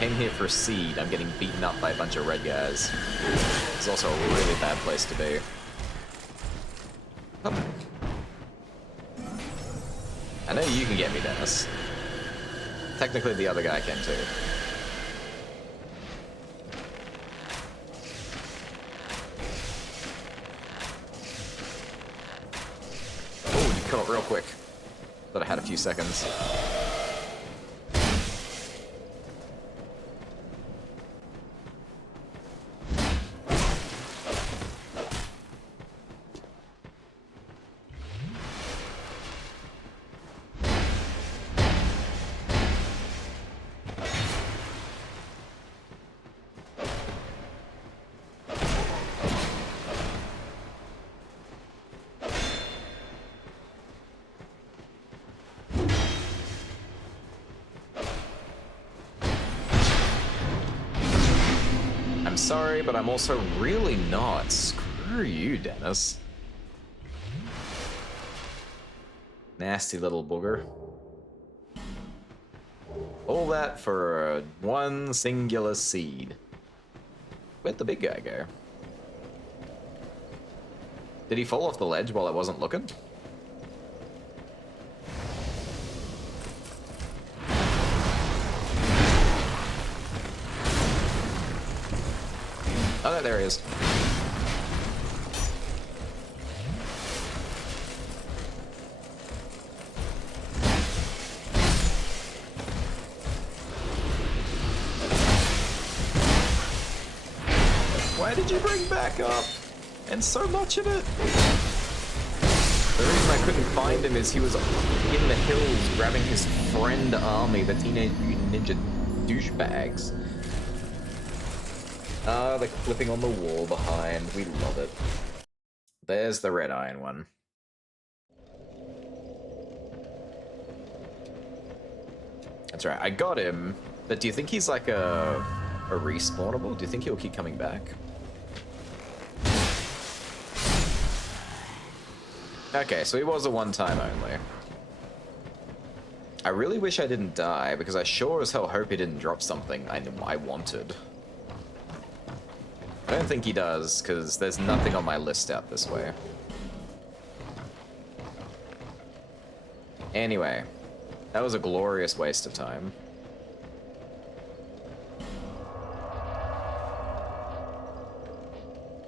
Came here for a seed. I'm getting beaten up by a bunch of red guys. It's also a really bad place to be. Oh. I know you can get me, Dennis. Technically, the other guy can too. Oh, you caught real quick. Thought I had a few seconds. I'm sorry, but I'm also really not. Screw you, Dennis. Nasty little booger. All that for one singular seed. Where'd the big guy go? Did he fall off the ledge while I wasn't looking? Oh, no, there he is. Why did you bring back up? And so much of it? The reason I couldn't find him is he was in the hills grabbing his friend army, the Teenage Mutant Ninja douchebags. Ah, they're clipping on the wall behind. We love it. There's the red iron one. That's right, I got him. But do you think he's like a respawnable? Do you think he'll keep coming back? Okay, so he was a one-time only. I really wish I didn't die, because I sure as hell hope he didn't drop something I wanted. I don't think he does, because there's nothing on my list out this way. Anyway, that was a glorious waste of time.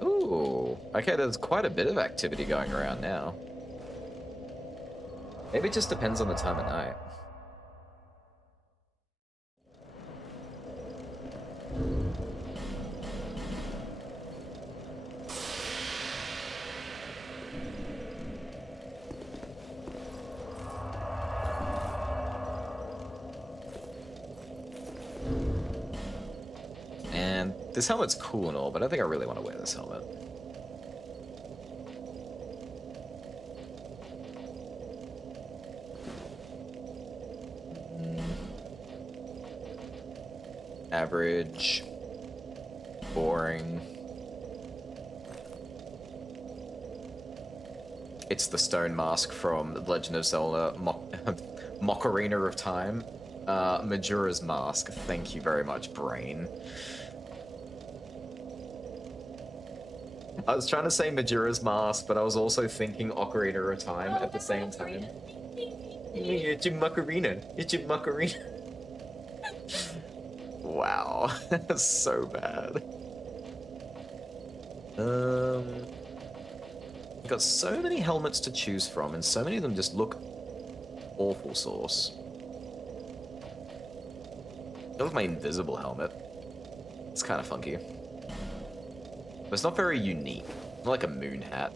Ooh, okay, there's quite a bit of activity going around now. Maybe it just depends on the time of night. This helmet's cool and all, but I don't think I really want to wear this helmet. Average. Boring. It's the stone mask from The Legend of Zelda Ocarina of Time. Majura's mask. Thank you very much, brain. I was trying to say Majura's mask, but I was also thinking Ocarina of Time at the same time. It's your Macarena. It's your Macarena. Wow, that's so bad. You've got so many helmets to choose from, and so many of them just look awful sauce. I love my invisible helmet. It's kind of funky. But it's not very unique. Not like a moon hat.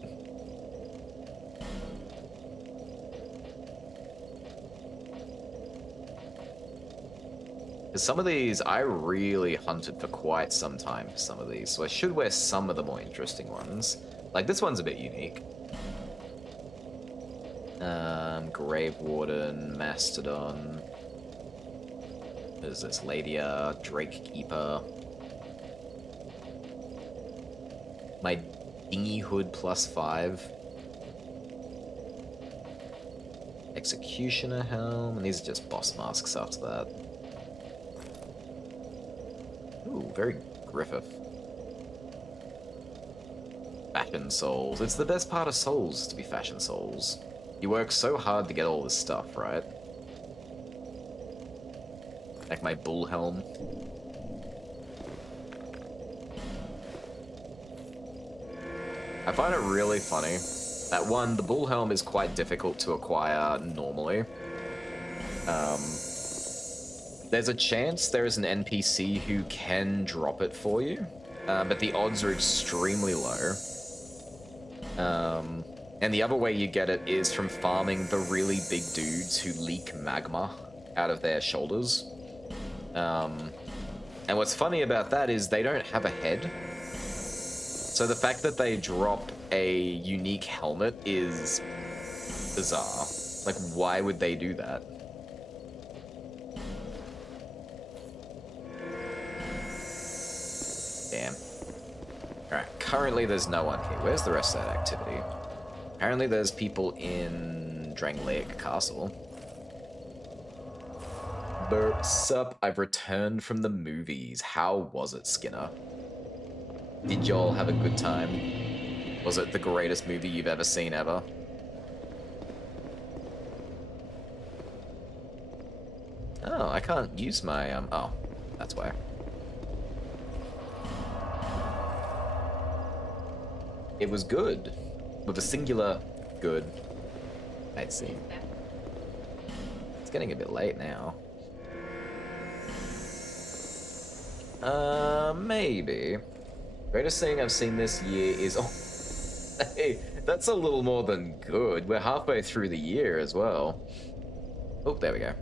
Some of these, I really hunted for quite some time for some of these, so I should wear some of the more interesting ones. Like, this one's a bit unique. Grave Warden, Mastodon. There's this Ladia, Drake Keeper. My Dinghy Hood +5. Executioner Helm, and these are just boss masks after that. Ooh, very Griffith. Fashion Souls. It's the best part of Souls to be Fashion Souls. You work so hard to get all this stuff, right? Like my bull helm. I find it really funny that one, the bull helm is quite difficult to acquire normally. There's a chance there is an NPC who can drop it for you, but the odds are extremely low. And the other way you get it is from farming the really big dudes who leak magma out of their shoulders. And what's funny about that is they don't have a head. So the fact that they drop a unique helmet is bizarre. Like, why would they do that? Damn. Alright, currently there's no one here. Where's the rest of that activity? Apparently there's people in Drangleic Castle. Sup, I've returned from the movies. How was it, Skinner? Did y'all have a good time? Was it the greatest movie you've ever seen ever? Oh, I can't use my, oh, that's why. It was good. With a singular good. I'd see. It's getting a bit late now. Maybe. Greatest thing I've seen this year is... Oh, hey, that's a little more than good. We're halfway through the year as well. Oh, there we go.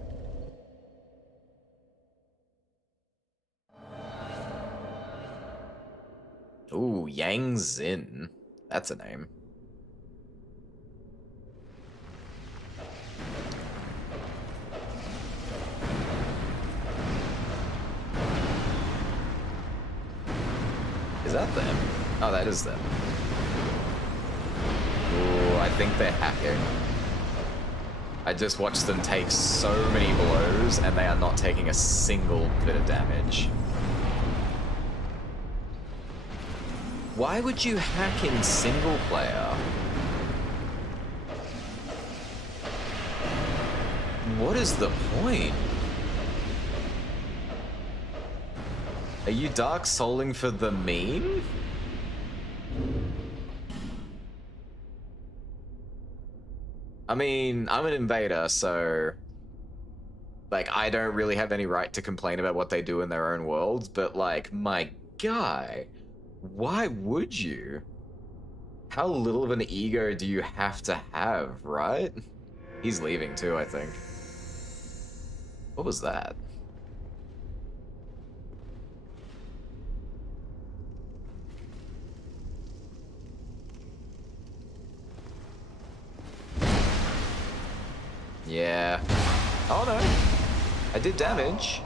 Ooh, Yang Zin. That's a name. Is that them? Oh, that is them. Ooh, I think they're hacking. I just watched them take so many blows, and they are not taking a single bit of damage. Why would you hack in single player? What is the point? Are you Dark Souling for the meme? I mean, I'm an invader, so... Like, I don't really have any right to complain about what they do in their own worlds, but like, my guy, why would you? How little of an ego do you have to have, right? He's leaving too, I think. What was that? I did damage.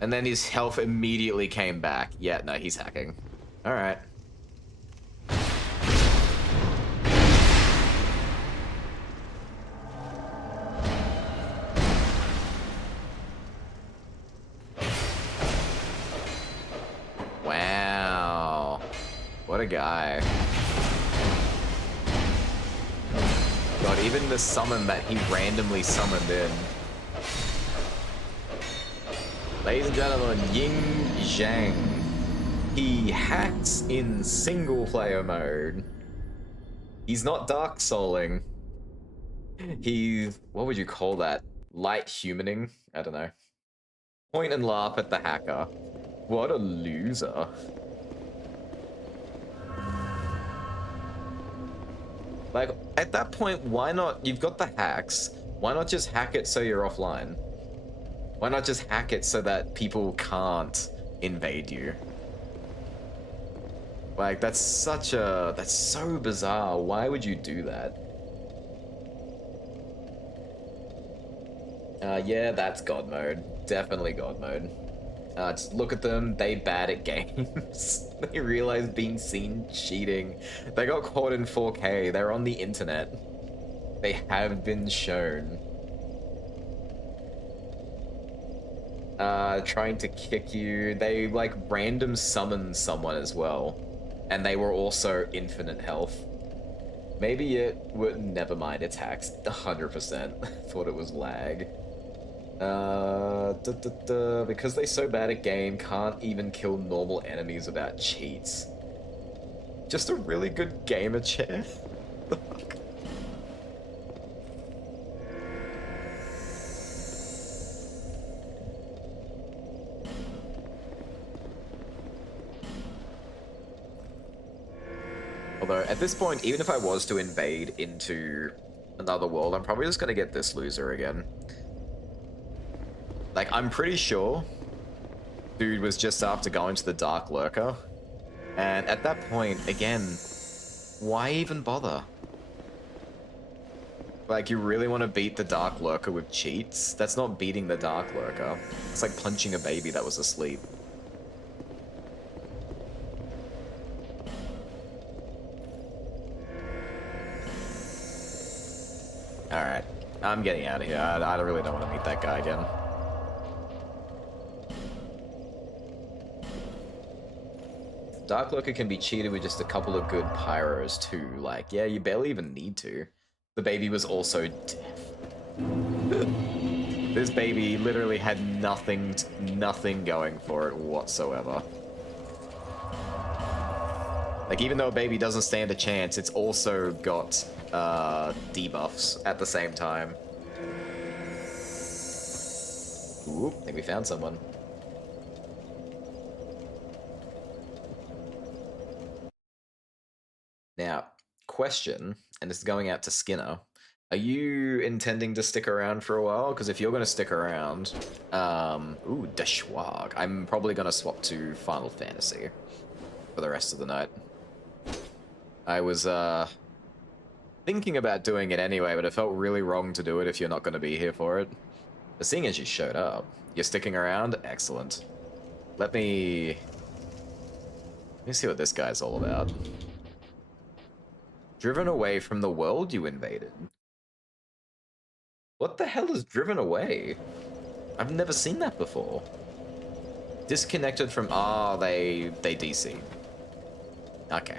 And then his health immediately came back. Yeah, no, he's hacking. Alright. Wow. What a guy. God, even the summon that he randomly summoned in. Ladies and gentlemen, Ying Zhang. He hacks in single player mode. He's not Dark Souling. He's, what would you call that? Light humaning? I don't know. Point and laugh at the hacker. What a loser. Like, at that point, why not? You've got the hacks. Why not just hack it so you're offline? Why not just hack it so that people can't invade you? Like, that's so bizarre. Why would you do that? Yeah, that's God mode. Definitely God mode. Just look at them, they bad at games. They realize being seen cheating. They got caught in 4K, they're on the internet. They have been shown. Trying to kick you. They, like, random summoned someone as well. And they were also infinite health. Maybe it would... Never mind, it's hacks. 100%. Thought it was lag. Because they're so bad at game, can't even kill normal enemies without cheats. Just a really good gamer chair. Although, at this point, even if I was to invade into another world, I'm probably just gonna get this loser again. Like, I'm pretty sure dude was just after going to the Dark Lurker. And at that point, again, why even bother? Like, you really want to beat the Dark Lurker with cheats? That's not beating the Dark Lurker. It's like punching a baby that was asleep. Alright, I'm getting out of here. I really don't want to meet that guy again. Dark Lurker can be cheated with just a couple of good pyros too. Like, yeah, you barely even need to. The baby was also deaf. This baby literally had nothing going for it whatsoever. Like, even though a baby doesn't stand a chance, it's also got debuffs at the same time. Ooh, I think we found someone. Now, question, and this is going out to Skinner. Are you intending to stick around for a while? Because if you're going to stick around, ooh, Deshwag. I'm probably going to swap to Final Fantasy for the rest of the night. I was, thinking about doing it anyway, but it felt really wrong to do it if you're not going to be here for it. But seeing as you showed up, you're sticking around? Excellent. Let me see what this guy's all about. Driven away from the world you invaded. What the hell is driven away? I've never seen that before. Disconnected from... Ah, they DC. Okay.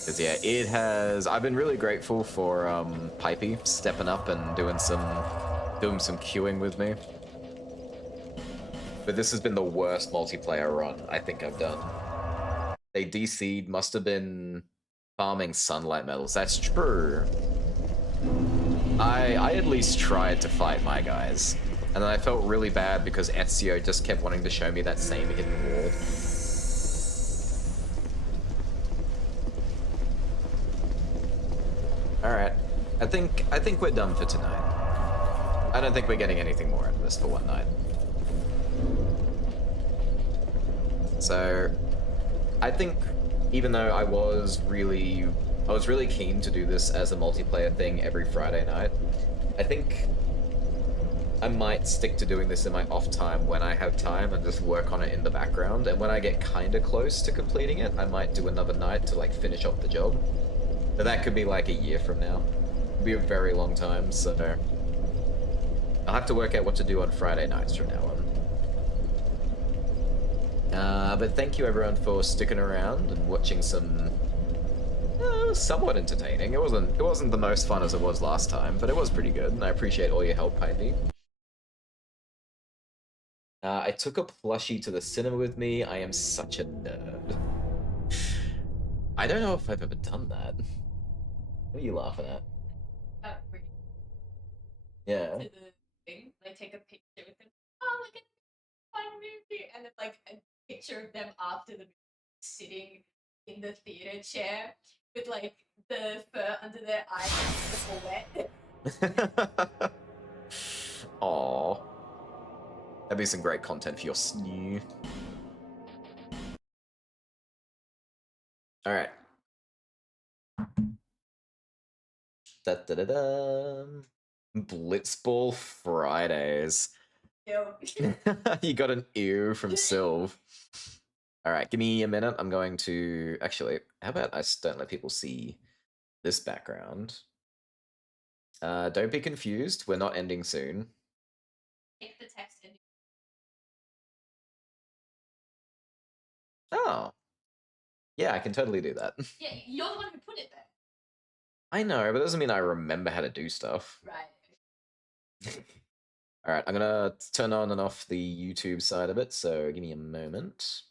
Because, yeah, it has... I've been really grateful for Pipey stepping up and doing some queuing with me. But this has been the worst multiplayer run I think I've done. They DC'd, must have been farming sunlight metals. That's true. I at least tried to fight my guys. And then I felt really bad because Ezio just kept wanting to show me that same hidden wall. Alright. I think we're done for tonight. I don't think we're getting anything more out of this for one night. So, I think even though I was really keen to do this as a multiplayer thing every Friday night, I think I might stick to doing this in my off time when I have time and just work on it in the background. And when I get kind of close to completing it, I might do another night to like finish off the job. But that could be like a year from now. It'd be a very long time, so I'll have to work out what to do on Friday nights from now on. But thank you everyone for sticking around and watching some somewhat entertaining. It wasn't the most fun as it was last time, but it was pretty good, and I appreciate all your help, Pindy. I took a plushie to the cinema with me. I am such a nerd. I don't know if I've ever done that. What are you laughing at? Bring Yeah. it to the thing, like take a picture with them. Oh, look at this fun movie, and then like a picture of them after the movie, sitting in the theater chair with like the fur under their eyes, all wet. Aww. That'd be some great content for your snoo. Alright. Da da da da. Blitzball Fridays. Ew. You got an ew from Sylv. Alright, give me a minute. I'm going to... Actually, how about I don't let people see this background? Don't be confused. We're not ending soon. Take the text in. Oh. Yeah, I can totally do that. Yeah, you're the one who put it there. I know, but it doesn't mean I remember how to do stuff. Right. Alright, I'm gonna turn on and off the YouTube side of it, so give me a moment.